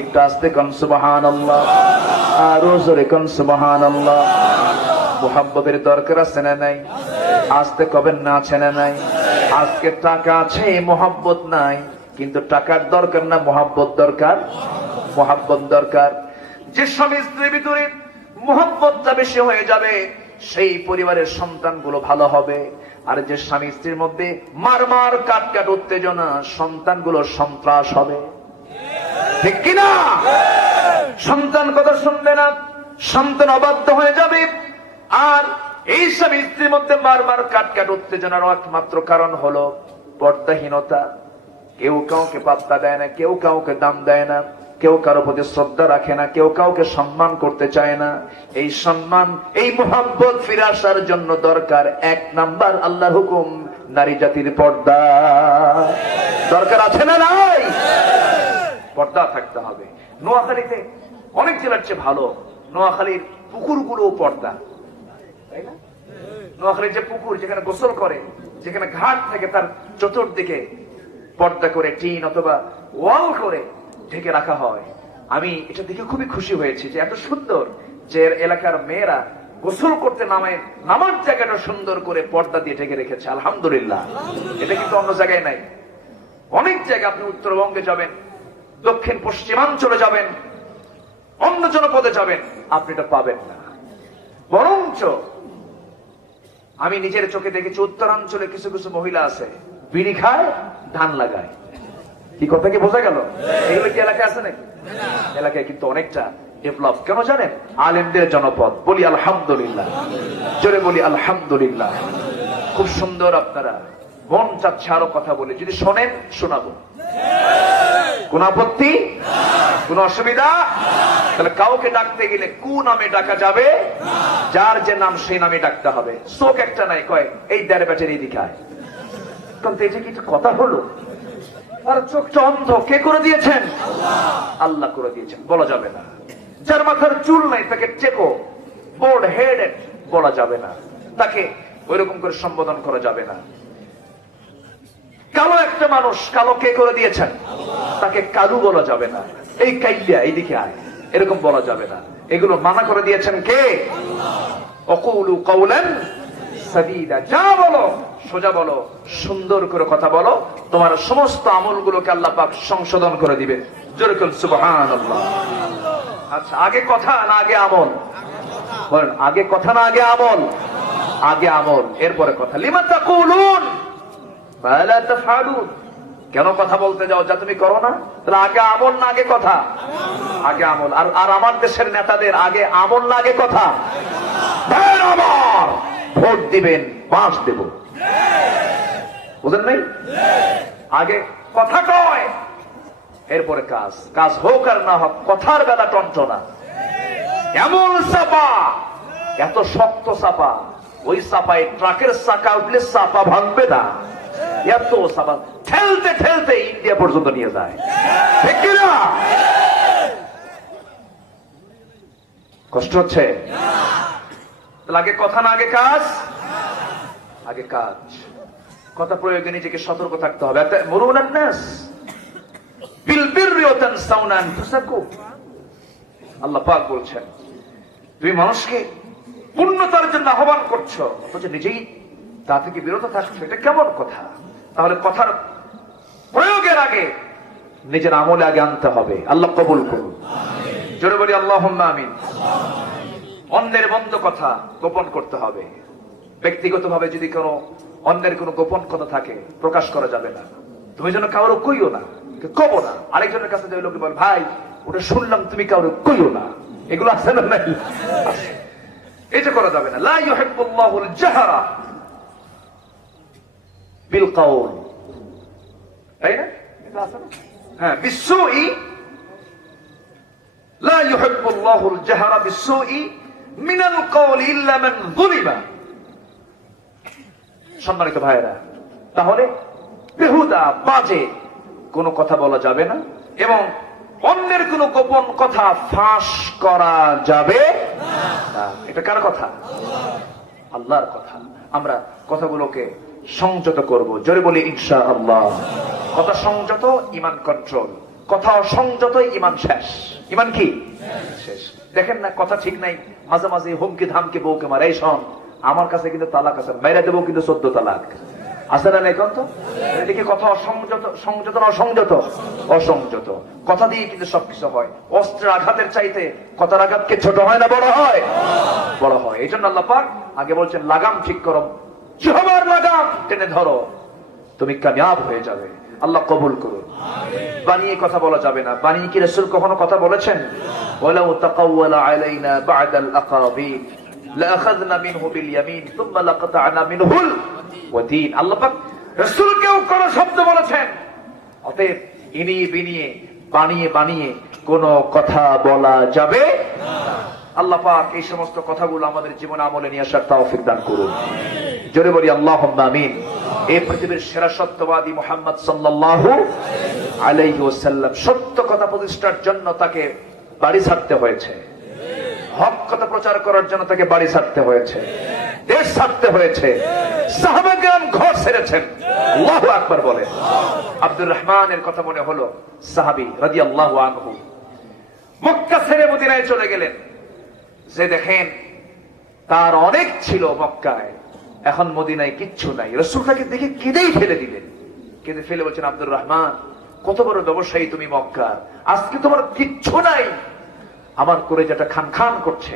একটু আস্তে কোন সুবহানাল্লাহ, আরো জোরে কোন সুবহানাল্লাহ। মুহাব্বতের দরকার আছে না নাই? আস্তে কবেন না, আছে না নাই? আজকে টাকা আছে, মহব্বত নাই, কিন্তু টাকার দরকার না, মহব্বত দরকার। মহব্বত দরকার। যে স্বামী স্ত্রীর ভিতরে মহব্বতটা বেশি হয়ে যাবে সেই পরিবারের সন্তানগুলো ভালো হবে। আর যে স্বামী স্ত্রীর মধ্যে মারমার কাট কাট উত্তেজনা, সন্তানগুলো সন্ত্রাস হবে, ঠিক কিনা? সন্তান কথা শুনবে না, সন্তান অবাধ্য হয়ে যাবে। আর এই স্বামী স্ত্রীর মধ্যে মারমার কাট কাট উত্তেজনার একমাত্র কারণ হলো পর্দাহীনতা। কেউ কাউকে পাত্তা দেয় না, কেউ কাউকে দাম দেয় না, কেউ কারো প্রতি শ্রদ্ধা রাখে না, কেউ কাউকে সম্মান করতে চায় না। এই সম্মান, এই মুহাব্বত ফিরে আসার জন্য দরকার 1 নাম্বার আল্লাহর হুকুম, নারী জাতির পর্দা। দরকার আছে না নাই? পর্দা থাকতে হবে। নোয়াখালীতে অনেক জেলার চেয়ে ভালো, নোয়াখালীর পুকুরগুলো পর্দা, তাই না? নোয়াখালীর যে পুকুর, যেখানে গোসল করে, যেখানে ঘাট থেকে তার চতুর্দিকে পর্দা করে টিন অথবা ওয়াল করে ঢেকে রাখা হয়। আমি এটা দেখে খুবই খুশি হয়েছি যে এত সুন্দর, যে এলাকার মেয়েরা গোসল করতে নামার জায়গাটা সুন্দর করে পর্দা দিয়ে ঢেকে রেখেছে। আলহামদুলিল্লাহ। এটা কিন্তু অন্য জায়গায় নাই। অনেক জায়গায় আপনি উত্তরবঙ্গে যাবেন, দক্ষিণ পশ্চিমাঞ্চলে যাবেন, অন্য জনপদে যাবেন, আপনি এটা পাবেন না। বরঞ্চ আমি নিজের চোখে দেখেছি উত্তরাঞ্চলে কিছু কিছু মহিলা আছে, বিড়ি খায়, ধান লাগায়। কি কথা কি বোঝা গেল? এগুলো কি এলাকায় আছে নাকি? এলাকায় কিন্তু অনেকটা ডেভেলপ। কেন জানেন? আলেমদের জনপদ। বলি আলহামদুলিল্লাহ, জোরে বলি আলহামদুলিল্লাহ। খুব সুন্দর। আপনারা মন চাচ্ছে আরো কথা বলে, যদি শোনেন শোনাবো, কোন আপত্তি, কোন অসুবিধা? তাহলে কাউকে ডাকতে গেলে কোন নামে ডাকা যাবে? যার যে নাম সেই নামে ডাকতে হবে। চোখ একটা নাই, কয় এই দেড় ব্যাটের এই দিকায়, কিন্তু এই যে কিছু কথা হলো, আর চোখটা অন্ধ কে করে দিয়েছেন? আল্লাহ করে দিয়েছেন, বলা যাবে না। যার মাথার চুল নাই তাকে টেকো, বোর্ড হেডেড বলা যাবে না, তাকে ওইরকম করে সম্বোধন করা যাবে না। কালো একটা মানুষ, কালো কে করে দিয়েছেন? তাকে কালু বলা যাবে না। এই কাইয়া এইদিকে আয়, এরকম বলা যাবে না। এগুলো মানা করে দিয়েছেন কে? অকুলু কওলান সাদীদা। যা বলো সোজা বলো, সুন্দর করে কথা বলো, তোমার সমস্ত আমলগুলোকে আল্লাহ পাক সংশোধন করে দিবে। জোরে বলুন সুবহানাল্লাহ। আচ্ছা, আগে কথা না আগে আমল? বলেন, আগে কথা না আগে আমল? আগে আমল, এরপরে কথা। লিমা তাকুলুন মা লা তাফআলুন। কেন কথা বলতে যাও যা তুমি করো না? তাহলে আগে আমল না আগে কথা? আগে আমল। আর আমার দেশের নেতাদের আগে আমল না আগে কথা? আমার ভোট দিবেন, বাঁশ দেব, বুঝেন নাই? আগে কথা কয়, এরপরে কাজ। কাজ হোক আর না হোক, কথার বেলা টনটনা। এমন চাপা, এত শক্ত চাপা, ওই চাপায় ট্রাকের চাকা উঠলে চাপা ভাঙবে না। এত চাপা ঠেলতে ঠেলতে ইন্ডিয়া পর্যন্ত নিয়ে যায়, ঠিক কিনা? কষ্ট হচ্ছে? আগে কথা না আগে কাজ? আগে কাজ। কথা প্রয়োগে নিজেকে সতর্ক থাকতে হবে। আল্লাহ পাক বলছেন, তুমি মানুষকে পূর্ণতার জন্য আহ্বান করছো, অথচ নিজেই তা থেকে বিরত থাকছো। এটা কেমন কথা? তাহলে কথার প্রয়োগের আগে নিজের আমলে আগে আনতে হবে। আল্লাহ কবুল করুন। জোরে বলি আল্লাহুম্মা আমিন। অন্যের বন্ধ কথা গোপন করতে হবে। ব্যক্তিগতভাবে যদি কোনো অন্যের কোনো গোপন কথা থাকে, প্রকাশ করা যাবে না। তুমি যেন কারো কইও না, কবো না। আরেকজনের কাছে যে লোকে বল, ভাই ওটা শুনলাম তুমি কাউরে কইও না, এগুলো আছে না নাই? এটা করা যাবে না। লা ইউহিব্বুল্লাহুল জাহরা বিল কাউল, তাই না? এটা আছে না? হ্যাঁ, বিসসুই, লা ইউহিব্বুল্লাহুল জাহরা বিসসুই মিনাল কাউলি ইল্লা মান যুলিমা। সম্মানিত ভাইরা, তাহলে বেহুদা বাজে কোনো কথা বলা যাবে না এবং অন্যের কোনো গোপন কথা ফাঁস করা যাবে না। এটা কার কথা? আল্লাহর কথা। আমরা কথাগুলোকে সংযত করব, জোরে বলি ইনশাআল্লাহ। কথা সংযত, ইমান কন্ট্রোল। কথা সংযত, ইমান শেষ। ইমান কি শেষ? দেখেন না, কথা ঠিক নাই, মাঝে মাঝে হুমকি ধামকি বউকে মারে, এই শোন আমার কাছে কিন্তু তালাক আছে, মেরে দেবো কিন্তু 14 তালাক আছে না? এখন তো এদিকে কথা অসংযত, সংযত না অসংযত? অসংযত। কথা দিয়ে কিন্তু সবকিছু হয়। অস্ত্রের আঘাতের চাইতে কথার আঘাতকে ছোট হয় না বড় হয়? বড় হয়। এই জন্য আল্লাহ পাক আগে বলছেন লাগাম ঠিক করো, জিহ্বার লাগাম টেনে ধরো, তুমি কামিয়াব হয়ে যাবে। আল্লাহ কবুল করুন। বানিয়ে কথা বলা যাবে না। বানিয়ে কি রাসূল কখনো কথা বলেছেন? ওয়ালাউ তাকাওয়ালা আলাইনা বা'দাল আকাবির লাআখাযনা মিনহু বিল ইয়ামিন সুম্মা লাকাতা'না মিনহুল ওয়াতিন। আল্লাহ পাক রাসূলকেও কোন শব্দ বলেছেন। অতএব ইনিয়ে বিনিয়ে বানিয়ে বানিয়ে কোন কথা বলা যাবে না। আল্লাহ পাক এই সমস্ত কথাগুলো আমাদের জীবনে আমলে নিয়ে আসার তৌফিক দান করুন। জোরে বলি আল্লাহুম্মা আমিন। এই পৃথিবীর সেরা সত্যবাদী মুহাম্মদ সাল্লাল্লাহু আলাইহি ওয়াসাল্লাম, সত্য কথা প্রতিষ্ঠার জন্য তাকে বাড়ি ছাড়তে হয়েছে, হক কথা প্রচার করার জন্য তাকে বাড়ি ছাড়তে হয়েছে, দেশ ছাড়তে হয়েছে, সাহাবায়ে কেরাম ঘর ছেড়েছেন। আল্লাহু আকবার বলে। আব্দুর রহমানের কথা মনে হলো, সাহাবী রাদিয়াল্লাহু আনহু মক্কা ছেড়ে মদিনায় চলে গেলেন। যে দেখেন তার অনেক ছিল মক্কায়, এখন মদিনায় কিচ্ছু নাই। রাসূলকে দেখে কেঁদেই ফেলে দিলেন। কেঁদে ফেলে বলছেন, আব্দুর রহমান কত বড় ব্যবসায়ী তুমি মক্কার, আজকে তোমার কিচ্ছু নাই, আমার কলেজাটা খান খান করছে।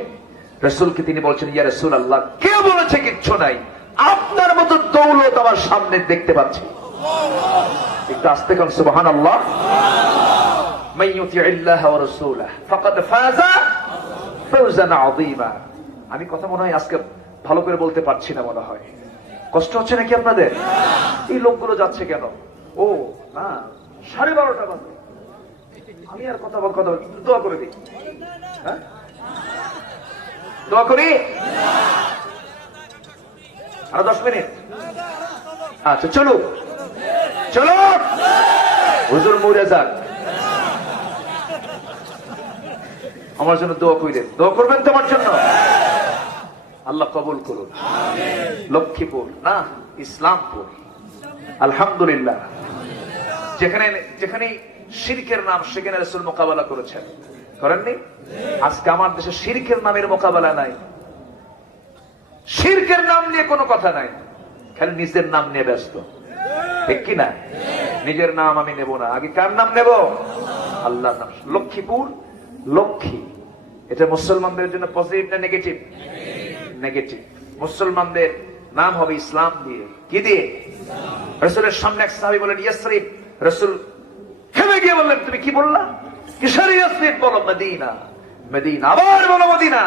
রাসূলকে তিনি বলছেন, ইয়া রাসূলুল্লাহ, কে বলেছে কিচ্ছু নাই? আপনার মতো দৌলত আমার সামনে দেখতে পাচ্ছি। একটু আস্তে কোন সুবহানাল্লাহ। মান ইউতিইল্লাহ ওয়া রাসূলাহু ফাকাদ ফাযা ফাওজান আযীমা। আমি কথা মনে হয় আজকে ভালো করে বলতে পারছি না, মনে হয় কষ্ট হচ্ছে নাকি আপনাদের? এই লোকগুলো যাচ্ছে কেন? ও না, 12:30 বাজে। আমি আর কথা দোয়া করে দিই। হ্যাঁ, দোয়া করি। আর 10 মিনিট। আচ্ছা চলো চলো, হুজুর মরে যাক, আমার জন্য দোয়া কইলেন। দোয়া করবেন তো আমার জন্য? আল্লাহ কবুল করুন। লক্ষ্মীপুর না, ইসলামপুর, আলহামদুলিল্লাহ। যেখানে যেখানে শিরকের নাম, সেখানে রাসূল মোকাবেলা করেছেন, করেননি? আজকে আমার দেশে শিরকের নামের মোকাবেলা নাই। শিরকের নাম নিয়ে কোনো কথা নাই, খালি নিজের নাম নিয়ে ব্যস্ত, ঠিক কিনা? নিজের নাম আমি নেব না, আগে কার নাম নেব? আল্লাহর নাম। লক্ষ্মীপুর, লক্ষ্মী, এটা মুসলমানদের জন্য পজিটিভ না নেগেটিভ? নেগেটিভ। মুসলমানদের নাম হবে ইসলাম দিয়ে। কি দিয়ে? রাসূলের সামনে এক সাহাবী বলেন ইয়াসরিব। রাসূল থেমে গিয়ে বললেন, তুমি কি বললা? কিসের ইয়াসরিব? বলো মদিনা। মদিনা। আবার বলো মদিনা।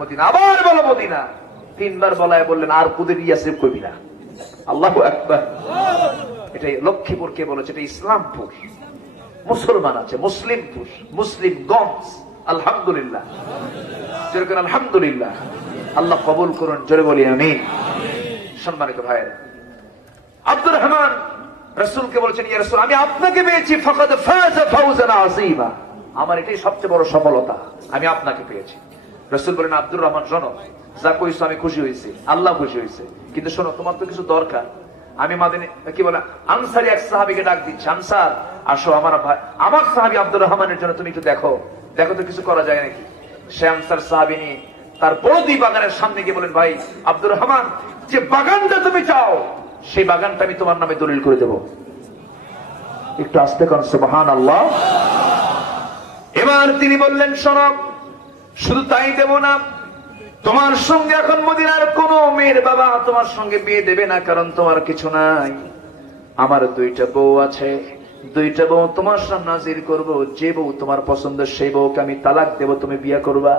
মদিনা। আবার বলো মদিনা। 3 বার বলায় বললেন, আর কুদের ইয়াসরিব কইবি না। আল্লাহু আকবার। এটা লক্ষ্মীপুর কে বলেছে? এটা ইসলামপুর। মুসলমান আছে, মুসলিমপুর, মুসলিমগঞ্জ। আলহামদুলিল্লাহ, যেরকম আলহামদুলিল্লাহ। আল্লাহ কবুল করুন, জোরে বলি আমিন। সম্মানিত ভাইয়েরা, আব্দুর রহমান রাসূলকে বলছেন, ইয়া রাসূল, আমি আপনাকে পেয়েছি, ফাকাদ ফাযা ফাওজান আযীমা, আমার এটাই সবচেয়ে বড় সফলতা, আমি আপনাকে পেয়েছি। রাসূল বলেন, আব্দুর রহমান শোনো, যা কইছো আমি খুশি হয়েছি, আল্লাহ খুশি হয়েছে, কিন্তু শোনো তোমার তো কিছু দরকার। আমি মাদিনে কি বলে আনসারী এক সাহাবীকে ডাক দিচ্ছি, আনসার আসো, আমার সাহাবী আব্দুর রহমানের জন্য তুমি একটু দেখো দেখো তো কিছু করা যায় নাকি। সে আনসার সাহাবী নিয়ে তার বড়দি বাগানের সামনে গিয়ে বলেন, ভাই আব্দুর রহমান, যে বাগানটা তুমি চাও সেই বাগানটা আমি তোমার নামে দলিল করে দেব। একটু আস্তে কর সুবহানাল্লাহ। এবার তিনি বললেন, শোনো, শুধু তাই দেব না, তোমার সঙ্গে এখন মদিনার কোন মেয়ের বাবা তোমার সঙ্গে বিয়ে দেবে না, কারণ তোমার কিছু নাই। আমার 2টা বউ আছে, দুইটা বউ তোমার সামনে হাজির করব, যে বউ তোমার পছন্দ সেই বউকে আমি তালাক দেব, তুমি বিয়ে করবা।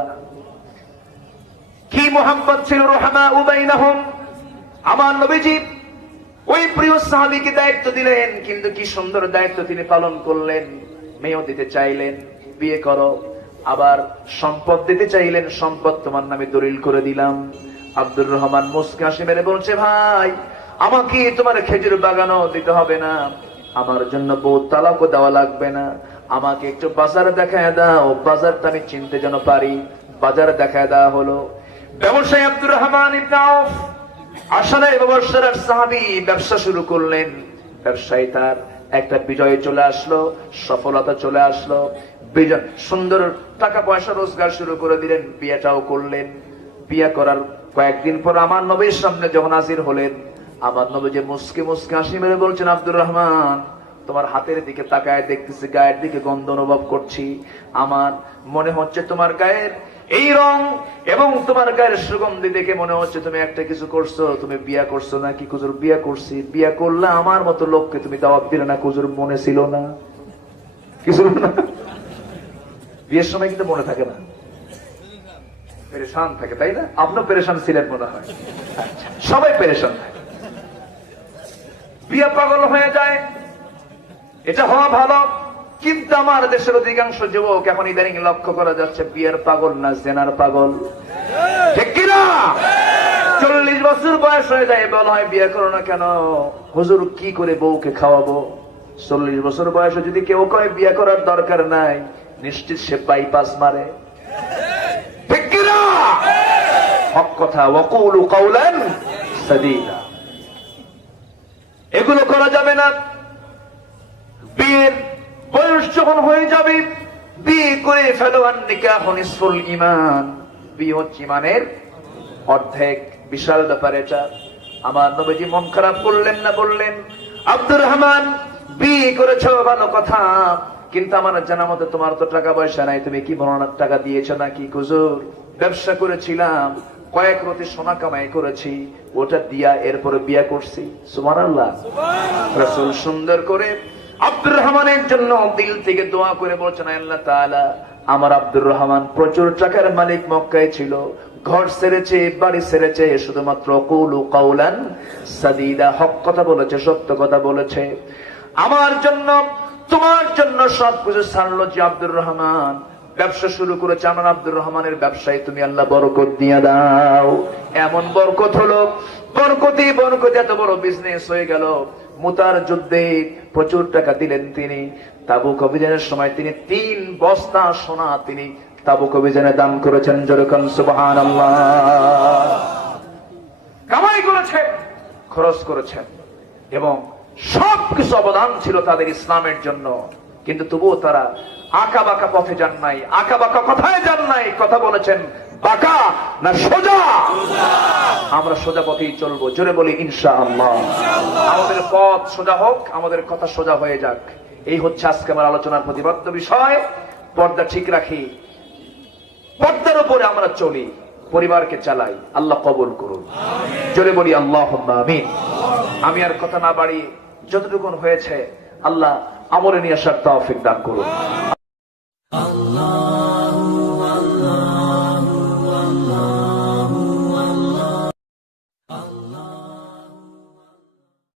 কি মোহাম্মত ছিল রহমা উবাইনাহুম। আমার নবীজি ওই প্রিয় সাহাবীকে দায়িত্ব দিলেন, কিন্তু কি সুন্দর দায়িত্ব তিনি পালন করলেন। মেয়েও দিতে চাইলেন, বিয়ে করো। আবার সম্পদ দিতে চাইলেন, সম্পদ তোমার নামে দলিল করে দিলাম। আব্দুর রহমান মুস্কি হাসি মেরে বলছে, ভাই আমাকে তোমার খেজুর বাগানও দিতে হবে না, আমার জন্য বউ তালাকও দেওয়া লাগবে না, আমাকে একটু বাজার দেখায় দাও, বাজারটা আমি চিনতে যেন পারি। বাজার দেখায় দেওয়া হলো। ব্যবসায়ী আব্দুর রহমান ইবনে আউফ আসলে ব্যবসার সাহাবী ব্যবসা শুরু করলেন। ব্যবসায়ী তার একটা বিজয় চলে আসলো, সফলতা চলে আসলো, সুন্দর টাকা পয়সা রোজগার শুরু করে দিলেন, বিয়েটাও করলেন। বিয়ে করার কয়েকদিন পর আমার নবীর সামনে যখন হাজির হলেন, আমার নবী যে মুস্কি মুস্কি হাসি মেরে বলছেন, আব্দুর রহমান তোমার হাতের দিকে তাকায় দেখতেছি, গায়ের দিকে গন্ধ অনুভব করছি, আমার মনে হচ্ছে তোমার গায়ের এই রং এবং তোমার গায়ের সুগন্ধি দেখে মনে হচ্ছে তুমি একটা কিছু করছো, তুমি বিয়া করছো নাকি? হুজুর বিয়া করছি। বিয়া করলে আমার মতো লোককে তুমি দাওয়াত দিলে না হুজুর? মনে ছিল না কিছু না? বিয়ের সময় কিন্তু মনে থাকে না, পেরেশান থাকে, তাই না? আপনিও পেরেশান ছিলেন মনে হয়। সবাই পেরেশান থাকে, বিয়ে পাগল হয়ে যায়, এটা হওয়া ভালো। কিন্তু আমার দেশের অধিকাংশ যুবক এখন ইদানিং লক্ষ্য করা যাচ্ছে বিয়ের পাগল না জেনার পাগল, ঠিক কিনা? 40 বছর বয়স হয়ে যায়, বলা হয় বিয়ে করো না কেন? হুজুর কি করে বউকে খাওয়াবো? 40 বছর বয়সে যদি কেউ কয় বিয়ে করার দরকার নাই, নিশ্চিত সে বাইপাস মারে, ঠিক কিনা? হক কথা, ওয়াকুলু কাওলান সাদীদা। এগুলো করা যাবে না। বিয়ের বয়স যখন হয়ে যাবে, বিয়ে করে ফেলো। নিকাহ নিসফুল ঈমান, বিয়ে হচ্ছে ঈমানের অর্ধেক। বিশাল ব্যাপার এটা। আমার নবীজি মন খারাপ করলেন না, বললেন, আব্দুর রহমান বিয়ে করেছো ভালো কথা, কিন্তু আমার জানা মতে তোমার তো টাকা পয়সা নাই, তুমি কি বর্ণনার টাকা দিয়েছো নাকি? হুজুর ব্যবসা করেছিলাম, কয়েক রতি সোনা কামাই করেছি, ওটা দিয়া এরপরে বিয়ে করছি। সুবহানাল্লাহ। রাসূল সুন্দর করে আব্দুর রহমানের জন্য দিল থেকে দোয়া করে বলছেন, আল্লাহ তাআলা আমার আব্দুর রহমান প্রচুর টাকার মালিক, মক্কায় ছিল, ঘর ছেড়েছে, বাড়ি ছেড়েছে, শুধুমাত্র কুলু কাওলান সাদীদা, হক কথা বলেছে, সত্য কথা বলেছে। আমার জন্য তোমার জন্য সবকিছু ছাড়লো যে আব্দুর রহমান ব্যবসা শুরু করেছে। আমার আব্দুর রহমানের ব্যবসায় তুমি আল্লাহ বরকত দিয়ে দাও। এমন বরকত হলো, বরকতি বরকতি এত বড় বিজনেস হয়ে গেল। মুতার যুদ্ধে প্রচুর টাকা দিলেন তিনি। তাবুক অভিযানের সময় তিনি 3 বস্তা সোনা তিনি তাবুক অভিযানে দান করেছেন। যেরকম সুবহানাল্লাহ। কামাই করেছেন, খরচ করেছেন, এবং সবকিছু অবদান ছিল তাদের ইসলামের জন্য। কিন্তু তবুও তারা আঁকা বাঁকা পথে যান নাই, আঁকা বাঁকা কথায় যান নাই। কথা বলেছেন বাঁকা না সোজা? আমরা সোজা পথেই চলবো। জোরে বলি ইনশাআল্লাহ। আমাদের পথ সোজা হোক, আমাদের কথা সোজা হয়ে যাক। এই হচ্ছে আজকে আমার আলোচনার প্রতিবদ্ধ বিষয়। পর্দা ঠিক রাখি, পর্দার উপরে আমরা চলি, পরিবারকে চালাই। আল্লাহ কবুল করুন। জোরে বলি আল্লাহুম্মা আমিন। আমি আর কথা না বাড়ি, যতটুকু হয়েছে আল্লাহ আমলে নিয়ে আসার তৌফিক দান করুন।